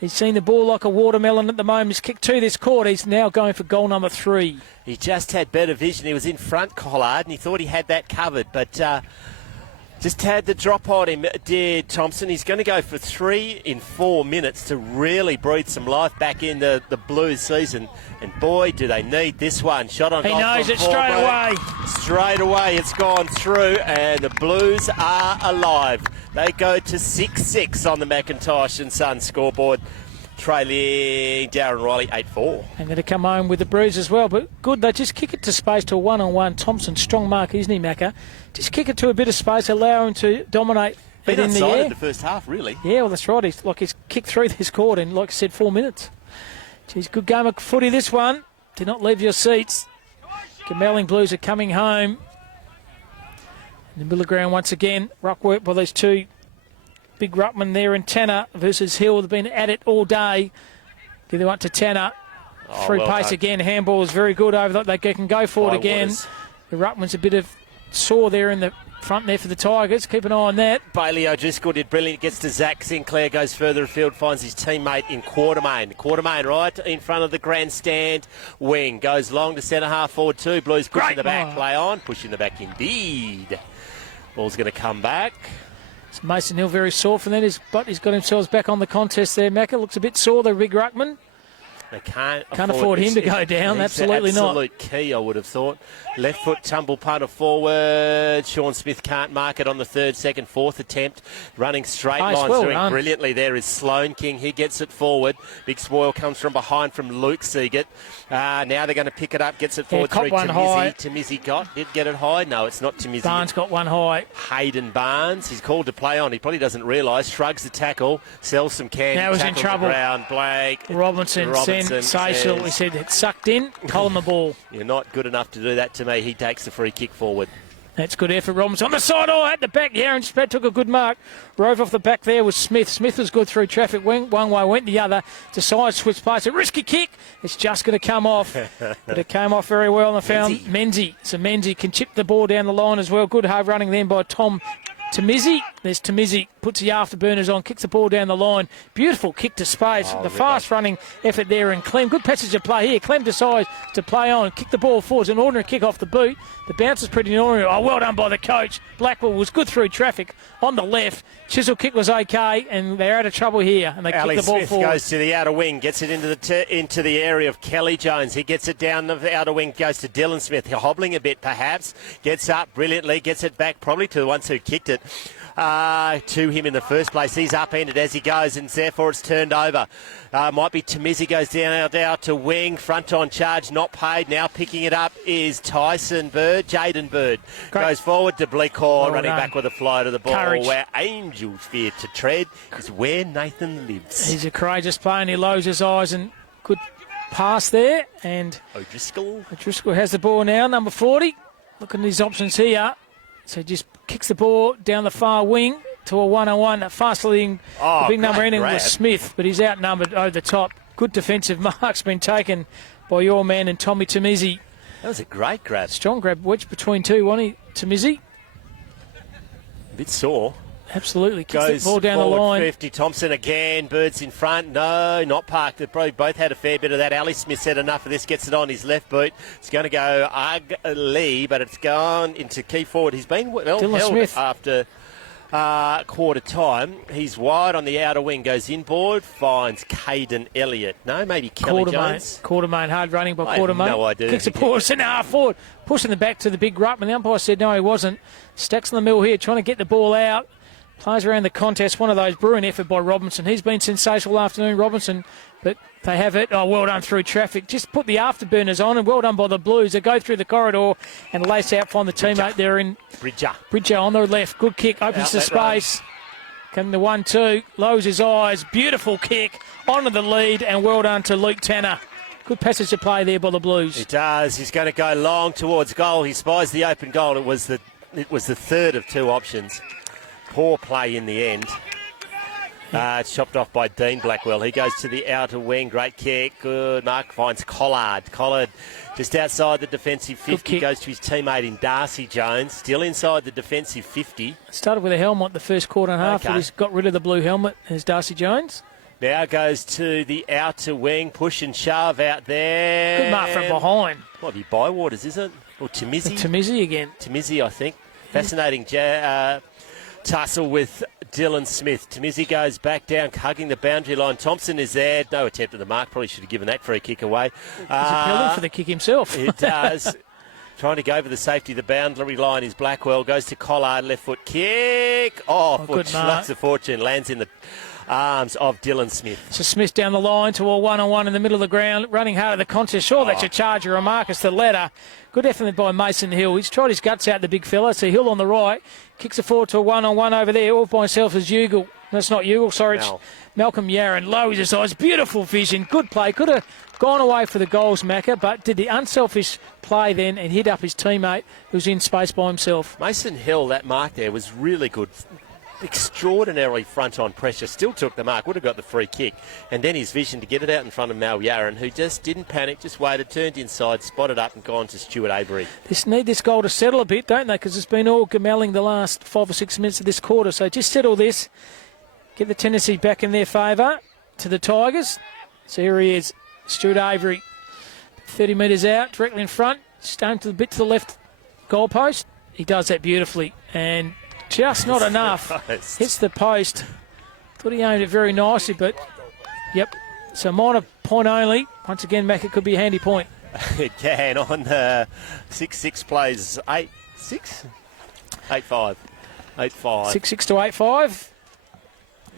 He's seen the ball like a watermelon at the moment. He's kicked to this court. He's now going for goal number 3. He just had better vision. He was in front, Collard, and he thought he had that covered, but just had the drop on him, did Thompson. He's going to go for 3 in 4 minutes to really breathe some life back in the Blues season. And boy, do they need this one. Shot on goal. He knows it straight away. Straight away, it's gone through, and the Blues are alive. They go to 6-6 on the Macintosh and Sun scoreboard, trailing Dowerin Wylie 8-4. And going to come home with the Breeze as well. But good, they just kick it to space to a one-on-one. Thompson, strong mark, isn't he, Macca? Just kick it to a bit of space, allow him to dominate it in the air. In the first half, really. Yeah, well, that's right. He's kicked through this court in, like I said, 4 minutes. Geez, good game of footy, this one. Do not leave your seats. Goomalling Blues are coming home. In the middle of the ground once again. Ruck work by these two big ruckmen there in Tanner versus Hill. They've been at it all day. Give it up to Tanner. Through pace done. Again. Handball is very good over that. They can go forward again. The ruckman's a bit of sore there in the front there for the Tigers. Keep an eye on that. Bailey O'Driscoll did brilliant. Gets to Zach Sinclair. Goes further afield. Finds his teammate in Quartermain. Quartermain right in front of the grandstand wing. Goes long to centre half forward too. Blues pushing the back. Play on. Pushing the back indeed. Ball's going to come back. So Mason Hill very sore from that, but he's got himself back on the contest there. Macca looks a bit sore, the big ruckman. They can't afford him to go down. Absolutely not. Absolute key, I would have thought. Left foot tumble punter forward. Sean Smith can't mark it on the third, second, fourth attempt. Running straight lines, doing brilliantly there is Sloan King. He gets it forward. Big spoil comes from behind from Luke Seagate. Now they're going to pick it up. Gets it forward through Tamizzi. Tamizzi did get it high. No, it's not Tamizzi. Barnes got one high. Hayden Barnes. He's called to play on. He probably doesn't realise. Shrugs the tackle. Sells some candy. Now he's in trouble. Ground. Blake. Robinson sensational. He said it sucked in. Holding the ball. You're not good enough to do that to me. He takes the free kick forward. That's good effort, Robinson. On the side, at the back. Aaron Spratt took a good mark. Rove off the back there was Smith. Smith was good through traffic. Went one way, went the other. Decides switch place. A risky kick. It's just going to come off. But it came off very well. And I found Menzies. So Menzies can chip the ball down the line as well. Good hard running then by Tom Tamizzi. There's Tamizzi, puts the afterburners on, kicks the ball down the line. Beautiful kick to space. The fast running effort there, and Clem. Good passage of play here. Clem decides to play on, kick the ball forward. It's an ordinary kick off the boot. The bounce is pretty ordinary. Oh, well done by the coach. Blackwell was good through traffic on the left. Chisel kick was okay, and they're out of trouble here, and they kick the ball Smith forward. Goes to the outer wing, gets it into the area of Kelly Jones. He gets it down the outer wing, goes to Dylan Smith. He's hobbling a bit, perhaps. Gets up brilliantly, gets it back probably to the ones who kicked it. To him in the first place. He's upended as he goes, and therefore it's turned over. Might be Tamizzi goes down to wing, front on charge, not paid. Now picking it up is Tyson Bird. Jaden Bird goes forward to Bleakhorn, running back with a fly to the ball. Courage. Where angels fear to tread is where Nathan lives. He's a courageous player, and he lowers his eyes, and good pass there. And O'Driscoll has the ball now, number 40. Looking at his options here. So just kicks the ball down the far wing to a 1-on-1. Fast-leading the big number ending was Smith, but he's outnumbered over the top. Good defensive mark's been taken by your man and Tommy Tamizzi. That was a great grab. Strong grab, wedge between two, wasn't he, Tamizzi? A bit sore. Absolutely. Kicks the ball down the line. 50. Thompson again. Birds in front. No, not parked. They've probably both had a fair bit of that. Ali Smith said enough of this. Gets it on his left boot. It's going to go ugly, but it's gone into key forward. He's been well held Smith after quarter time. He's wide on the outer wing. Goes inboard. Finds Caden Elliott. No, maybe Kelly Jones. Quartermain. Hard running by Quartermain. No idea. Kicks a ball. It's an half forward. Pushing the back to the big ruck. And the umpire said no, he wasn't. Stacks in the middle here, trying to get the ball out. Plays around the contest. One of those brewing effort by Robinson. He's been sensational afternoon, Robinson. But they have it. Oh, well done through traffic. Just put the afterburners on, and well done by the Blues. They go through the corridor and lace out, find the teammate there in Bridger on the left. Good kick. Opens the space. Coming the 1-2. Lowers his eyes. Beautiful kick. Onto the lead, and well done to Luke Tanner. Good passage to play there by the Blues. He does. He's going to go long towards goal. He spies the open goal. It was the third of two options. Poor play in the end. It's chopped off by Dean Blackwell. He goes to the outer wing. Great kick. Good mark. Finds Collard. Collard just outside the defensive 50. Goes to his teammate in Darcy Jones. Still inside the defensive 50. Started with a helmet the first quarter and a half. But he's got rid of the blue helmet. There's Darcy Jones. Now goes to the outer wing. Push and shove out there. Good mark from behind. Might be Bywaters, is it? Or Tamizzi? Tamizzi again. Tamizzi, I think. Fascinating tussle with Dylan Smith. Tamizzi goes back down, hugging the boundary line. Thompson is there. No attempt at the mark. Probably should have given that free kick away. He's appealing for the kick himself. It does. Trying to go over the safety of the boundary line is Blackwell. Goes to Collard. Left foot kick. Foot slugs a fortune. Lands in the arms of Dylan Smith. So Smith down the line to a 1-on-1 in the middle of the ground, running hard at the contest. Sure, that's a charge or a Marcus the ladder. Good effort by Mason Hill. He's tried his guts out, the big fella. So Hill on the right, kicks it forward to a 1-on-1 over there. All by himself is Ugle. That's not Ugle, sorry, it's Malcolm Yarron. Lowers his eyes. Beautiful vision. Good play. Could have gone away for the goals, Macca, but did the unselfish play then and hit up his teammate who was in space by himself. Mason Hill, that mark there was really good. Extraordinarily front on pressure, still took the mark, would have got the free kick, and then his vision to get it out in front of Mal Yarron, who just didn't panic, just waited, turned inside, spotted up and gone to Stuart Avery. Need this goal to settle a bit, don't they, because it's been all Goomalling the last 5 or 6 minutes of this quarter, so just settle this, get the tendency back in their favour to the Tigers. So here he is, Stuart Avery, 30 metres out, directly in front, stone to the bit to the left goalpost. He does that beautifully, and just not enough. Hits the post. Thought he aimed it very nicely, but So minor point only. Once again, Mac, it could be a handy point. It can on 6-6 plays 8-6? 8-5. 8-5. 6-6 to 8-5.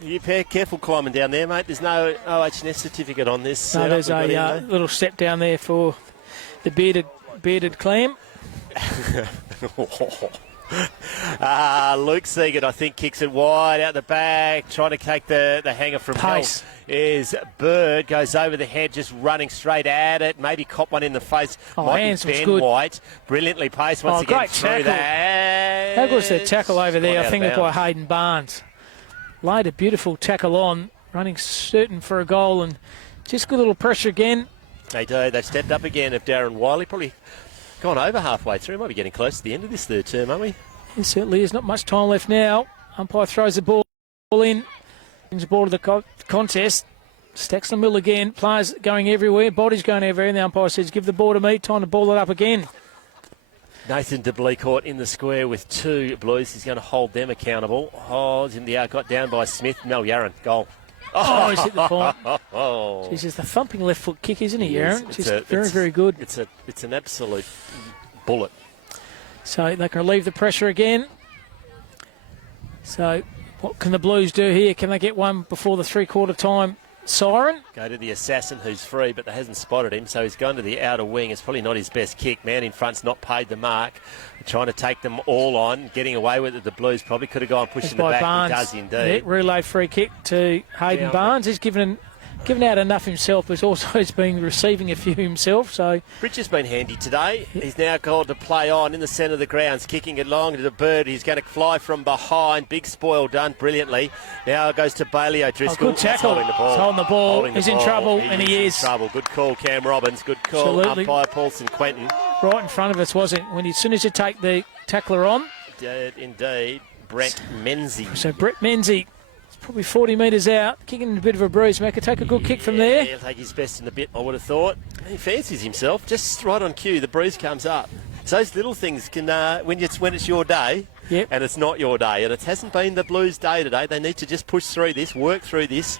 You pair careful climbing down there, mate. There's no OHS certificate on this. No, there's a little step down there for the bearded clam. Luke Seagate, I think, kicks it wide out the back, trying to take the hanger from Pace. Hill. Is Bird, goes over the head, just running straight at it. Maybe cop one in the face. Hands was Ben good. White, brilliantly paced once again great through tackle. that. How good's that tackle over there? I think Out it's of by bounds. Hayden Barnes. Laid a beautiful tackle on, running certain for a goal, and just good little pressure again. They do. They've stepped up again of Dowerin Wylie. Probably gone over halfway through. Might be getting close to the end of this third term, aren't we? There certainly is not much time left now. Umpire throws the ball in. Brings the ball to the contest. Stacks the middle again. Players going everywhere. Bodies going everywhere. And the umpire says, give the ball to me. Time to ball it up again. Nathan de Bleecourt in the square with 2 Blues. He's going to hold them accountable. Oh, it's in the got down by Smith. Mel Yarran, goal. Oh, he's hit the point. Oh. He's just a thumping left foot kick, isn't he, Aaron? It's Just very good. It's an absolute bullet. So they can relieve the pressure again. So what can the Blues do here? Can they get one before the three-quarter time siren? Go to the assassin who's free, but they hasn't spotted him, so he's gone to the outer wing. It's probably not his best kick. Man in front's not paid the mark. They're trying to take them all on, getting away with it. The Blues probably could have gone pushing the back. Barnes. He does indeed. Yeah, relay free kick to Hayden Barnes. He's given out enough himself, but also he's been receiving a few himself. So Bridges been handy today. He's now called to play on in the centre of the grounds, kicking it long to the Bird. He's going to fly from behind. Big spoil done brilliantly. Now it goes to Bailey O'Driscoll. Good tackle. He's holding the ball. He's holding the ball. Holding the He's in ball. trouble, and he is. In trouble. Good call, Cam Robbins. Good call. Absolutely. Umpire Paulson Quentin. Right in front of us, wasn't it? As soon as you take the tackler on. Indeed. Brett Menzies. So Brett Menzies. Probably 40 metres out, kicking a bit of a bruise. Mac could take a good kick from there. He'll take his best in the bit, I would have thought. He fancies himself, just right on cue. The bruise comes up. So those little things can, when it's your day, Yep. and it's not your day, and it hasn't been the Blues' day today. They need to just push through this, work through this,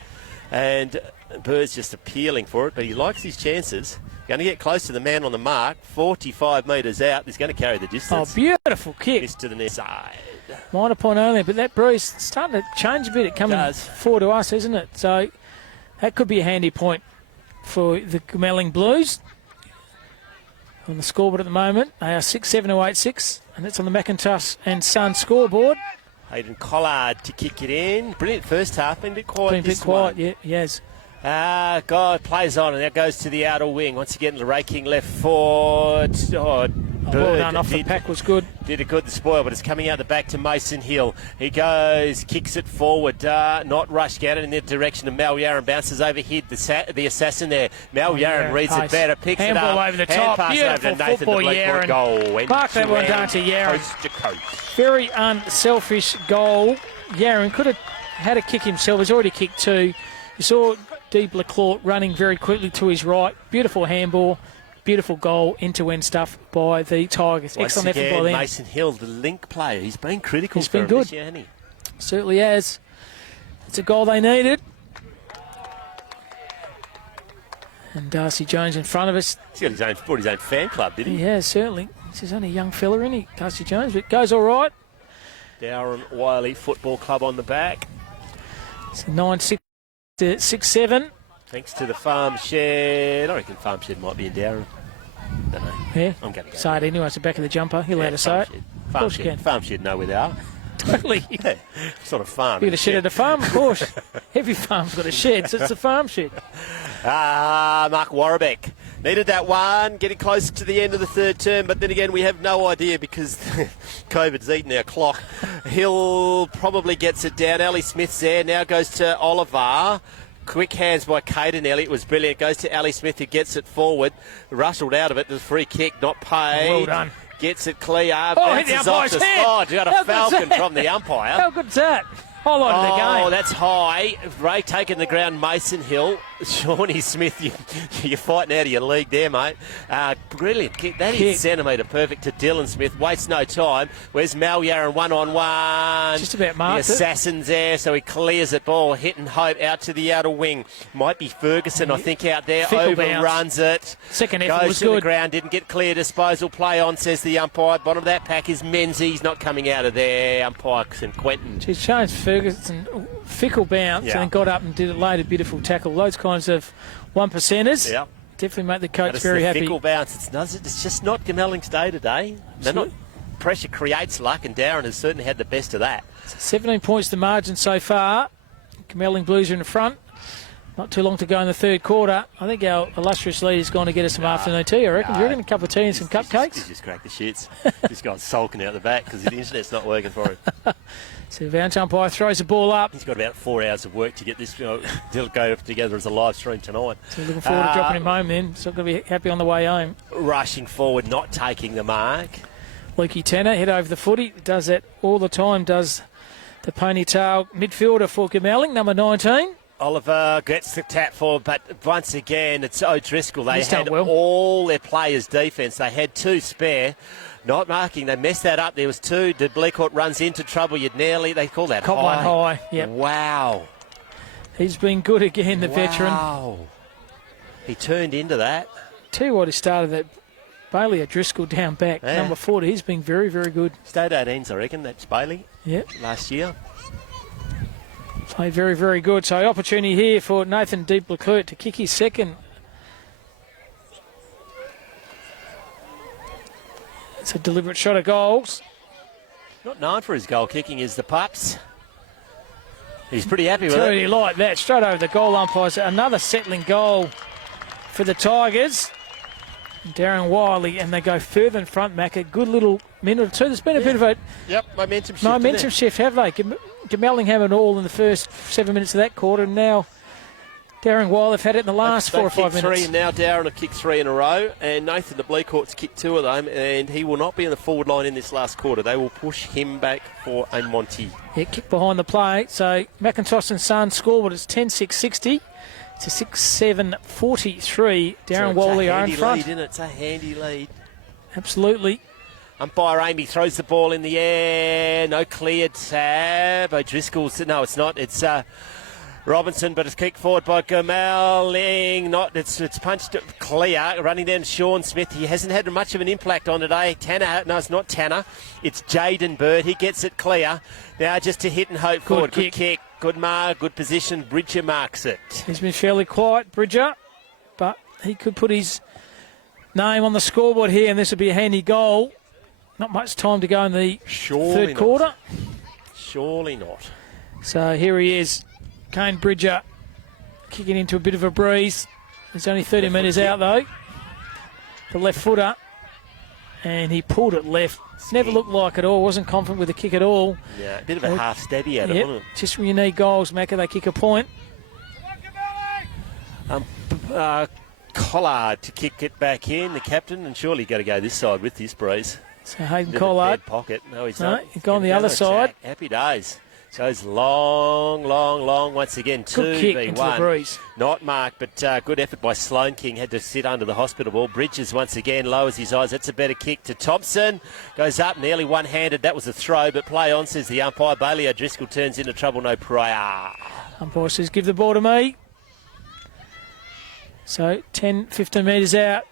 and Bird's just appealing for it, but he likes his chances. Going to get close to the man on the mark, 45 metres out. He's going to carry the Oh, distance. beautiful kick. This to the near side. Minor point only, but that bruise is starting to change a bit. It coming forward to us, isn't it? So that could be a handy point for the Goomalling Blues. On the scoreboard at the moment, they are 6-7 to 8-6, and that's on the McIntosh and Son scoreboard. Hayden Collard to kick it in. Brilliant first half. Been a bit quiet. Been a bit quiet, yeah, he has. God plays on, and that goes to the outer wing. Once again, raking left forward. Oh, Well done, off the pack was good. Did a good spoil, but it's coming out the back to Mason Hill. He goes, kicks it forward, not rushed, get it in the direction of Mal Yarran. Bounces overhead, the assassin there. Mal Yarran reads it better, picks it up. Handball over the top, pass beautiful over to Nathan football, Yarran. Goal. Mark that one down to Yarran. Coast to coast. Very unselfish goal. Yarran could have had a kick himself. He's already kicked 2. You saw Deep Leclerc running very quickly to his right. Beautiful handball. Beautiful goal, end-to-end stuff by the Tigers. Once Excellent effort by again, them. Mason Hill, the link player. He's been critical He's for been him good. this year, hasn't he? Certainly has. It's a goal they needed. And Darcy Jones in front of us. He's got brought his own fan club, did he? He has, certainly. He's only a young fella, isn't he, Darcy Jones? But it goes all right. Dowerin Wylie Football Club on the back. It's 9-6 to 6-7. Thanks to the farm shed. I reckon farm shed might be in Dowerin. Don't know. Yeah. I'm going to go. Say it anyway. It's the back of the jumper. He'll let us say it. Farm course you shed. can. Farm shed know where they are. Totally. Yeah. It's not a farm. You got a shed at a farm, of course. Every farm's got a shed, so it's a farm shed. Mark Warrabeck needed that one, getting close to the end of the third term, but then again we have no idea because COVID's eaten our clock. Hill probably gets it down. Ali Smith's there, now goes to Oliver. Quick hands by Caden Elliott was brilliant. Goes to Ali Smith who gets it forward. Rustled out of it. The free kick, not paid. Well done. Gets it clear. Oh, hit the Bounces off umpire's the head. side. You got a falcon from the umpire. How good's that? Highlight of the game. Oh, that's high. Ray taking the ground, Mason Hill. Shawnee Smith, you're fighting out of your league there, mate. Brilliant kick. That is centimetre perfect to Dylan Smith. Wastes no time. Where's Malyaran one-on-one? Just about marked The Assassin's there, so he clears it. Ball hitting Hope out to the outer wing. Might be Ferguson, I think, out there. Fickle Overruns it. Second effort Goes was to good. the ground. Didn't get clear disposal. Play on, says the umpire. Bottom of that pack is Menzies. Not coming out of there. Umpire St Quentin. She's changed Ferguson. Fickle bounce and then got up and did a later beautiful tackle. Those kinds of 1%ers definitely make the coach very happy. Fickle bounce. It's just not Goomalling's day today. They're not. Pressure creates luck, and Dowerin has certainly had the best of that. 17 points the margin so far. Goomalling Blues are in front. Not too long to go in the third quarter. I think our illustrious leader's going to get us some afternoon tea, I reckon. Do you reckon a cup of tea and some cupcakes? He's just cracked the shits. This guy's sulking out the back because the internet's not working for him. So the bounce umpire throws the ball up. He's got about 4 hours of work to get this to go together as a live stream tonight. So looking forward to dropping him home then. So going to be happy on the way home. Rushing forward, not taking the mark. Lukey Tanner, head over the footy. Does that all the time, does the ponytail midfielder for Goomalling, number 19. Oliver gets the tap forward, but once again, it's O'Driscoll. They had well. all their players' defence. They had 2 spare. Not marking. They messed that up. There was 2. De Blecourt runs into trouble. They call that Caught high. one high, yep. Wow. He's been good again, the veteran. Wow. He turned into that. Tell you what, he started that Bailey O'Driscoll down back, number 40. He's been very, very good. Stayed 18s, I reckon. That's Bailey. Yep. Last year. Played very, very good. So opportunity here for Nathan De Blecourt to kick his second. It's a deliberate shot of goals. Not known for his goal kicking is the Pups. He's pretty happy with Totally it. like that. Straight over the goal umpires. Another settling goal for the Tigers. Dowerin Wylie, and they go further in front, Mac. A good little minute or two. There's been a bit of a momentum shift, have they? Goomalling have it all in the first 7 minutes of that quarter, and now Dowerin Wylie have had it in the last 4 or 5 minutes. 3, and now Dowerin have kicked 3 in a row, and Nathan De Blecourt's kicked 2 of them, and he will not be in the forward line in this last quarter. They will push him back for a Monty. Yeah, kick behind the play. So McIntosh and Son score, but it's 10-6-60. It's a 6-7-43. Dowerin Wylie are in front. It's a handy lead. Absolutely. Umpire Amy throws the ball in the air. No clear tab. O'Driscoll. No, it's not. It's Robinson, but it's kicked forward by Goomalling. It's punched clear. Running down Sean Smith. He hasn't had much of an impact on today. Tanner. No, it's not Tanner. It's Jaden Bird. He gets it clear. Now just to hit and hope forward. Good kick. Good mark. Good position. Bridger marks it. He's been fairly quiet, Bridger, but he could put his name on the scoreboard here, and this would be a handy goal. Not much time to go in the third quarter. Surely not. So here he is, Kane Bridger, kicking into a bit of a breeze. He's only 30 metres out though. The left footer, and he pulled it left. Never looked like it all. Wasn't confident with the kick at all. Yeah, a bit of a half stabby at it, wasn't it? Just when you need goals, Macca, they kick a point. Collard to kick it back in, the captain, and surely got to go this side with this breeze. So Hayden Collard. Pocket. No, he's not. He's gone the other side. Happy days. Goes long once again. Good kick into the breeze. Not marked, but good effort by Sloan King. Had to sit under the hospital ball. Bridges once again lowers his eyes. That's a better kick to Thompson. Goes up nearly one-handed. That was a throw, but play on, says the umpire. Bailey O'Driscoll turns into trouble. No prayer. Umpire says, give the ball to me. So 10, 15 metres out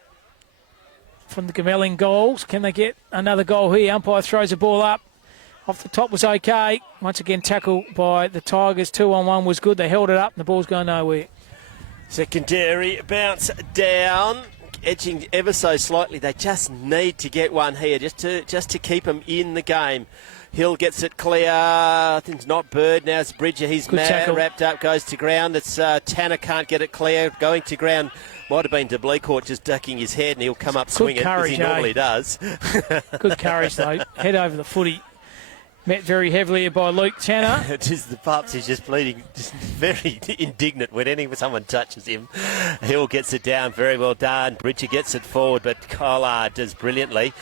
from the Goomalling goals. Can they get another goal here? Umpire throws the ball up. Off the top was okay. Once again, tackle by the Tigers. 2-on-1 was good. They held it up and the ball's going nowhere. Secondary bounce down. Edging ever so slightly. They just need to get one here just to keep them in the game. Hill gets it clear. I think it's not Bird. Now it's Bridger. He's wrapped up. Goes to ground. It's Tanner can't get it clear. Going to ground. Might have been De Blecourt just ducking his head, and he'll come up swinging as he normally does. Good courage, though. Head over the footy. Met very heavily by Luke Tanner. Just the pups, he's just bleeding, just very indignant when someone touches him. Hill gets it down, very well done. Bridger gets it forward, but Collard does brilliantly.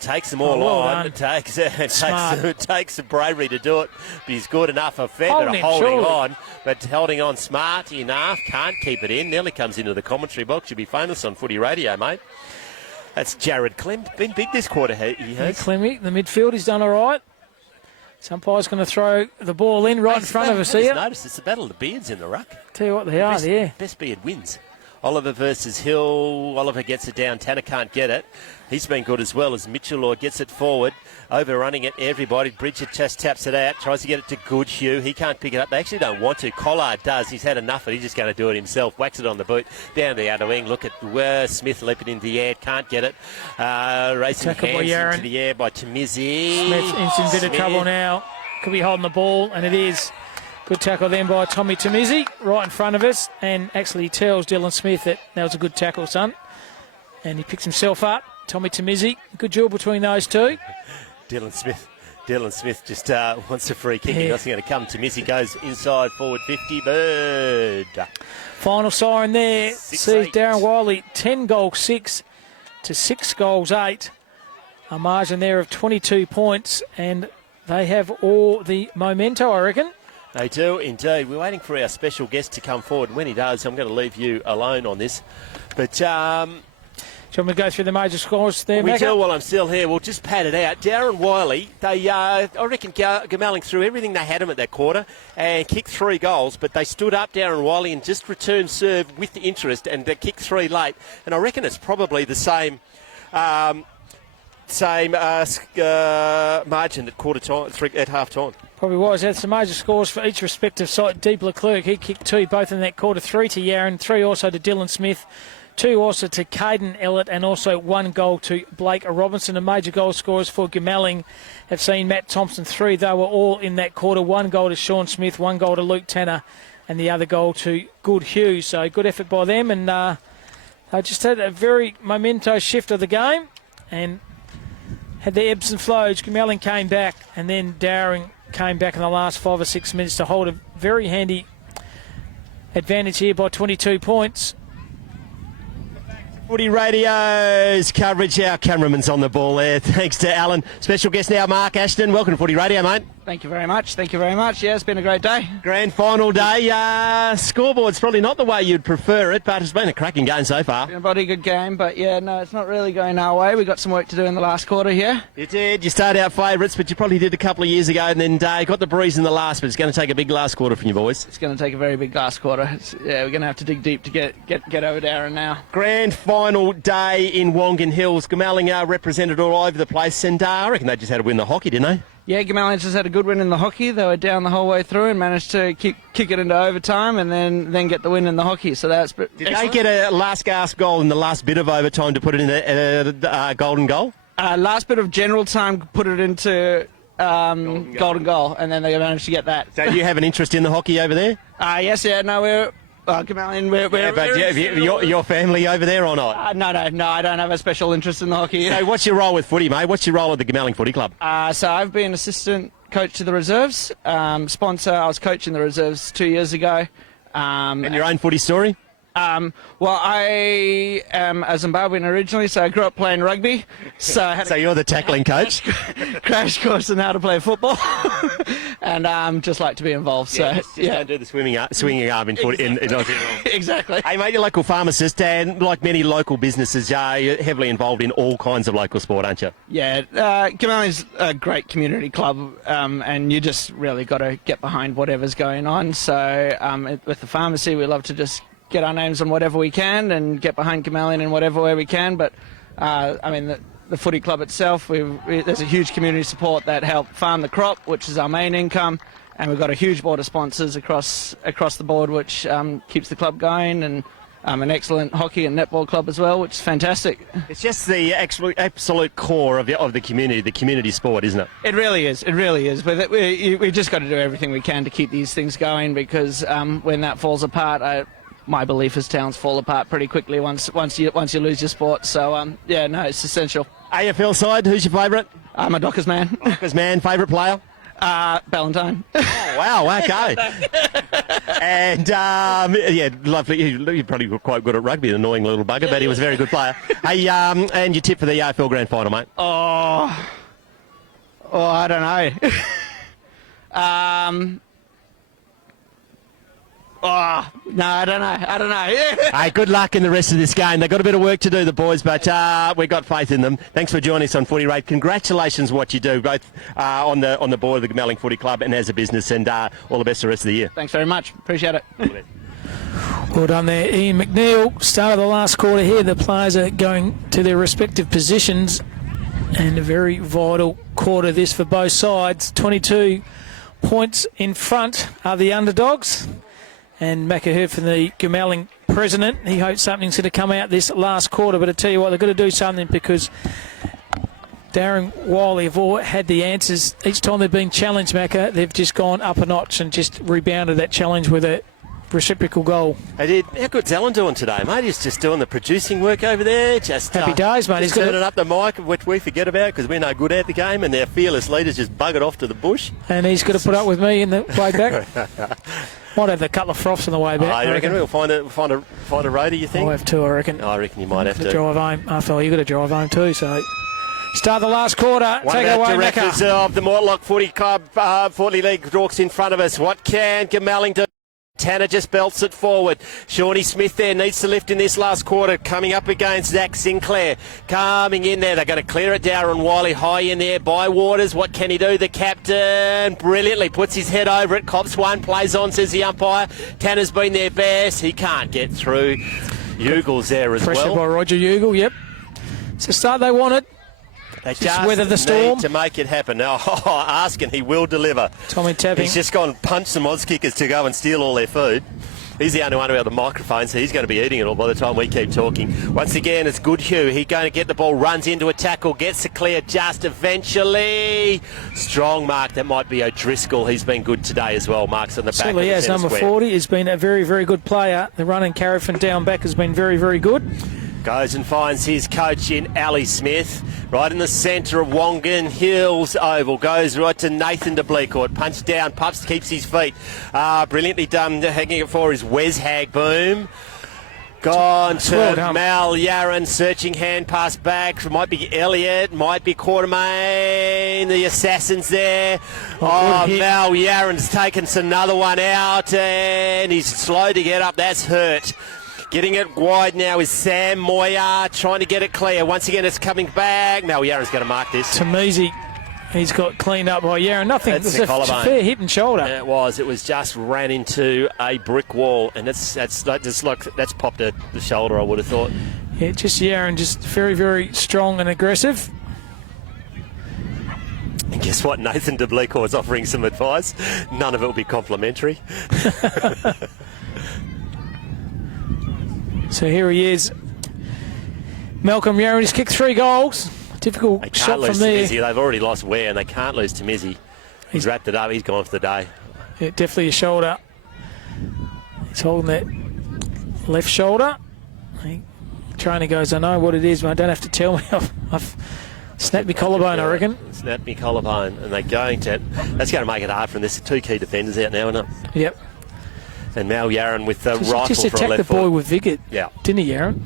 Takes them all on. Takes the bravery to do it, but he's good enough offender holding on. But holding on smart enough, can't keep it in. Nearly comes into the commentary box. You'll be famous on footy radio, mate. That's Jared Clem. Been big this quarter, he has. Clemmy, the midfield, he's done all right. Umpire's going to throw the ball in right in front of us here. Notice it's the battle of the beards in the ruck. Tell you what they are there. Best beard wins. Oliver versus Hill. Oliver gets it down. Tanner can't get it. He's been good as well as Mitchell gets it forward. Overrunning it, everybody. Bridger just taps it out. Tries to get it to Goodhue. He can't pick it up. They actually don't want to. Collard does. He's had enough, but he's just going to do it himself. Whacks it on the boot. Down the outer wing. Look at where Smith leaping into the air. Can't get it. Racing hands into the air by Tamizi. Smith's in a bit of trouble now. Could be holding the ball, and it is. Good tackle then by Tommy Tamizi, right in front of us, and actually tells Dylan Smith that was a good tackle, son. And he picks himself up. Tommy Tamizi, good duel between those two. Dylan Smith just wants a free kick. He doesn't going to come. Tamizi goes inside forward 50. Bird. Final siren there sees Dowerin Wylie 10 goals 6 to 6 goals 8. A margin there of 22 points, and they have all the memento, I reckon. They do indeed. We're waiting for our special guest to come forward. And when he does, I'm going to leave you alone on this. But do you want me to go through the major scores there, we do while I'm still here. We'll just pad it out. Dowerin Wylie, I reckon Goomalling threw everything they had him at that quarter and kicked 3 goals, but they stood up, Dowerin Wylie, and just returned serve with interest, and they kicked 3 late. And I reckon it's probably the same margin at quarter time, at half time. Probably was. That's the major scores for each respective side. Deep Leclerc, he kicked 2 both in that quarter. 3 to Yaron, 3 also to Dylan Smith, 2 also to Caden Ellett, and also 1 goal to Blake Robinson. The major goal scorers for Goomalling have seen Matt Thompson 3. They were all in that quarter. 1 goal to Sean Smith, 1 goal to Luke Tanner, and the other goal to Goodhue. So good effort by them, and they just had a very memento shift of the game and had their ebbs and flows. Goomalling came back, and then Dowerin came back in the last 5 or 6 minutes to hold a very handy advantage here by 22 points. Footy Radio's coverage. Our cameraman's on the ball there. Thanks to Alan. Special guest now, Mark Ashton. Welcome to Footy Radio, mate. Thank you very much. Thank you very much. Yeah, it's been a great day. Grand final day. Scoreboard's probably not the way you'd prefer it, but it's been a cracking game so far. Been a bloody good game, but yeah, no, it's not really going our way. We've got some work to do in the last quarter here. You did. You started out favourites, but you probably did a couple of years ago, and then got the breeze in the last, but it's going to take a big last quarter from you boys. It's going to take a very big last quarter. We're going to have to dig deep to get over Dowerin now. Grand final day in Wongan Hills. Goomalling represented all over the place, and I reckon they just had to win the hockey, didn't they? Yeah, Goomalling just had a good win in the hockey. They were down the whole way through and managed to kick it into overtime and then get the win in the hockey. So that's Did they get a last gasp goal in the last bit of overtime to put it in a golden goal? Last bit of general time put it into golden goal, and then they managed to get that. So you have an interest in the hockey over there? Yes, yeah, no, we're... Goomalling, your family over there or not? No, I don't have a special interest in the hockey. So what's your role with footy, mate? What's your role at the Goomalling Footy Club? So I've been assistant coach to the reserves, sponsor. I was coaching the reserves 2 years ago. And your own footy story? Well, I am a Zimbabwean originally, so I grew up playing rugby. So you're the tackling coach? Crash course on how to play football. And just like to be involved. So don't do the swinging arm in footy. Exactly. Hey, mate, you're a local pharmacist, and like many local businesses, you're heavily involved in all kinds of local sport, aren't you? Yeah, Goomalling's a great community club, and you just really got to get behind whatever's going on. So with the pharmacy, we love to just get our names on whatever we can and get behind Goomalling in whatever way we can. But, the footy club itself, there's a huge community support that help farm the crop, which is our main income. And we've got a huge board of sponsors across the board, which keeps the club going, and an excellent hockey and netball club as well, which is fantastic. It's just the absolute core of the community sport, isn't it? It really is. But we just got to do everything we can to keep these things going, because when that falls apart, my belief is towns fall apart pretty quickly once you lose your sport. So it's essential. AFL side, who's your favourite? I'm a Dockers man. Dockers man, favourite player? Ballantyne. Oh, wow, okay. And, yeah, lovely. You're probably quite good at rugby, an annoying little bugger, but he was a very good player. Hey, and your tip for the AFL Grand Final, mate? Oh, I don't know. No, I don't know. Hey, good luck in the rest of this game. They've got a bit of work to do, the boys, but we've got faith in them. Thanks for joining us on Footy Rate. Congratulations on what you do, both on the board of the Goomalling Footy Club and as a business, and all the best the rest of the year. Thanks very much. Appreciate it. Well done there, Ian McNeil. Start of the last quarter here. The players are going to their respective positions, and a very vital quarter this for both sides. 22 points in front are the underdogs. And Macahur from the Goomalling president, he hopes something's going to come out this last quarter. But I tell you what, they've got to do something, because Dowerin Wylie have all had the answers. Each time they've been challenged, Macca, they've just gone up a notch and just rebounded that challenge with a reciprocal goal. They did. How good's Alan doing today, mate? He's just doing the producing work over there. Just Happy days, mate. He's turning up the mic, which we forget about because we're no good at the game, and their fearless leaders just buggered off to the bush. And he's got to put up with me in the way back. Might have a couple of froths on the way back. I reckon we'll find a roadie, you think? I'll have two, I reckon. I reckon you might have to. Drive home. After all, you've got to drive home too, so... Start the last quarter. One Take of it our away, directors Macca. of the Mortlock Footy Club, Footy League walks in front of us. What can Goomalling do? Tanner just belts it forward. Shawnee Smith there needs to lift in this last quarter, coming up against Zach Sinclair. Coming in there, they're going to clear it. Dowerin Wylie high in there. Bywaters, what can he do? The captain brilliantly puts his head over it. Cops one, plays on, says the umpire. Tanner's been their best. He can't get through. Ugle's there as Pressure well. by Roger Ugle, yep. It's the start they wanted. They just weather the storm. need to make it happen. Now, ask and he will deliver. Tommy tapping. He's just gone punch some Oz kickers to go and steal all their food. He's the only one who had the microphone, so he's going to be eating it all by the time we keep talking. Once again, it's Goodhue. He's going to get the ball, runs into a tackle, gets it clear just eventually. Strong mark. That might be O'Driscoll. He's been good today as well. Marks on the back. Certainly has. Number 40 has been a very, very good player. The run and carry from down back has been very, very good. Goes and finds his coach in Ali Smith. Right in the centre of Wongan Hills Oval. Goes right to Nathan de Bleecourt. Punch down. Pups keeps his feet. Brilliantly done. Hanging it for his Wes Hagboom. Gone to Mal Yarran. Searching hand pass back. Might be Elliott. Might be Quartermain. The Assassins there. Mal Yarran's taken another one out. And he's slow to get up. That's hurt. Getting it wide now is Sam Moya, trying to get it clear. Once again, it's coming back. Mal Yarran's going to mark this. Tamizi, he's got cleaned up by Yarran. Nothing. It was a fair hit and shoulder. Yeah, it was. It was just ran into a brick wall, and that's popped the shoulder, I would have thought. Yeah, just Yarran, just very, very strong and aggressive. And guess what? Nathan de Bleecourt's offering some advice. None of it will be complimentary. So here he is. Malcolm Yarran has kicked 3 goals. Difficult shot from there. They've already lost Ware, and they can't lose to Mizzy. He's wrapped it up. He's gone for the day. Yeah, definitely a shoulder. He's holding that left shoulder. Trainer goes, I know what it is, but I don't have to tell me. I've snapped my collarbone, I reckon. Snapped my collarbone, and they're going to. That's going to make it hard for them. There's 2 key defenders out now, isn't it? Yep. And Mal Yarran with the rifle from left foot. Just attacked the boy with vigour, didn't he, Yarran?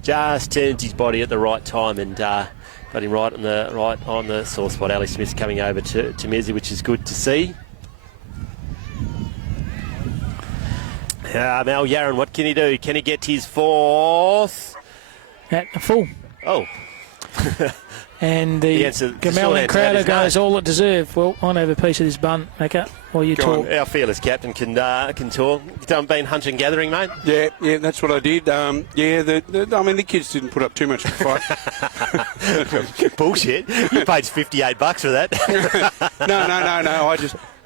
Just turns his body at the right time and got him right on the sore spot. Ali Smith's coming over to Mezzi, which is good to see. Mal Yarran, what can he do? Can he get his 4th? At a full. Oh. And the Goomalling crowder goes, all it deserved. Well, I have a piece of this bun, Macca, while you talk. Our fearless captain can talk. You've been hunting and gathering, mate? Yeah, that's what I did. The kids didn't put up too much of a fight. Bullshit. You paid $58 for that. No.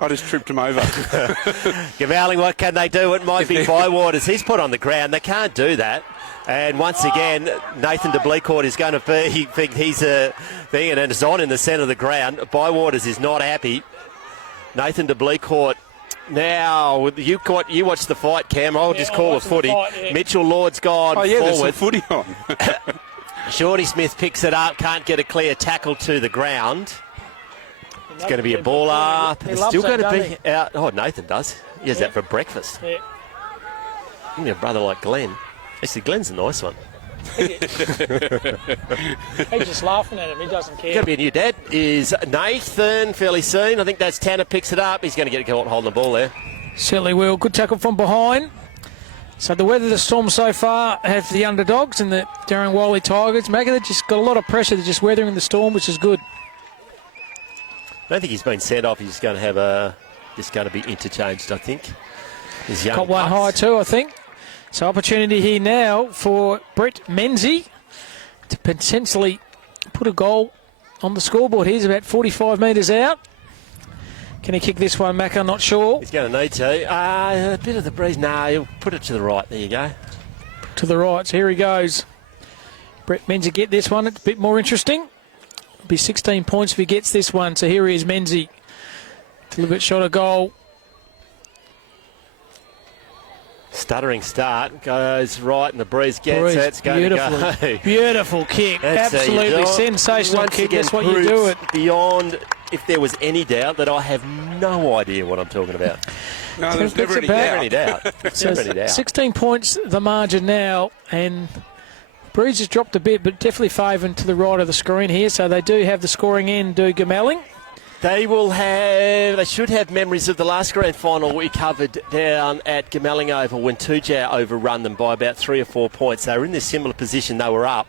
I just tripped them over. Goomalling, what can they do? It might be Bywaters. He's put on the ground. They can't do that. And once again, Nathan de Bleecourt is going to be, he's a thing, and it's on in the centre of the ground. Bywaters is not happy. Nathan de Bleecourt. Now, you watched the fight, Cam. I'll just call it footy. Mitchell Lord's gone forward. There's some footy on. Shawnee Smith picks it up, can't get a clear tackle to the ground. It's going to be a ball up. He It's loves still that, going to doesn't be out. Oh, Nathan does. He has Yeah. that for breakfast. Yeah. Give me a brother like Glenn. Actually, Glenn's a nice one. He's just laughing at him. He doesn't care. Going to be a new dad is Nathan fairly soon. I think that's Tanner picks it up. He's going to get caught holding the ball there. Certainly will. Good tackle from behind. So the weather, the storm so far, have the underdogs and the Dowerin Wylie Tigers. They've just got a lot of pressure. They're just weathering the storm, which is good. I don't think he's been sent off. He's going to have just going to be interchanged, I think. His young Got one pups. high too, I think. So opportunity here now for Brett Menzies to potentially put a goal on the scoreboard. He's about 45 metres out. Can he kick this one, Macca? Not sure. He's going to need to. A bit of the breeze. No, he'll put it to the right. There you go. To the right. So here he goes. Brett Menzies get this one. It's a bit more interesting. It'll be 16 points if he gets this one. So here he is, Menzies. A little bit short of goal. Stuttering start, goes right and the breeze gets it. It's going to go. Beautiful kick. That's how you do Absolutely it. sensational Once kick. again, That's what you do it. Beyond, if there was any doubt, that I have no idea what I'm talking about. No, there's never any about- Never any doubt. doubt. So Never any doubt. 16 points the margin now, and breeze has dropped a bit, but definitely favouring to the right of the screen here. So they do have the scoring end, do Goomalling. They should have memories of the last grand final we covered down at Goomalling Oval when Tujau overrun them by about 3 or 4 points. They were in this similar position, they were up.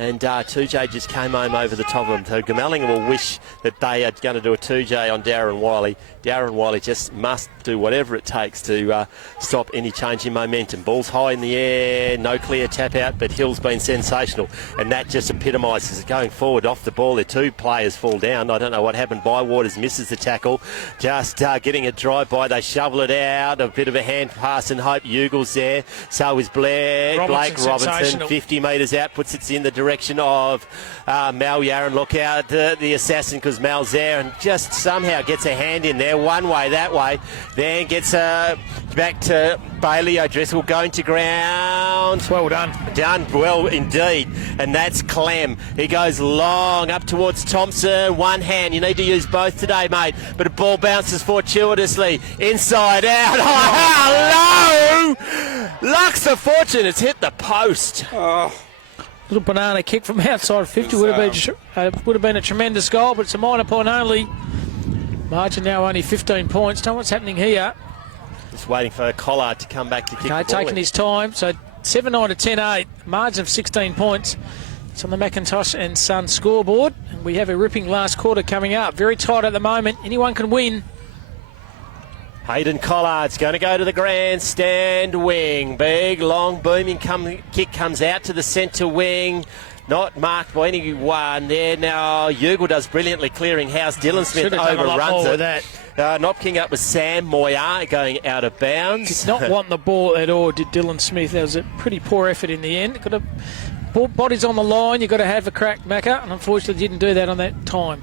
And Tujau just came home over the top of them. So Goomalling will wish that they are going to do a Tujau on Dowerin Wylie. Dowerin Wylie just must do whatever it takes to stop any change in momentum. Ball's high in the air, no clear tap out, but Hill's been sensational. And that just epitomises it going forward off the ball. Their two players fall down. I don't know what happened. Bywaters misses the tackle. Just getting a drive by. They shovel it out. A bit of a hand pass and hope. Eugles there. So is Blake Robinson. Sensational. 50 metres out, puts it in the direction of Mal Yaron. Look out, the assassin, because Mal's there and just somehow gets a hand in there. One way, that way. Then gets back to Bailey O'Driscoll going to ground. Well done. Done well indeed. And that's Clem. He goes long up towards Thompson. One hand. You need to use both today, mate. But a ball bounces fortuitously. Inside out. Oh, hello! Luck's of fortune. It's hit the post. Little banana kick from outside 50 would have been a tremendous goal, but it's a minor point only. Margin now only 15 points. Don't know what's happening here. Just waiting for Collard to come back to kick the ball Taking in. his time. So 7-9 to 10-8. Margin of 16 points. It's on the McIntosh and Son scoreboard. And we have a ripping last quarter coming up. Very tight at the moment. Anyone can win. Hayden Collard's going to go to the grandstand wing. Big, long, booming kick comes out to the centre wing. Not marked by anyone there. Now, Ugle does brilliantly clearing house. Dylan Smith Should have done a lot overruns more it. with that. Not picking up with Sam Moyer going out of bounds. Did not want the ball at all, did Dylan Smith. That was a pretty poor effort in the end. Got a bodies on the line. You've got to have a crack, Macca, and unfortunately didn't do that on that time.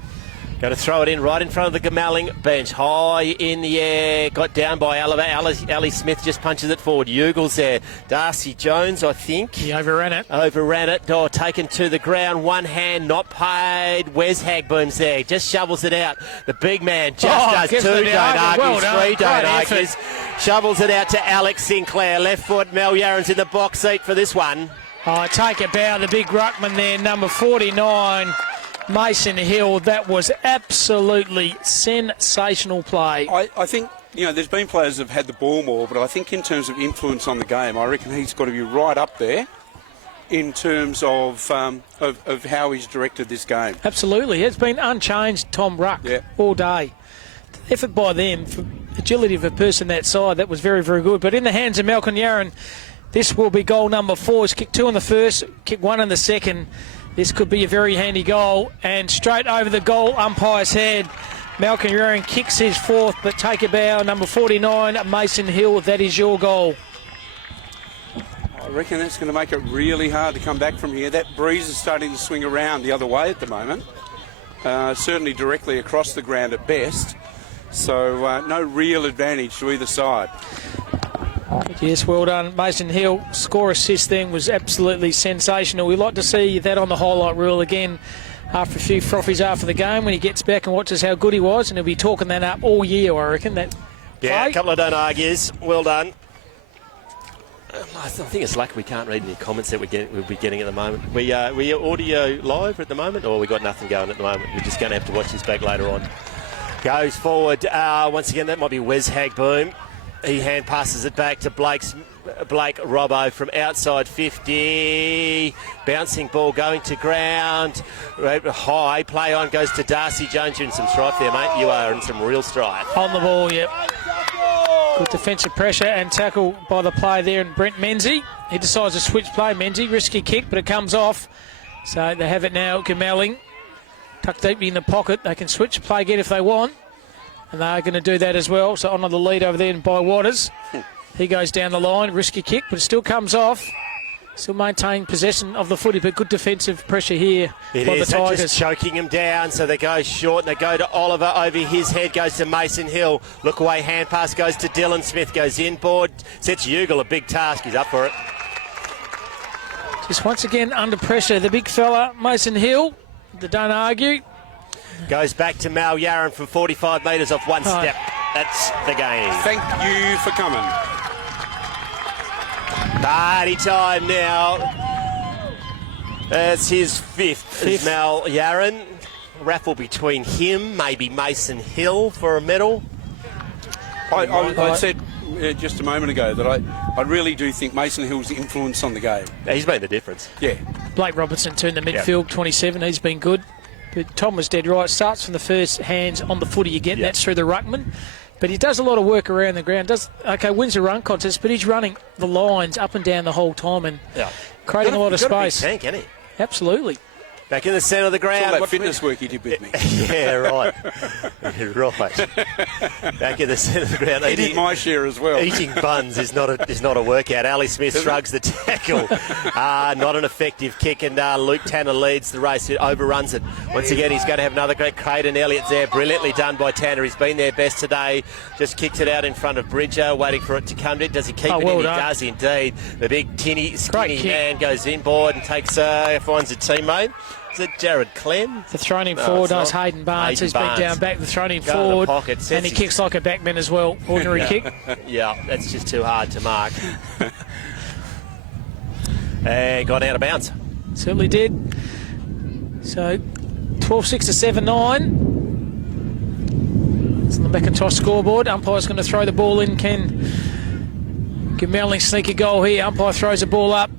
Going to throw it in right in front of the Goomalling bench. High in the air. Got down by Ali Smith. Just punches it forward. Eugles there. Darcy Jones, I think. He overran it. Overran it. Oh, taken to the ground. One hand, not paid. Wes Hagboom's there. Just shovels it out. The big man just does gives two. it Don't the argue. well done. Three, don't Great argue. effort. Shovels it out to Alex Sinclair. Left foot. Mel Yaron's in the box seat for this one. Oh, take a bow. The big ruckman there, number 49. Mason Hill, that was absolutely sensational play. I think, there's been players that have had the ball more, but I think in terms of influence on the game, I reckon he's got to be right up there in terms of how he's directed this game. Absolutely. It's been unchanged, Tom Ruck, all day. The effort by them, for agility of a person that side, that was very, very good. But in the hands of Malcolm Yaron, this will be goal number 4. He's kicked 2 in the first, kicked 1 in the second. This could be a very handy goal, and straight over the goal umpire's head. Malcolm Yaron kicks his 4th, but take a bow. Number 49, Mason Hill, that is your goal. I reckon that's going to make it really hard to come back from here. That breeze is starting to swing around the other way at the moment. Certainly directly across the ground at best. So no real advantage to either side. Yes, well done. Mason Hill, score assist then was absolutely sensational. We like to see that on the highlight reel again. after a few frothies after the game when he gets back and watches how good he was, and he'll be talking that up all year, I reckon. That Yeah, play. a couple of don't argues. Well done. I think it's lucky we can't read any comments that we'll be getting at the moment. We audio live at the moment, or we got nothing going at the moment? We're just going to have to watch this back later on. Goes forward. Once again, that might be Wes Hagboom. He hand passes it back to Blake Robbo from outside 50. Bouncing ball going to ground. High. Play on goes to Darcy Jones. You're in some strife there, mate. You are in some real strife. On the ball, yep. Good defensive pressure and tackle by the play there, and Brent Menzies. He decides to switch play, Menzies. Risky kick, but it comes off. So they have it now, Goomalling. Tucked deeply in the pocket. They can switch play again if they want. And they're going to do that as well. So on the lead over there by Waters. He goes down the line. Risky kick, but it still comes off. Still maintaining possession of the footy, but good defensive pressure here by the Tigers. Just choking him down, so they go short and they go to Oliver. Over his head goes to Mason Hill. Look away, hand pass goes to Dylan Smith. Goes inboard, sets Ugle a big task. He's up for it. Just once again under pressure, the big fella, Mason Hill. They don't argue. Goes back to Mal Yarran from 45 metres off one step. That's the game. Thank you for coming. Party time now. That's his fifth. Is Mal Yarran. Raffle between him, maybe Mason Hill for a medal. I said just a moment ago that I really do think Mason Hill's influence on the game. He's made the difference. Yeah. Blake Robertson turned the midfield, 27. He's been good. But Tom was dead right. Starts from the first hands on the footy again. That's through the ruckman. But he does a lot of work around the ground. Wins the run contest, but he's running the lines up and down the whole time and creating a lot of space. Tank, isn't he? Absolutely. Back in the centre of the ground. All that fitness work he did with me. Yeah, right. Right. Back in the centre of the ground. He did my share as well. Eating buns is not a workout. Ali Smith shrugs the tackle. Not an effective kick, and Luke Tanner leads the race. It overruns it. Once again, he's going to have another great. Creighton Elliott's there. Brilliantly done by Tanner. He's been their best today. Just kicks it out in front of Bridger, waiting for it to come in. Does he keep it in? He does indeed. The big tinny, skinny man goes inboard and finds a teammate. Is it Jared Clem? The thrown in forward does Hayden Barnes. He's been down back. The thrown in forward. And he kicks like a backman as well. Ordinary kick. Yeah, that's just too hard to mark. And got out of bounds. Certainly did. So 12-6 to 7-9. It's on the Macintosh scoreboard. Umpire's going to throw the ball in. Can Goomalling sneak a goal here? Umpire throws the ball up.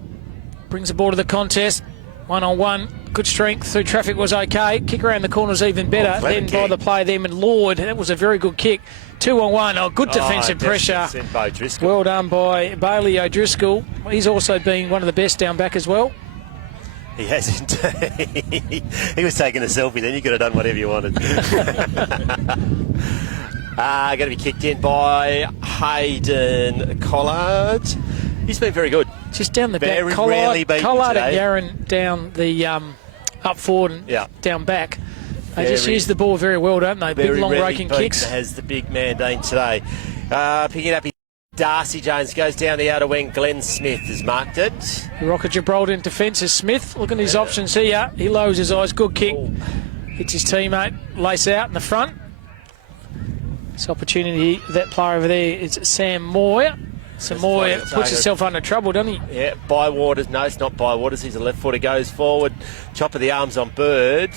Brings the ball to the contest. 1-on-1. Good strength through traffic was okay. Kick around the corner was even better. Then by the play them and Lord. That was a very good kick. 2-on-1. Oh, good defensive pressure. Well done by Bailey O'Driscoll. He's also been one of the best down back as well. He has indeed. He was taking a selfie then. You could have done whatever you wanted. Going to be kicked in by Hayden Collard. He's been very good. Just down the very back. Collard and Yarran down the up forward and down back. They just use the ball very well, don't they? Big long raking kicks. Has the big man Dean today. Picking up his Darcy Jones goes down the outer wing. Glenn Smith has marked it. Rocket Gibraltar in defence is Smith. Looking at his options here. He lowers his eyes. Good kick. Hits his teammate. Lace out in the front. This opportunity, that player over there is Sam Moore. Samoy puts himself under trouble, doesn't he? Yeah, Bywaters. No, it's not Bywaters. He's a left footer. Goes forward. Chop of the arms on Bird.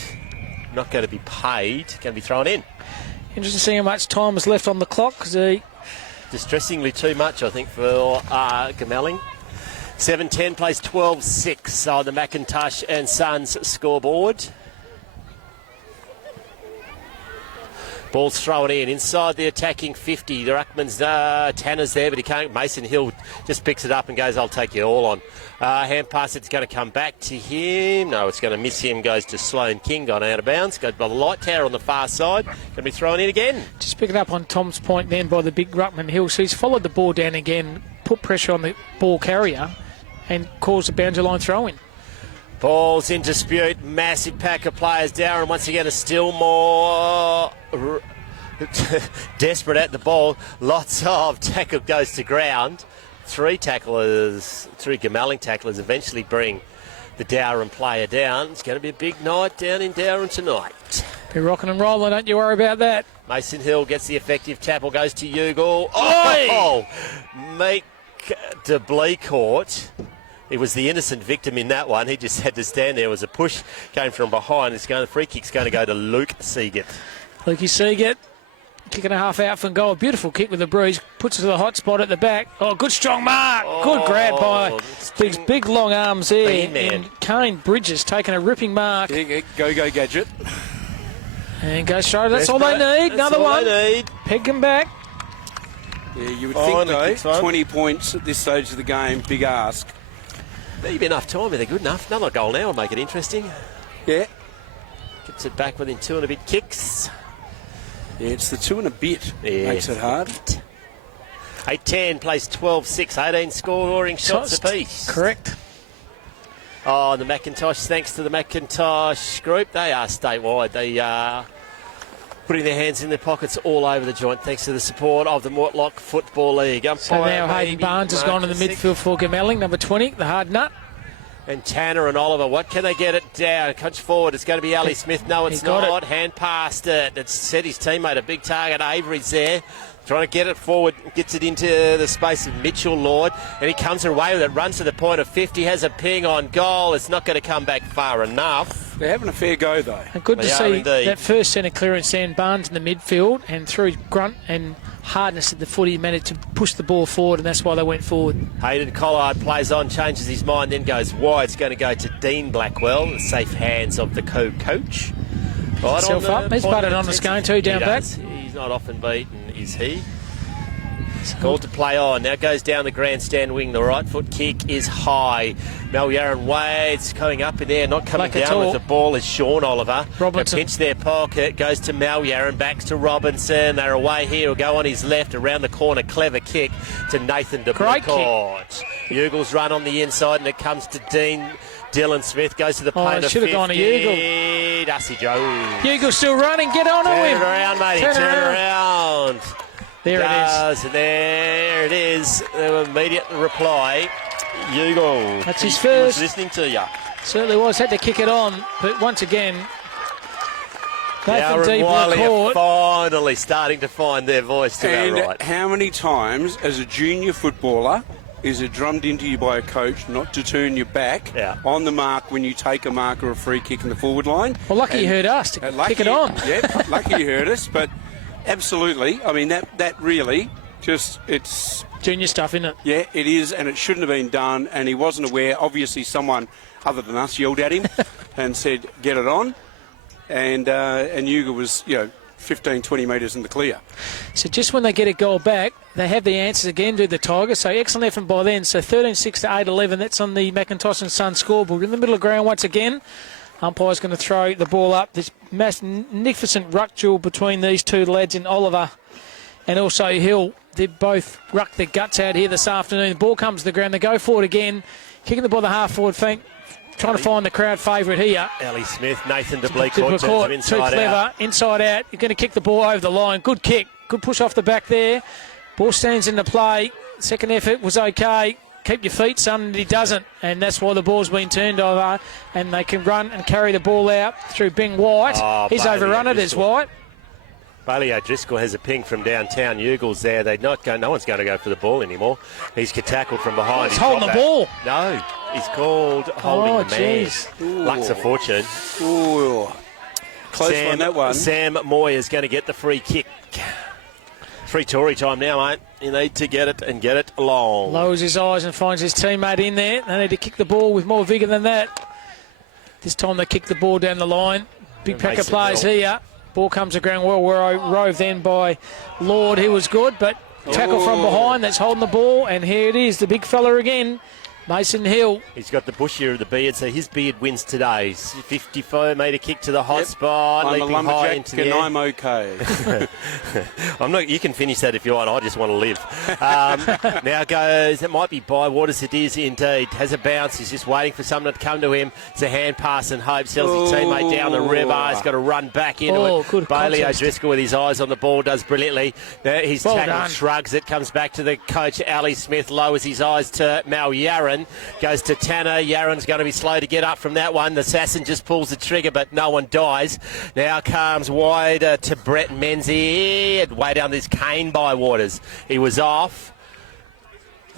Not going to be paid. Going to be thrown in. Interesting to see how much time is left on the clock. Distressingly too much, I think, for Goomalling. 7-10 plays 12-6 on the McIntosh and Sons scoreboard. Ball's thrown in inside the attacking 50. The ruckman's Tanner's there, but he can't. Mason Hill just picks it up and goes, "I'll take you all on." Hand pass. It's going to come back to him. No, it's going to miss him. Goes to Sloane King. Gone out of bounds. Goes by the light tower on the far side. Going to be thrown in again. Just picking up on Tom's point then by the big ruckman Hill. So he's followed the ball down again, put pressure on the ball carrier, and caused a boundary line throw in. Ball's in dispute. Massive pack of players. Dowerin once again is still more desperate at the ball. Lots of tackle goes to ground. Three Goomalling tacklers eventually bring the Dowerin player down. It's going to be a big night down in Dowerin tonight. Be rocking and rolling, don't you worry about that. Mason Hill gets the effective tackle, goes to Ugal. Oh! Meek de Blecourt. He was the innocent victim in that one. He just had to stand there. It was a push, came from behind. The free kick's going to go to Luke Seagate. Lukey Seagate, kick and a half out from goal. Beautiful kick with a breeze. Puts it to the hot spot at the back. Oh, good strong mark. Good grab by these big long arms there. And Kane Bridges taking a ripping mark. Yeah, go, Gadget. And go straight. That's all they need. Another one. Peg him back. Yeah, you would think, though, 20 points at this stage of the game, big ask. Maybe enough time. They're good enough. Another goal now will make it interesting. Yeah. Gets it back within 2 and a bit kicks. Yeah, it's the 2 and a bit. Makes it hard. 8-10 plays 12-6. 18 scoring shots apiece. Correct. Oh, the Macintosh, thanks to the Macintosh group. They are statewide. They are putting their hands in their pockets all over the joint thanks to the support of the Mortlock Football League. So now Hayden Barnes has gone to the midfield for Goomalling, number 20, the hard nut. And Tanner and Oliver, what can they get it down? Coach forward, it's going to be Ali Smith. No, it's not. Hand past it. It's set his teammate, a big target. Avery's there. Trying to get it forward, gets it into the space of Mitchell Lord, and he comes away with it, runs to the point of 50, has a ping on goal. It's not going to come back far enough. They're having a fair go, though. And good to see that first centre clearance, Dan Barnes in the midfield, and through grunt and hardness at the footy, managed to push the ball forward, and that's why they went forward. Hayden Collard plays on, changes his mind, then goes wide. It's going to go to Dean Blackwell, the safe hands of the co-coach. Right Self up. He's batted on this game too, down back. He's not often beaten, is he? Called to play on. Now goes down the grandstand wing. The right foot kick is high. Dowerin Wylie coming up in there, not coming down with the ball is Sean Oliver. Robinson. Pinch their pocket, goes to Dowerin, backs to Robinson. They're away here. Will go on his left around the corner. Clever kick to Nathan de Blecourt. Ugal's run on the inside, and it comes to Dylan Smith goes to the paint of 50. Should have gone to Ugal. Dusty Joe. Ugal's still running. Get on to him. Turn it around, matey. Turn around. There it is. And there it is. The immediate reply. Ugal. That's his He was first. listening to you. Certainly was. Had to kick it on. But once again, Nathan Dowerin Wylie Blecourt are finally starting to find their voice to our right. How many times, as a junior footballer, is it drummed into you by a coach not to turn your back on the mark when you take a mark or a free kick in the forward line? Well, lucky you heard us to kick it on. Yeah, lucky you heard us, but absolutely. I mean, that really just, it's... Junior stuff, isn't it? Yeah, it is, and it shouldn't have been done, and he wasn't aware. Obviously, someone other than us yelled at him and said, get it on, and Ugal was, 15, 20 metres in the clear. So just when they get a goal back, they have the answers again, do the Tigers. So excellent effort by then. So 13-6 to 8-11. That's on the Macintosh and Son scoreboard. In the middle of ground once again. Umpire's going to throw the ball up. This magnificent ruck duel between these two lads in Oliver and also Hill. They both ruck their guts out here this afternoon. The ball comes to the ground. They go forward again. Kicking the ball the half-forward flank. Trying to find the crowd favourite here. Ali Smith, Nathan de Blecourt turns him inside too clever. out. Inside out. You're going to kick the ball over the line. Good kick. Good push off the back there. Ball stands into play. Second effort was okay. Keep your feet, son, and he doesn't. And that's why the ball's been turned over. And they can run and carry the ball out through Bing White. He's Bailey overrun it as White. Bailey O'Driscoll has a ping from downtown. Ugal's there. No one's going to go for the ball anymore. He's tackled from behind. He's holding the ball. No, he's called holding the man. Luck's a fortune. Ooh. Close on that one. Sam Moy is going to get the free kick. Free Tory time now, mate. You need to get it and get it along. Lowers his eyes and finds his teammate in there. They need to kick the ball with more vigour than that. This time they kick the ball down the line. Big pack of players here. Ball comes to ground well, rove then by Lord. He was good, but tackle from behind. That's holding the ball, and here it is, the big fella again, Mason Hill. He's got the bushier of the beard, so his beard wins today. 54-metre kick to the hot spot, I'm leaping high into the air. I'm okay. I'm not. You can finish that if you want. I just want to live. Now goes. It might be Bywaters. It is indeed. Has a bounce. He's just waiting for someone to come to him. It's a hand pass and hope. Sells his teammate down the river. He's got to run back into it. Good Bailey context. O'Driscoll with his eyes on the ball does brilliantly. Now his Well tackle done. shrugs it. Comes back to the coach Ali Smith. Lowers his eyes to Dowerin. Dowerin. Goes to Tanner. Yaron's going to be slow to get up from that one. The assassin just pulls the trigger, but no one dies. Now comes wide to Brett Menzies. Way down this Cane by Waters. He was off.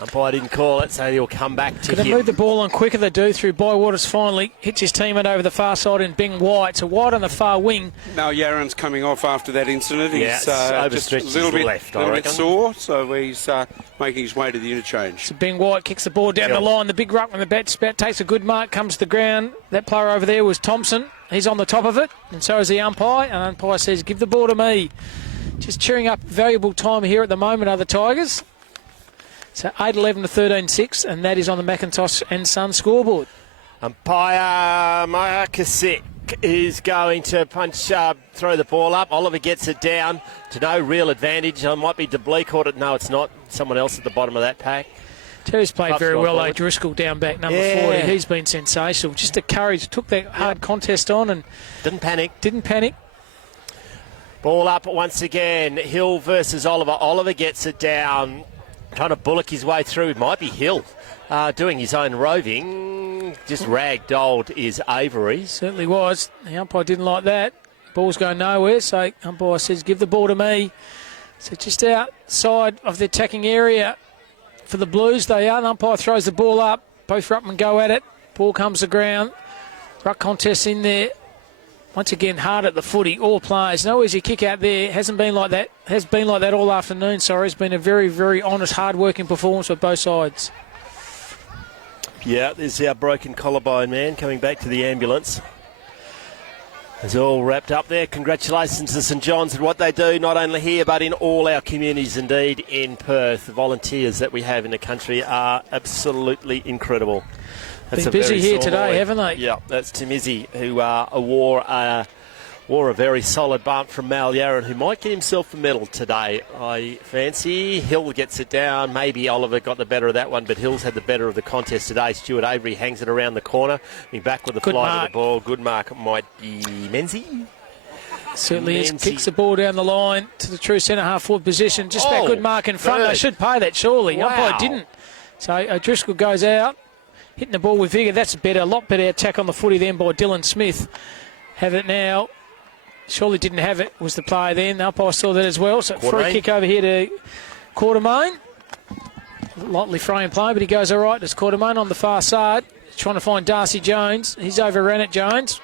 Umpire didn't call it, so he'll come back to Could him. have moved the ball on quicker, they do, through Bywaters finally. Hits his teammate over the far side and Ben White. So White on the far wing. Now Yaron's coming off after that incident. Yeah, He's just overstretched a little his bit, left, I little bit reckon. sore, so he's making his way to the interchange. So Ben White kicks the ball down Hill. the line. The big ruck when the bat takes a good mark, comes to the ground. That player over there was Thompson. He's on the top of it, and so is the umpire. And umpire says, give the ball to me. Just cheering up valuable time here at the moment are the Tigers. So 8-11 to 13-6, and that is on the Macintosh and Son scoreboard. Umpire Markasic is going to throw the ball up. Oliver gets it down to no real advantage. It might be DeBlee caught it. No, it's not. Someone else at the bottom of that pack. Terry's played Tough very spot well, forward. Driscoll down back, number Yeah. 40. He's been sensational. Just the courage, took that hard contest on and Didn't panic. didn't panic. Ball up once again. Hill versus Oliver. Oliver gets it down. Trying to bullock his way through. It might be Hill doing his own roving. Just ragdolled is Avery. Certainly was. The umpire didn't like that. Ball's going nowhere, so umpire says, give the ball to me. So just outside of the attacking area for the Blues, they are. The umpire throws the ball up. Both ruckmen go at it. Ball comes to ground. Ruck contest in there. Once again, hard at the footy. All players. No easy kick out there. Hasn't been like that. Has been like that all afternoon. Sorry, it's been a very, very honest, hard-working performance for both sides. Yeah, there's our broken collarbone man coming back to the ambulance. It's all wrapped up there. Congratulations to St John's and what they do, not only here but in all our communities, indeed in Perth. The volunteers that we have in the country are absolutely incredible. Been busy here today, haven't they? Yeah, that's Tim Izzy, who wore a very solid bump from Mal Yaron, who might get himself a medal today, I fancy. Hill gets it down. Maybe Oliver got the better of that one, but Hill's had the better of the contest today. Stuart Avery hangs it around the corner. Being back with the Good fly mark. to the ball. Good mark might be Menzies. Certainly is. Menzies. Kicks the ball down the line to the true centre half forward position. Just that Oh, good mark in front. good. They should pay that, surely. Wow. Umpire didn't. So Driscoll goes out. Hitting the ball with vigour. That's a lot better attack on the footy then by Dylan Smith. Have it now. Surely didn't have it, was the player then. The umpire saw that as well. So free Quartermain. kick over here to Quartermain. Lightly frame play, but he goes all right. It's Quartermain on the far side. Trying to find Darcy Jones. He's overran it, Jones.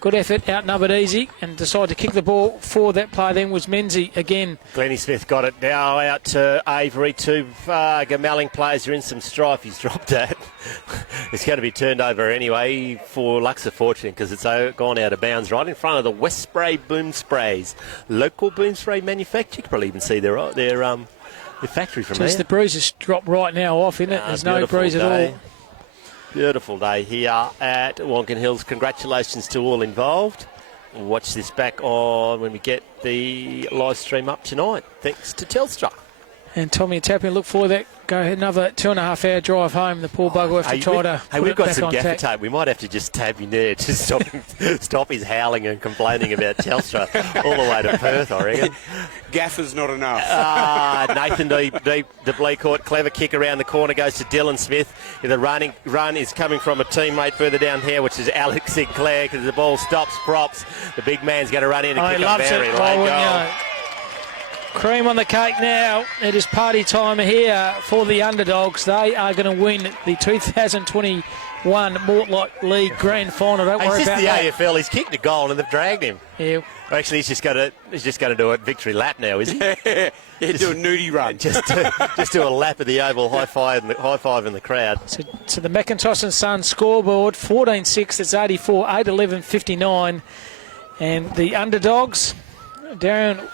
Good effort, outnumbered easy, and decided to kick the ball for that play then was Menzies again. Glennie Smith got it now out to Avery. Two Goomalling players are in some strife. He's dropped that. It's going to be turned over anyway for Luxor Fortune because it's gone out of bounds right in front of the West Spray Boom Sprays. Local boom spray manufacturer. You can probably even see their factory from Just there. the breeze has dropped right now off, isn't it? There's no Beautiful breeze at day. all. Beautiful day here at Wongan Hills. Congratulations to all involved. We'll watch this back on when we get the live stream up tonight. Thanks to Telstra. And Tommy and Tappy look for that. Go ahead, another 2.5 hour drive home. The poor bugger will have to try to Hey, put we've it got back some on gaffer tack. tape. We might have to just tab in there to stop his howling and complaining about Telstra all the way to Perth, I reckon. Gaffer's not enough. Nathan DeBlee caught clever kick around the corner, goes to Dylan Smith. The run is coming from a teammate further down here, which is Alex Sinclair, because the ball stops props. The big man's going to run in and He kick a loves very it. late Oh, goal. Cream on the cake now. It is party time here for the underdogs. They are going to win the 2021 Mortlock League Grand Final. Don't Hey, worry it's just about the that. AFL. He's kicked a goal and they've dragged him. Yeah. Actually, he's just going to do a victory lap now, is he? Do a nudie run. just do a lap of the oval, high five in the crowd. So the Macintosh and Son scoreboard 14-6. It's 84, 8-11, 59, and the underdogs, Dowerin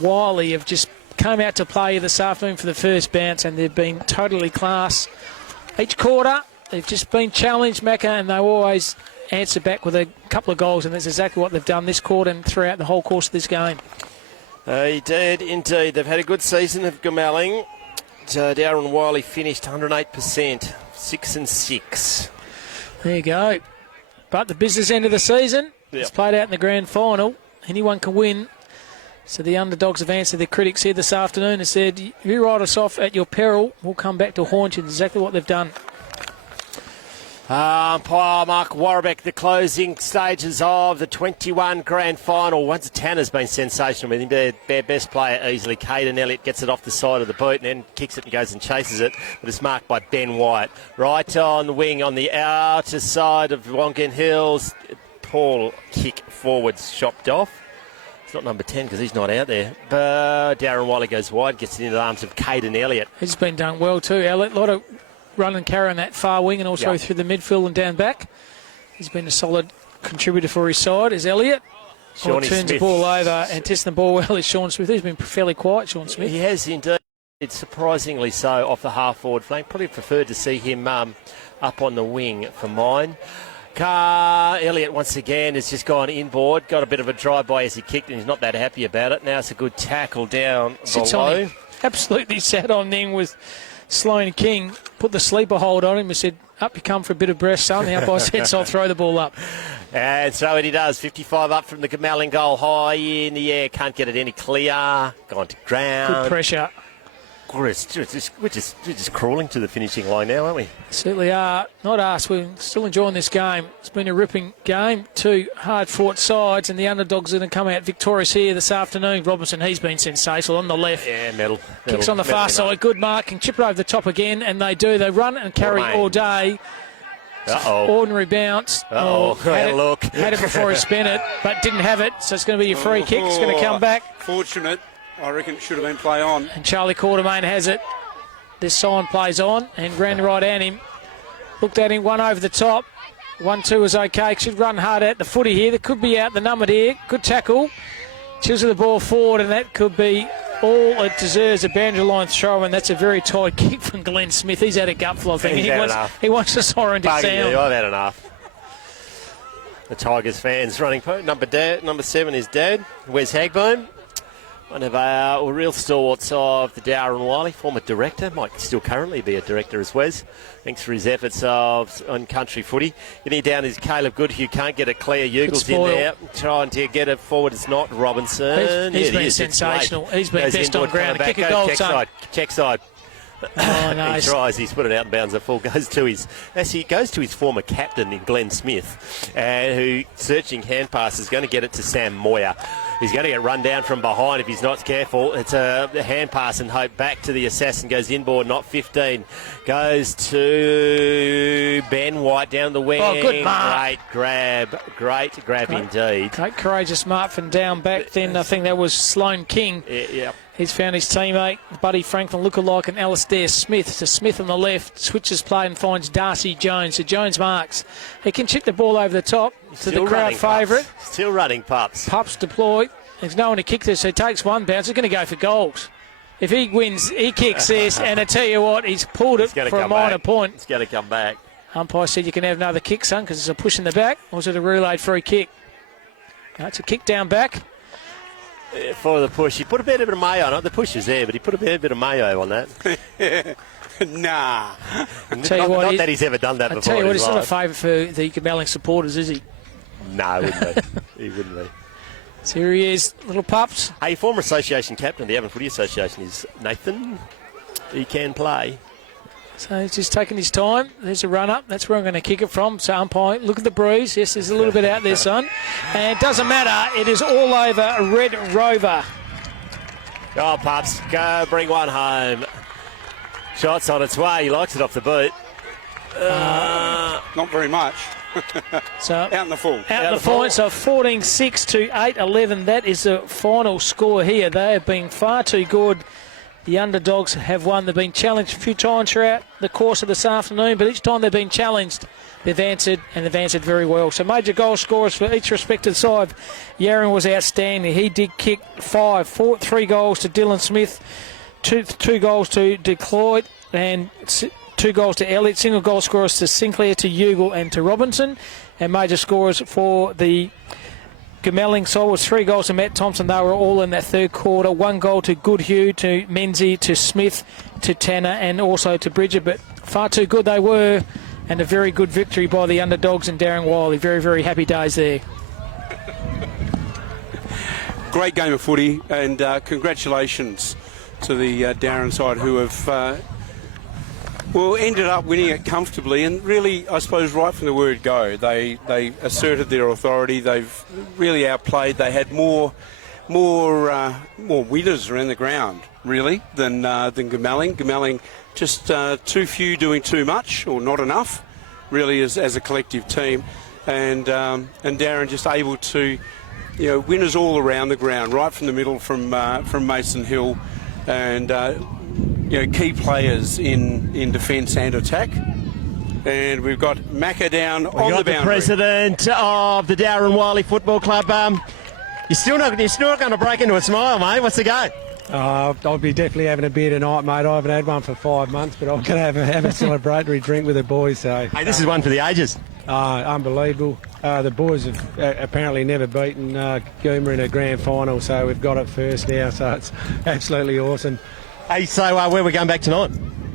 Wylie, have just come out to play this afternoon for the first bounce, and they've been totally class. Each quarter, they've just been challenged, Macca, and they always answer back with a couple of goals, and that's exactly what they've done this quarter and throughout the whole course of this game. He did indeed. They've had a good season of Goomalling. Dowerin Wylie finished 108%, 6-6. There you go. But the business end of the season, it's played out in the grand final. Anyone can win. So the underdogs have answered their critics here this afternoon and said, you write us off at your peril, we'll come back to haunt you. Exactly what they've done. Umpire Mark Warbeck, the closing stages of the 21 grand final. Once Tanner's been sensational with him. Their best player easily. Caden Elliott gets it off the side of the boot and then kicks it and goes and chases it. But it's marked by Ben White. Right on the wing on the outer side of Wongan Hills. Paul kick forwards, chopped off. It's not number 10 because he's not out there. But Dowerin Wylie goes wide, gets it into the arms of Caden Elliott. He's been done well too, Elliott. A lot of run and carry on that far wing and also through the midfield and down back. He's been a solid contributor for his side, is Elliott. Turns the ball over and tests the ball well is Sean Smith. He's been fairly quiet, Sean Smith. He has indeed. It's surprisingly so off the half-forward flank. Probably preferred to see him up on the wing for mine. Elliott once again has just gone inboard, got a bit of a drive-by as he kicked and he's not that happy about it. Now it's a good tackle down below. Absolutely sat on then with Sloane King, put the sleeper hold on him and said, up you come for a bit of breast, son. The umpire said, so I'll throw the ball up. And so he does. 55 up from the Goomalling goal, high in the air, can't get it any clear, gone to ground. Good pressure. We're just crawling to the finishing line now, aren't we? Certainly are. Not us. We're still enjoying this game. It's been a ripping game. Two hard-fought sides, and the underdogs are going to come out victorious here this afternoon. Robinson, he's been sensational on the left. Yeah, medal. Kicks on the far side. Good marking. Chip it over the top again, and they do. They run and carry all day. Ordinary bounce. Had it before he spent it, but didn't have it, so it's going to be a free kick. It's going to come back. Fortunate. I reckon it should have been play on. And Charlie Quartermain has it. This sign plays on and ran right at him. Looked at him, one over the top. 1-2 was okay. Should run hard at the footy here. That could be out the numbered here. Good tackle. Chisel the ball forward, and that could be all it deserves. A boundary line throw, and that's a very tight kick from Glenn Smith. He's had a gutful, I think. He wants the siren to sound. I've had enough. The Tigers fans running. Number 7 is Dad. Wes Hagboom. One of our real stalwarts of the Dowerin Wylie, former director, might still currently be a director as Wes. Thanks for his efforts on country footy. Getting down is Caleb Goodhue, can't get it clear. Ugel's in there, trying to get it forward. It's not Robinson. He's been sensational. He's been best on ground. Kick a goal, son. Check side. Oh, nice. He tries, he's put it out in bounds. The full goes to his former captain in Glenn Smith, who searching hand pass is going to get it to Sam Moyer. He's going to get run down from behind if he's not careful. It's a hand pass and hope back to the assassin. Goes inboard, not 15. Goes to Ben White down the wing. Oh, good mark. Great grab indeed. Great courageous mark from down back then. I think that was Sloane King. Yeah. He's found his teammate, Buddy Franklin lookalike, and Alistair Smith. So Smith on the left, switches play and finds Darcy Jones. So Jones marks. He can chip the ball over the top to the crowd favourite. Still running Pups. Pups deployed. There's no one to kick this, so he takes one bounce. He's going to go for goals. If he wins, he kicks this, and I tell you what, he's pulled it for a minor point. It's going to come back. Umpire said you can have another kick, son, because it's a push in the back. Or was it a relayed free kick? No, it's a kick down back. For the push, he put a bit of mayo on it. The push was there, but he put a bit of mayo on that. Nah. Not that he's ever done that before. I tell you what, it's not a favourite for the Goomalling supporters, is he? No, wouldn't he? He wouldn't be. So here he is, little Pups. Hey, former association captain of the Avon Footy Association is Nathan. He can play. So he's just taking his time. There's a run up. That's where I'm going to kick it from. So umpire, look at the bruise. Yes, there's a little bit out there, son. And it doesn't matter. It is all over Red Rover. Oh, Pups, go bring one home. Shot's on its way. He likes it off the boot. Not very much. So out in the full. Out in the full. So 14-6 to 8-11. That is the final score here. They have been far too good. The underdogs have won. They've been challenged a few times throughout the course of this afternoon, but each time they've been challenged, they've answered, and they've answered very well. So major goal scorers for each respective side. Yaron was outstanding. He did kick 3 goals to Dylan Smith, two goals to DeCloyd, and 2 goals to Elliott. Single goal scorers to Sinclair, to Ugle, and to Robinson. And major scorers for the Goomalling side was 3 goals to Matt Thompson. They were all in that third quarter. 1 goal to Goodhue, to Menzies, to Smith, to Tanner, and also to Bridger. But far too good they were, and a very good victory by the underdogs and Dowerin Wylie. Very, very happy days there. Great game of footy, and congratulations to the Dowerin side, who have Well, ended up winning it comfortably, and really, I suppose, right from the word go, they asserted their authority. They've really outplayed. They had more winners around the ground, really, than Goomalling. Goomalling just too few doing too much, or not enough, really, as a collective team, and Dowerin just able to, winners all around the ground, right from the middle, from Mason Hill, and key players in defence and attack. And we've got Macca down on the boundary. The president of the Dowerin Wylie Football Club. You're still not going to break into a smile, mate. What's the go? I'll be definitely having a beer tonight, mate. I haven't had one for 5 months, but I'm going to have a celebratory drink with the boys. So, hey, this is one for the ages. Unbelievable. The boys have apparently never beaten Goomer in a grand final, so we've got it first now. So it's absolutely awesome. Hey, so where are we going back tonight?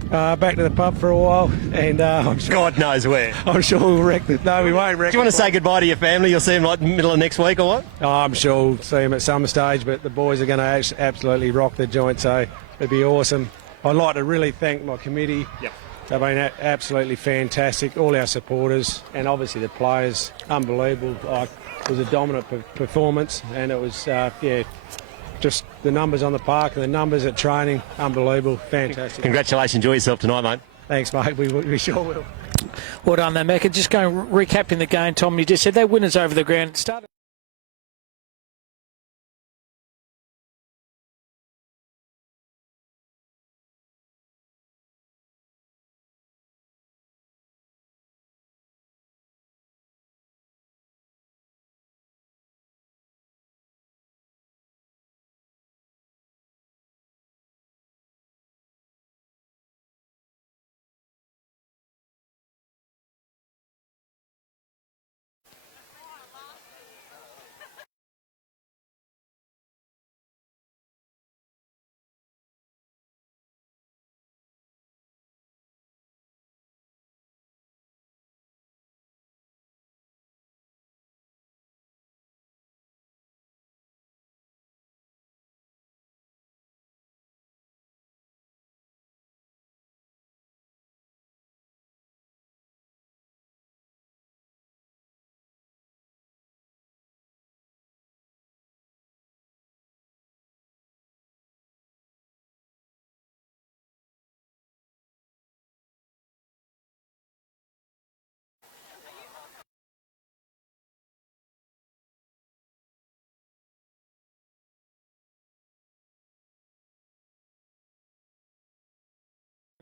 Back to the pub for a while, and I'm sure, God knows where. I'm sure we'll wreck it. No, we won't wreck it. Do you want to say goodbye to your family? You'll see them like middle of next week or what? I'm sure we'll see them at some stage, but the boys are going to absolutely rock the joint, so it'd be awesome. I'd like to really thank my committee. Yep. They've been absolutely fantastic. All our supporters and obviously the players, unbelievable. It was a dominant performance, and it was, just the numbers on the park and the numbers at training, unbelievable, fantastic. Congratulations, enjoy yourself tonight, mate. Thanks, mate. We sure will. Well done there, Macca. Just going recapping the game, Tom. You just said they're winners over the ground. It started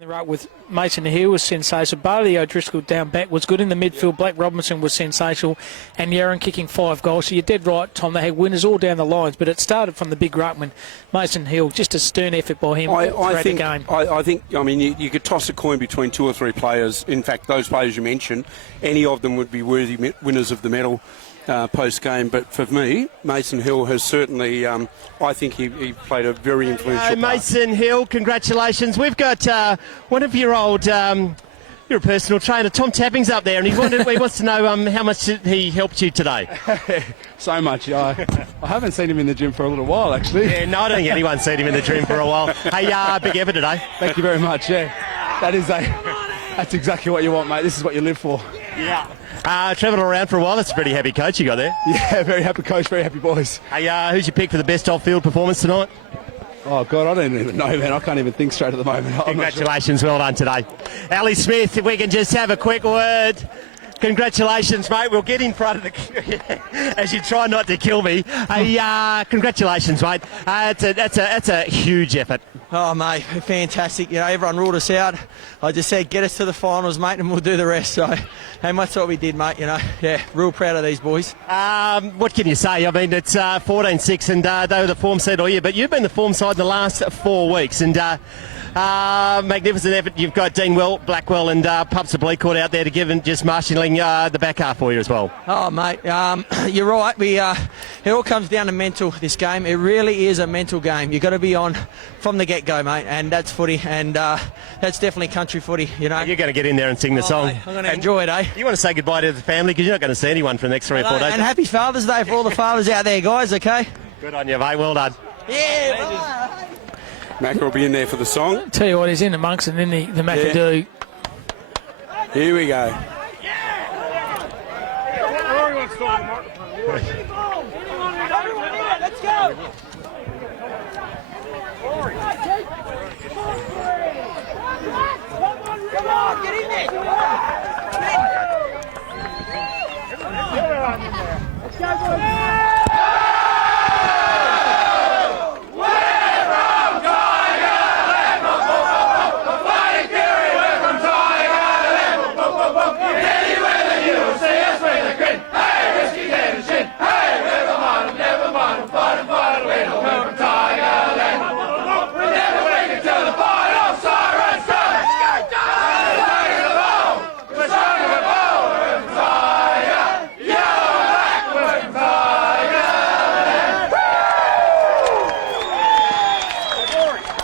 right with Mason Hill was sensational. Bailey O'Driscoll down back was good in the midfield. Blake Robinson was sensational, and Yaron kicking 5 goals. So you're dead right, Tom. They had winners all down the lines, but it started from the big ruckman, Mason Hill. Just a stern effort by him throughout the game. I mean, you could toss a coin between 2 or 3 players. In fact, those players you mentioned, any of them would be worthy winners of the medal post-game. But for me, Mason Hill has certainly, I think he played a very influential part. Mason Hill, congratulations. We've got one of your old, you're a personal trainer, Tom Tapping's up there, and he wants to know how much he helped you today. So much. I haven't seen him in the gym for a little while, actually. Yeah, no, I don't think anyone's seen him in the gym for a while. Hey, big effort today. Thank you very much, yeah. That's exactly what you want, mate. This is what you live for. Yeah. Travelled around for a while. That's a pretty happy coach you got there. Yeah, very happy coach, very happy boys. Hey, who's your pick for the best off-field performance tonight? Oh, God, I don't even know, man. I can't even think straight at the moment. Congratulations, well done today. Ali Smith, if we can just have a quick word. Congratulations, mate. We'll get in front of the... as you try not to kill me. Hey, congratulations, mate. That's a huge effort. Oh, mate, fantastic. You know, everyone ruled us out. I just said, get us to the finals, mate, and we'll do the rest. So, and that's what we did, mate, you know. Yeah, real proud of these boys. What can you say? I mean, it's 14-6, and they were the form side all year, but you've been the form side the last 4 weeks, and... magnificent effort. You've got Dean Blackwell and Pups Bleacourt out there to give and just marshalling the back half for you as well. Oh, mate, you're right. It all comes down to mental, this game. It really is a mental game. You've got to be on from the get-go, mate, and that's footy, and that's definitely country footy, you know. You're going to get in there and sing the song. Mate, I'm going to enjoy it, eh? You want to say goodbye to the family because you're not going to see anyone for the next 3 or 4 days. And happy Father's Day for all the fathers out there, guys, okay? Good on you, mate. Well done. Yeah, Macca will be in there for the song. Tell you what, he's in amongst it, isn't he? The McAdoo. Here we go. Let's go! Come on, get in there! Let's go, boys!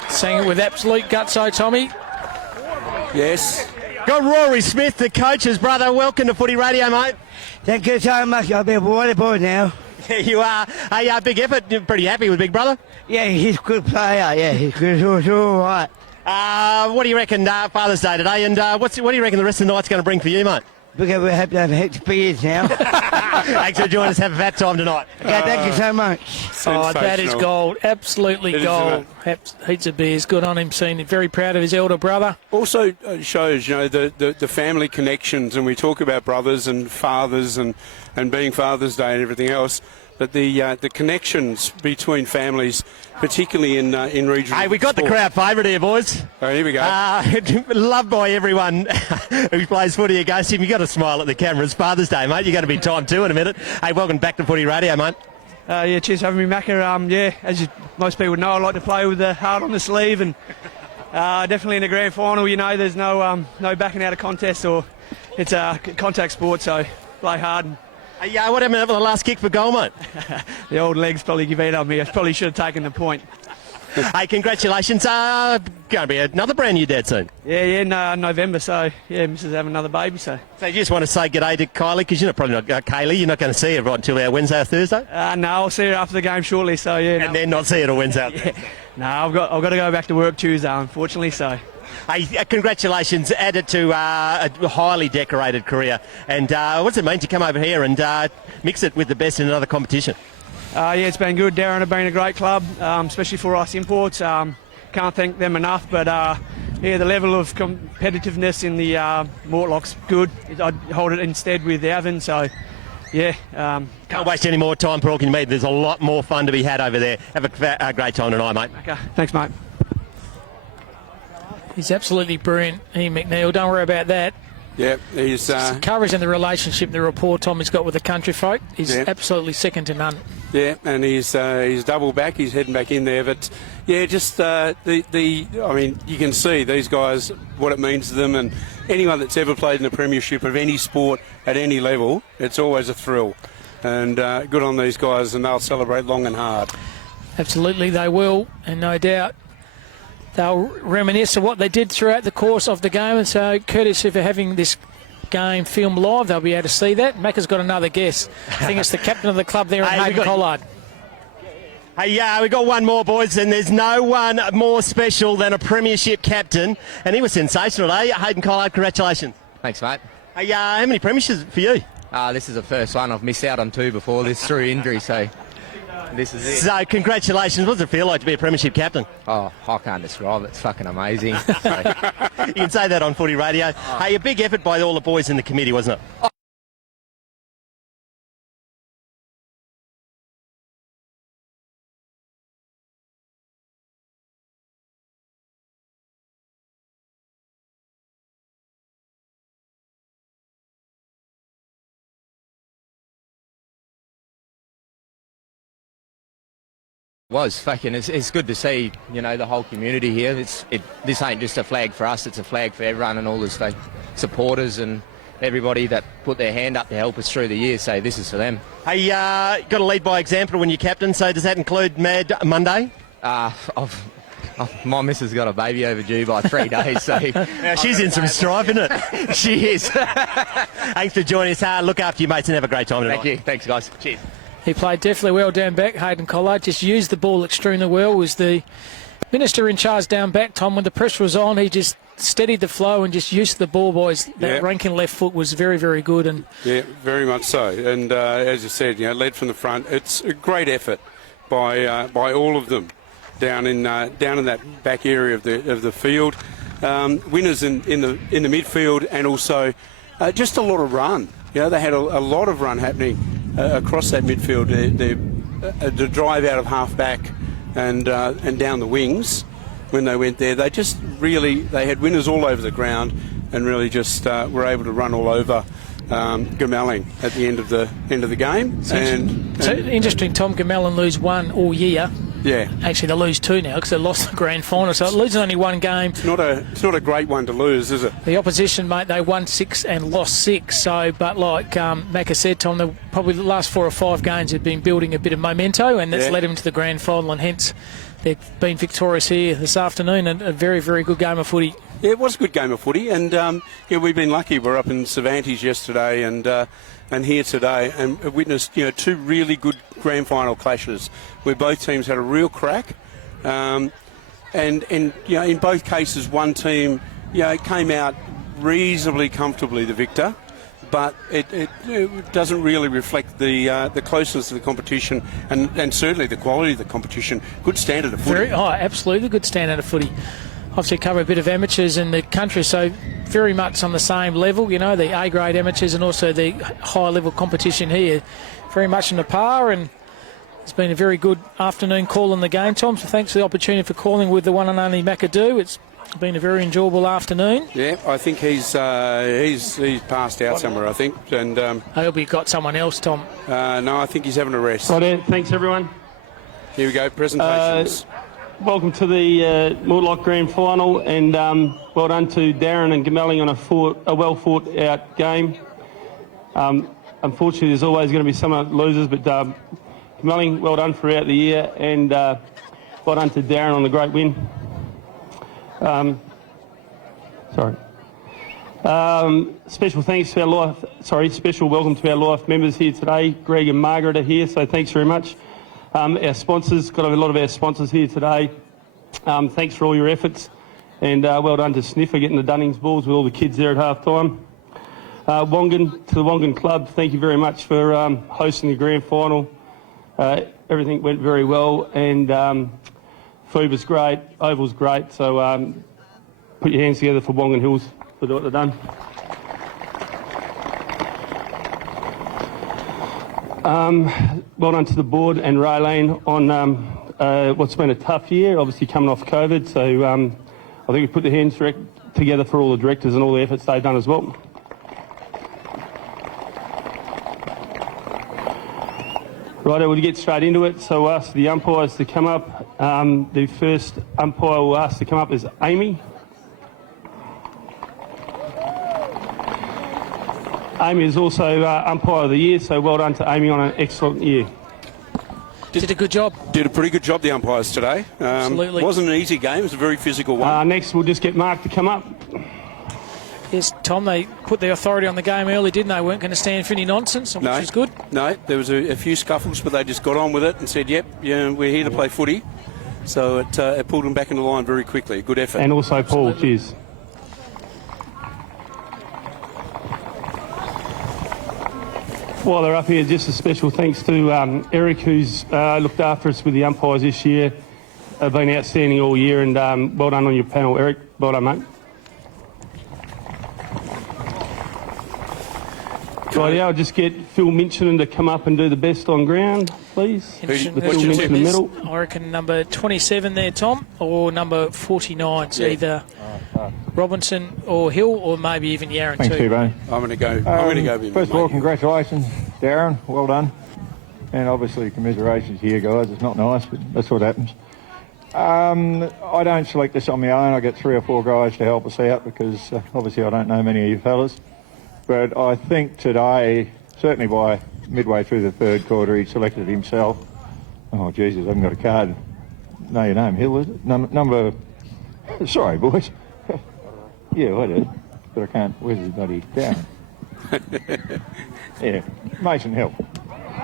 Sang it with absolute guts, Tommy. Yes. Got Rory Smith, the coach's brother. Welcome to Footy Radio, mate. Thank you so much. I'll be a water boy now. Yeah, you are. A big effort. You're pretty happy with Big Brother? Yeah, he's a good player. Yeah, he's good. He's all right. What do you reckon Father's Day today? And what do you reckon the rest of the night's going to bring for you, mate? Because we have to have heaps of beers now. Thanks for joining us. Have a fat time tonight. Okay, thank you so much. Oh, that is gold. Absolutely It is, gold. Heaps of beers. Good on him. Seen it. Very proud of his elder brother. Also shows, the family connections, and we talk about brothers and fathers and being Father's Day and everything else, but the connections between families, particularly in regional Hey, we got sport. the crowd favourite here, boys. Oh, here we go. Loved by everyone who plays footy against him. You got to smile at the camera. It's Father's Day, mate. You're going to be time too in a minute. Hey, welcome back to Footy Radio, mate. Yeah, cheers for having me, Macca. As most people know, I like to play with the heart on the sleeve, and definitely in the grand final, there's no backing out of contest, or it's a contact sport, so play hard. And what happened over the last kick for goal, mate? the old legs probably give in on me. I probably should have taken the point. Hey, congratulations. Going to be another brand new dad soon. Yeah, in November, so missus having another baby, so. So you just want to say g'day to Kylie, because you're probably not Kaylee. You're not going to see her right until our Wednesday or Thursday. No, I'll see her after the game shortly. So and then not see her till Wednesday. No, I've got to go back to work Tuesday, unfortunately. So. Hey, congratulations. Added to a highly decorated career. And what's it mean to come over here and mix it with the best in another competition? It's been good. Dowerin have been a great club, especially for us imports. Can't thank them enough, but the level of competitiveness in the Mortlock's good. I'd hold it instead with Alvin, so can't waste any more time talking to me. There's a lot more fun to be had over there. Have a great time tonight, mate. Okay, thanks, mate. He's absolutely brilliant, Ian McNeil. Don't worry about that. Yeah, he's... coverage and the relationship, the rapport Tommy's got with the country folk is absolutely second to none. Yeah, and he's double back. He's heading back in there. But, just I mean, you can see these guys, what it means to them. And anyone that's ever played in the premiership of any sport at any level, it's always a thrill. And good on these guys, and they'll celebrate long and hard. Absolutely, they will, and no doubt they'll reminisce of what they did throughout the course of the game. And so, courtesy for having this game filmed live, they'll be able to see that. Macca's got another guess. I think it's the captain of the club there, Hayden Collard. Hey, we got one more, boys, and there's no one more special than a premiership captain, and he was sensational, eh? Hayden Collard, congratulations. Thanks, mate. Hey, how many premierships for you? This is the first one. I've missed out on two before this through injury, so this is it. So, congratulations. What does it feel like to be a premiership captain? Oh, I can't describe it. It's fucking amazing. You can say that on Footy Radio. Hey, a big effort by all the boys in the committee, wasn't it? Was fucking. It's good to see, the whole community here. This ain't just a flag for us. It's a flag for everyone and all the supporters and everybody that put their hand up to help us through the year. So this is for them. Hey, got to lead by example when you're captain. So does that include Mad Monday? My missus got a baby overdue by 3 days, so she's in some strife, isn't it? She is. Thanks for joining us. Look after your mates and have a great time tonight. Thank you. Thanks, guys. Cheers. He played definitely well down back, Hayden Collard. Just used the ball extremely well, was the Minister in charge down back, Tom, when the pressure was on, he just steadied the flow and just used the ball, boys. That Rankin left foot was very, very good. And yeah, very much so. And as you said, led from the front. It's a great effort by all of them down in that back area of the field. Winners in the midfield, and also just a lot of run. They had a lot of run happening across that midfield. The drive out of half back and down the wings when they went there. They had winners all over the ground and really just were able to run all over Goomalling at the end of the game. So interesting, Tom. Goomalling lose one all year. Yeah. Actually, they lose two now because they lost the grand final. So losing only one game. It's not a great one to lose, is it? The opposition, mate, they won 6 and lost 6. So, but like Macca said, Tom, probably the last 4 or 5 games have been building a bit of memento, and that's led them to the grand final, and hence they've been victorious here this afternoon. And a very, very good game of footy. Yeah, it was a good game of footy, and we've been lucky. We're up in Cervantes yesterday and here today, and witnessed 2 really good grand final clashes where both teams had a real crack, and in both cases one team came out reasonably comfortably the victor, but it doesn't really reflect the closeness of the competition and certainly the quality of the competition. Good standard of footy. Absolutely good standard of footy. Obviously cover a bit of amateurs in the country, so very much on the same level, the A-grade amateurs and also the high-level competition here. Very much in the par, and it's been a very good afternoon call in the game, Tom, so thanks for the opportunity for calling with the one and only McAdoo. It's been a very enjoyable afternoon. Yeah, I think he's passed out somewhere, I think. And I hope he got someone else, Tom. No, I think he's having a rest. Right, thanks, everyone. Here we go, presentations. Welcome to the Mortlock Grand Final, and well done to Dowerin and Goomalling on a well-fought-out game. Unfortunately, there's always going to be some losers, but Goomalling, well done throughout the year, and well done to Dowerin on the great win. Special thanks to special welcome to our life members here today. Greg and Margaret are here, so thanks very much. Our sponsors, got a lot of our sponsors here today. Thanks for all your efforts, and well done to Sniff for getting the Dunnings balls with all the kids there at half time. Wongan, to the Wongan Club, thank you very much for hosting the grand final. Everything went very well, and food was great, oval's great, so put your hands together for Wongan Hills for what they've done. Well done to the board and Raylene on what's been a tough year, obviously coming off COVID, so I think we put the hands together for all the directors and all the efforts they've done as well. Right, we'll get straight into it, so we'll ask the umpires to come up. The first umpire we'll ask to come up is Amy. Amy is also umpire of the year, so well done to Amy on an excellent year. Did a good job. Did a pretty good job, the umpires today. Absolutely. It wasn't an easy game, it was a very physical one. Next, we'll just get Mark to come up. Yes, Tom, they put the authority on the game early, didn't they? Weren't going to stand for any nonsense, which was good. No, there was a few scuffles, but they just got on with it and said, yep, we're here to play footy. So it pulled them back into the line very quickly. Good effort. And also Paul, cheers. While they're up here, just a special thanks to Eric, who's looked after us with the umpires this year. They've been outstanding all year, and well done on your panel, Eric. Well done, mate. Right, I'll just get Phil Minchin to come up and do the best on ground, please. Phil Minchin in the middle. I reckon number 27 there, Tom, or number 49. So either Robinson or Hill, or maybe even Yarran Thanks, too. Thanks, I'm going to go. First of all, congratulations, Darren. Well done. And obviously commiserations here, guys. It's not nice, but that's what happens. I don't select this on my own. I get 3 or 4 guys to help us out because obviously I don't know many of you fellas. But I think today, certainly by midway through the third quarter, he selected himself. Oh, Jesus, I haven't got a card. Know your name, Hill, is it? Number... Sorry, boys. Yeah, I did. But I can't... Where's his bloody down? Yeah, Mason Hill.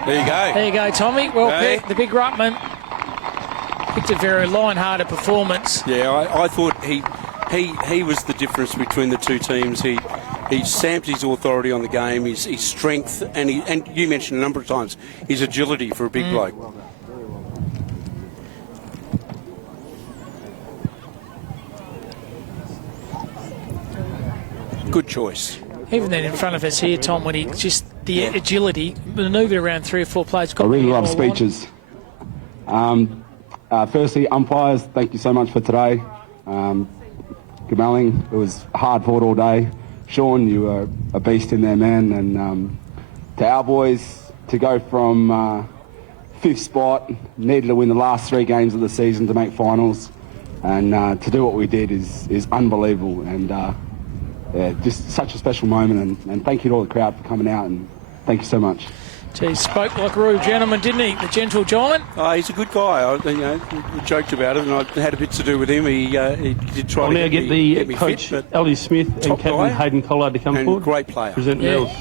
There you go. There you go, Tommy. Well picked, the big ruckman. It's a very line-hearted performance. Yeah, I thought he was the difference between the two teams. He stamped his authority on the game, his strength, and you mentioned a number of times his agility for a big bloke. Good choice. Even then in front of us here, Tom, when he just the agility, manoeuvred around 3 or 4 players. I really love speeches. Firstly, umpires, thank you so much for today. Goomalling, it was hard fought all day. Sean, you were a beast in there, man. And to our boys, to go from 5th spot, needed to win the last 3 games of the season to make finals. And to do what we did is unbelievable. And just such a special moment. And thank you to all the crowd for coming out. And thank you so much. He spoke like a real gentleman, didn't he? The gentle giant. He's a good guy. We joked about it, and I had a bit to do with him. He did try I'll to now get the coach, fit, Ellie Smith, and top captain guy, Hayden Collard to come forward. Great player. Present medals.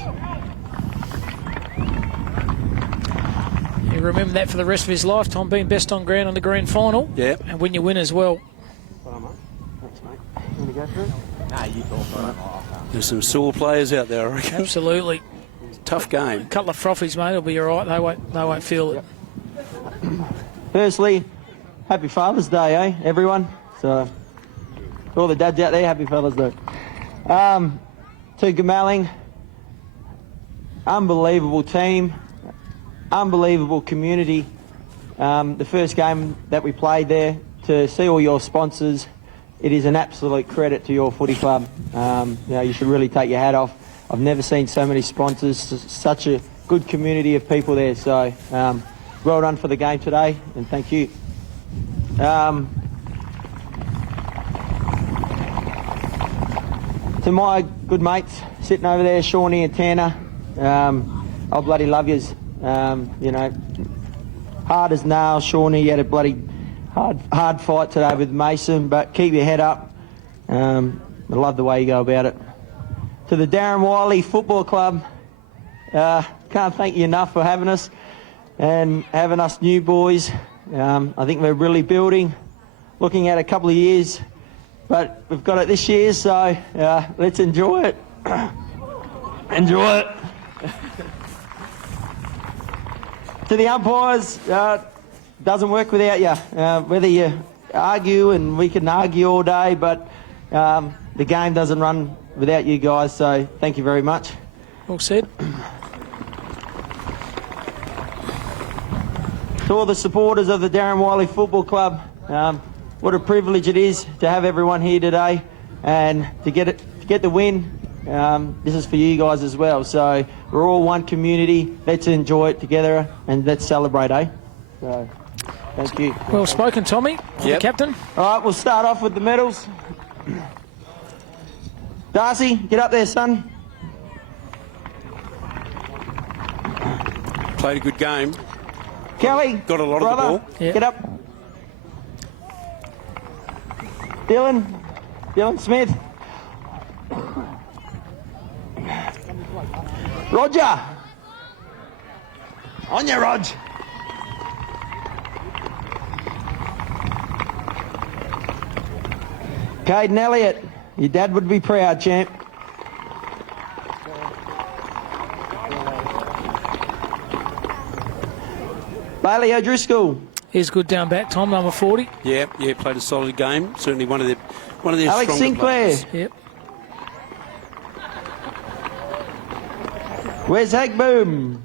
You remember that for the rest of his life, Tom, being best on ground in the grand final. Yeah. And when you win as well. Thanks, mate. You want to go for it? Nah, you talk for it. There's some sore players out there, I reckon. Absolutely. Tough game. A couple of frothies, mate, will be all right. They won't feel it. Firstly, happy Father's Day, everyone? So, all the dads out there, happy Father's Day. To Goomalling, unbelievable team, unbelievable community. The first game that we played there, to see all your sponsors, it is an absolute credit to your footy club. You should really take your hat off. I've never seen so many sponsors, such a good community of people there. So, well done for the game today, and thank you. To my good mates sitting over there, Shawnee and Tanner, I bloody love yous. Hard as nails, Shawnee, you had a bloody hard fight today with Mason, but keep your head up. I love the way you go about it. To the Dowerin Wylie Football Club, can't thank you enough for having us and having us new boys. I think we're really building, looking at a couple of years, but we've got it this year, so let's enjoy it. Enjoy it. To the umpires, doesn't work without you. Whether you argue, and we can argue all day, but the game doesn't run without you guys, so thank you very much. Well said. To all the supporters of the Dowerin Wylie Football Club, what a privilege it is to have everyone here today, and to get the win. This is for you guys as well. So we're all one community. Let's enjoy it together and let's celebrate, So thank you. Well spoken, Tommy. The captain. All right, we'll start off with the medals. Darcy, get up there, son. Played a good game. Kelly, got a lot brother, of the ball. Get up. Dylan Smith. Roger. On you, Rog. Caden Elliott. Your dad would be proud, champ. Bailey O'Driscoll. He's good down back, Tom, number 40. Yeah, played a solid game. Certainly one of their Alex stronger Sinclair. players. Yep. Where's Hagboom?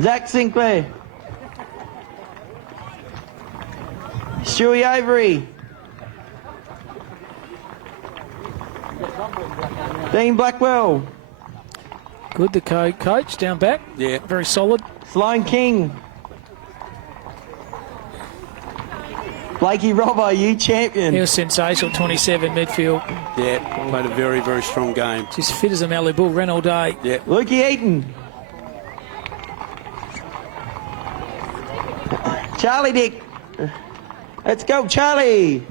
Zach Sinclair. Stewie Avery. Dean Blackwell. Good, the coach down back. Yeah. Very solid. Sloane King. Blakey Robbo, you champion. He was sensational, 27 midfield. Yeah, played a very, very strong game. Just fit as a Mallee Bull, ran all day. Yeah. Lukey Eaton. Charlie Dick. Let's go, Charlie.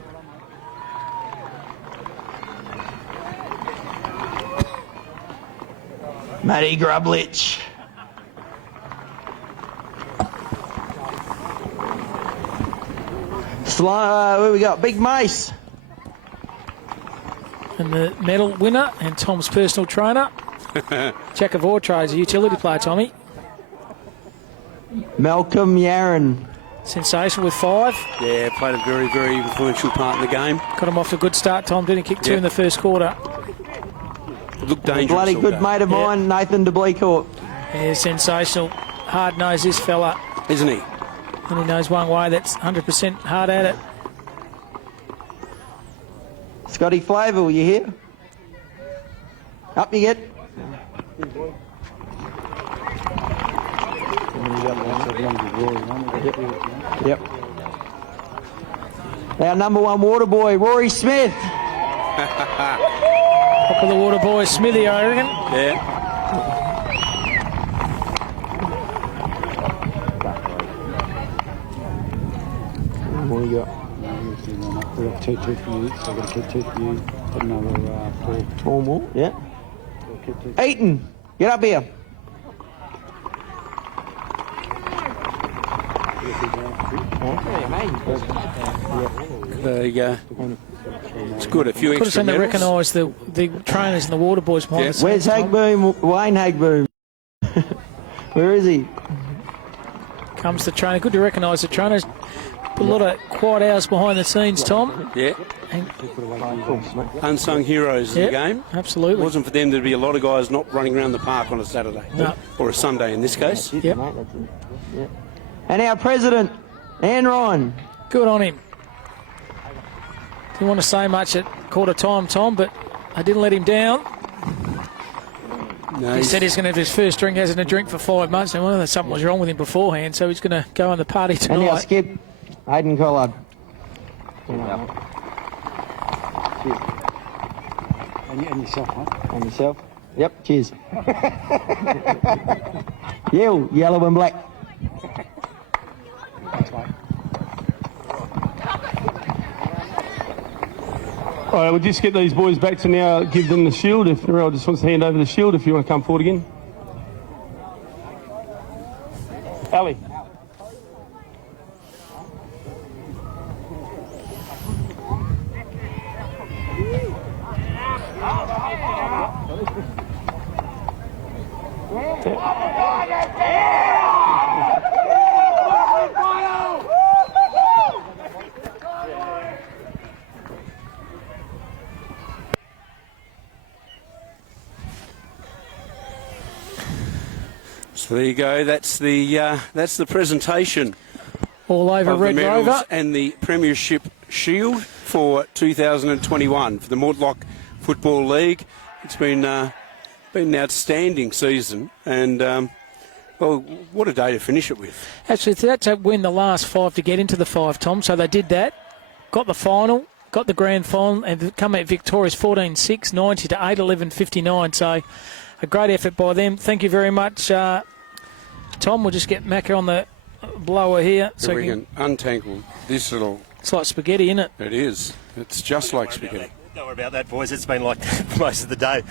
Matty Grublich. Where we got? Big Mace. And the medal winner and Tom's personal trainer. Jack of all trades, a utility player, Tommy. Malcolm Yaron. Sensational with 5. Yeah, played a very, very influential part in the game. Got him off to a good start, Tom. Didn't kick 2 in the first quarter. Looked dangerous. Bloody good mate of mine, Nathan de Bleecourt. Yeah, sensational. Hard-nosed, this fella. Isn't he? And he knows one way that's 100% hard at it. Scotty Flavel, you here? Up you get. Yep. Our number 1 water boy, Rory Smith. Popular water boy, Smithy, I reckon. Yeah. What do you got? We've got 2 for you, so I've got to keep 2 for you. Got another 4. 4 more, yeah. Eaton, get up here. There you go. It's good. A few Could have extra seen they medals. recognise the trainers and the water boys behind the scenes. Where's Hagboom? Wayne Hagboom. Where is he? Comes the trainer. Good to recognise the trainers. Put a lot of quiet hours behind the scenes, Tom. Yeah. Unsung heroes in the game. Absolutely. It wasn't for them, there'd be a lot of guys not running around the park on a Saturday. No. Or a Sunday in this case. Yep. And our president, Ann Ryan. Good on him. Didn't want to say much at quarter time, Tom, but I didn't let him down. No, he said he's going to have his first drink, hasn't a drink for 5 months. And well, something was wrong with him beforehand, so he's going to go on the party tonight. And our skip, Hayden Collard. And yourself, mate. And yourself. Yep, cheers. Yellow and black. Thanks, mate. All right, we'll just get these boys back to now give them the shield. If Narelle just wants to hand over the shield, if you want to come forward again. Ali. So there you go. That's the presentation. All over of Red the medals Rover. and the Premiership Shield for 2021 for the Mortlock Football League. It's been an outstanding season, and well, what a day to finish it with. Actually, that's to win the last 5 to get into the 5, Tom. So they did that, got the final, got the grand final, and come out victorious 14-6, 90 to 8-11-59. So a great effort by them. Thank you very much, Tom. We'll just get Macca on the blower here. So we can untangle this little... It's like spaghetti, isn't it? It is. It's just like spaghetti. Don't worry about that, boys. It's been like that for most of the day.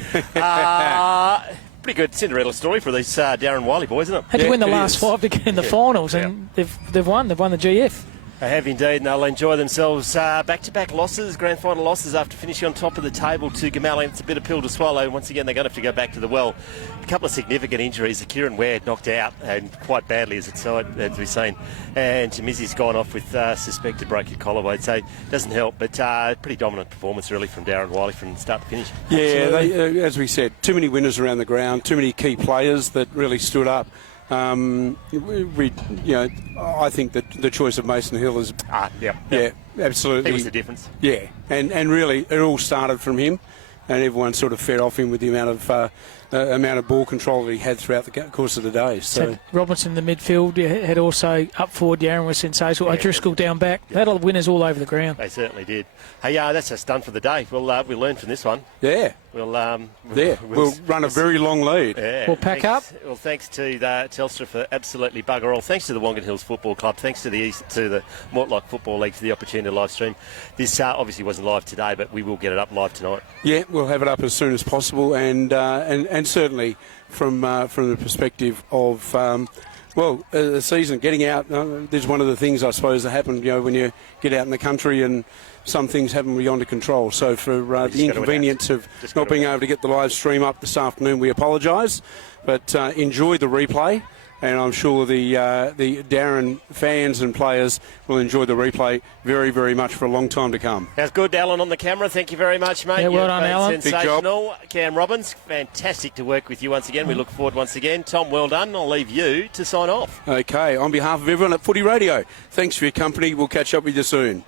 Pretty good Cinderella story for these Dowerin Wylie boys, isn't it? Had to win the last 5 to get in the finals, and they've won. They've won the GF. They have indeed, and they'll enjoy themselves. Back-to-back losses, grand final losses after finishing on top of the table to Goomalling. It's a bit of pill to swallow. Once again, they're going to have to go back to the well. A couple of significant injuries. Kieran Ware knocked out, and quite badly as we've seen. And Jamizi's gone off with suspected broken collarbone, so it doesn't help. But pretty dominant performance, really, from Dowerin Wylie from start to finish. Yeah, they, as we said, too many winners around the ground, too many key players that really stood up. I think that the choice of Mason Hill is... Yeah, absolutely. He was the difference. Yeah, and really it all started from him, and everyone sort of fed off him with the amount of ball control that he had throughout the course of the day. So Robinson in the midfield had also up forward. Darren was sensational. O'Driscoll down back. They had all the winners all over the ground. They certainly did. Hey, that's us done for the day. We'll learn from this one. Yeah. We'll run a very long lead. Yeah. We'll pack up. Well, thanks to Telstra for absolutely bugger all. Thanks to the Wongan Hills Football Club. Thanks to the Mortlock Football League for the opportunity to live stream. This obviously wasn't live today, but we will get it up live tonight. Yeah, we'll have it up as soon as possible, and certainly from the perspective of Well, the season, getting out, there's one of the things, I suppose, that happen, when you get out in the country and some things happen beyond control. So for the inconvenience of not being able to get the live stream up this afternoon, we apologise. But enjoy the replay. And I'm sure the Dowerin fans and players will enjoy the replay very, very much for a long time to come. That's good, Alan, on the camera. Thank you very much, mate. Yeah, well done, Alan. Sensational. Cam Robbins, fantastic to work with you once again. We look forward once again. Tom, well done. I'll leave you to sign off. Okay, on behalf of everyone at Footy Radio, thanks for your company. We'll catch up with you soon.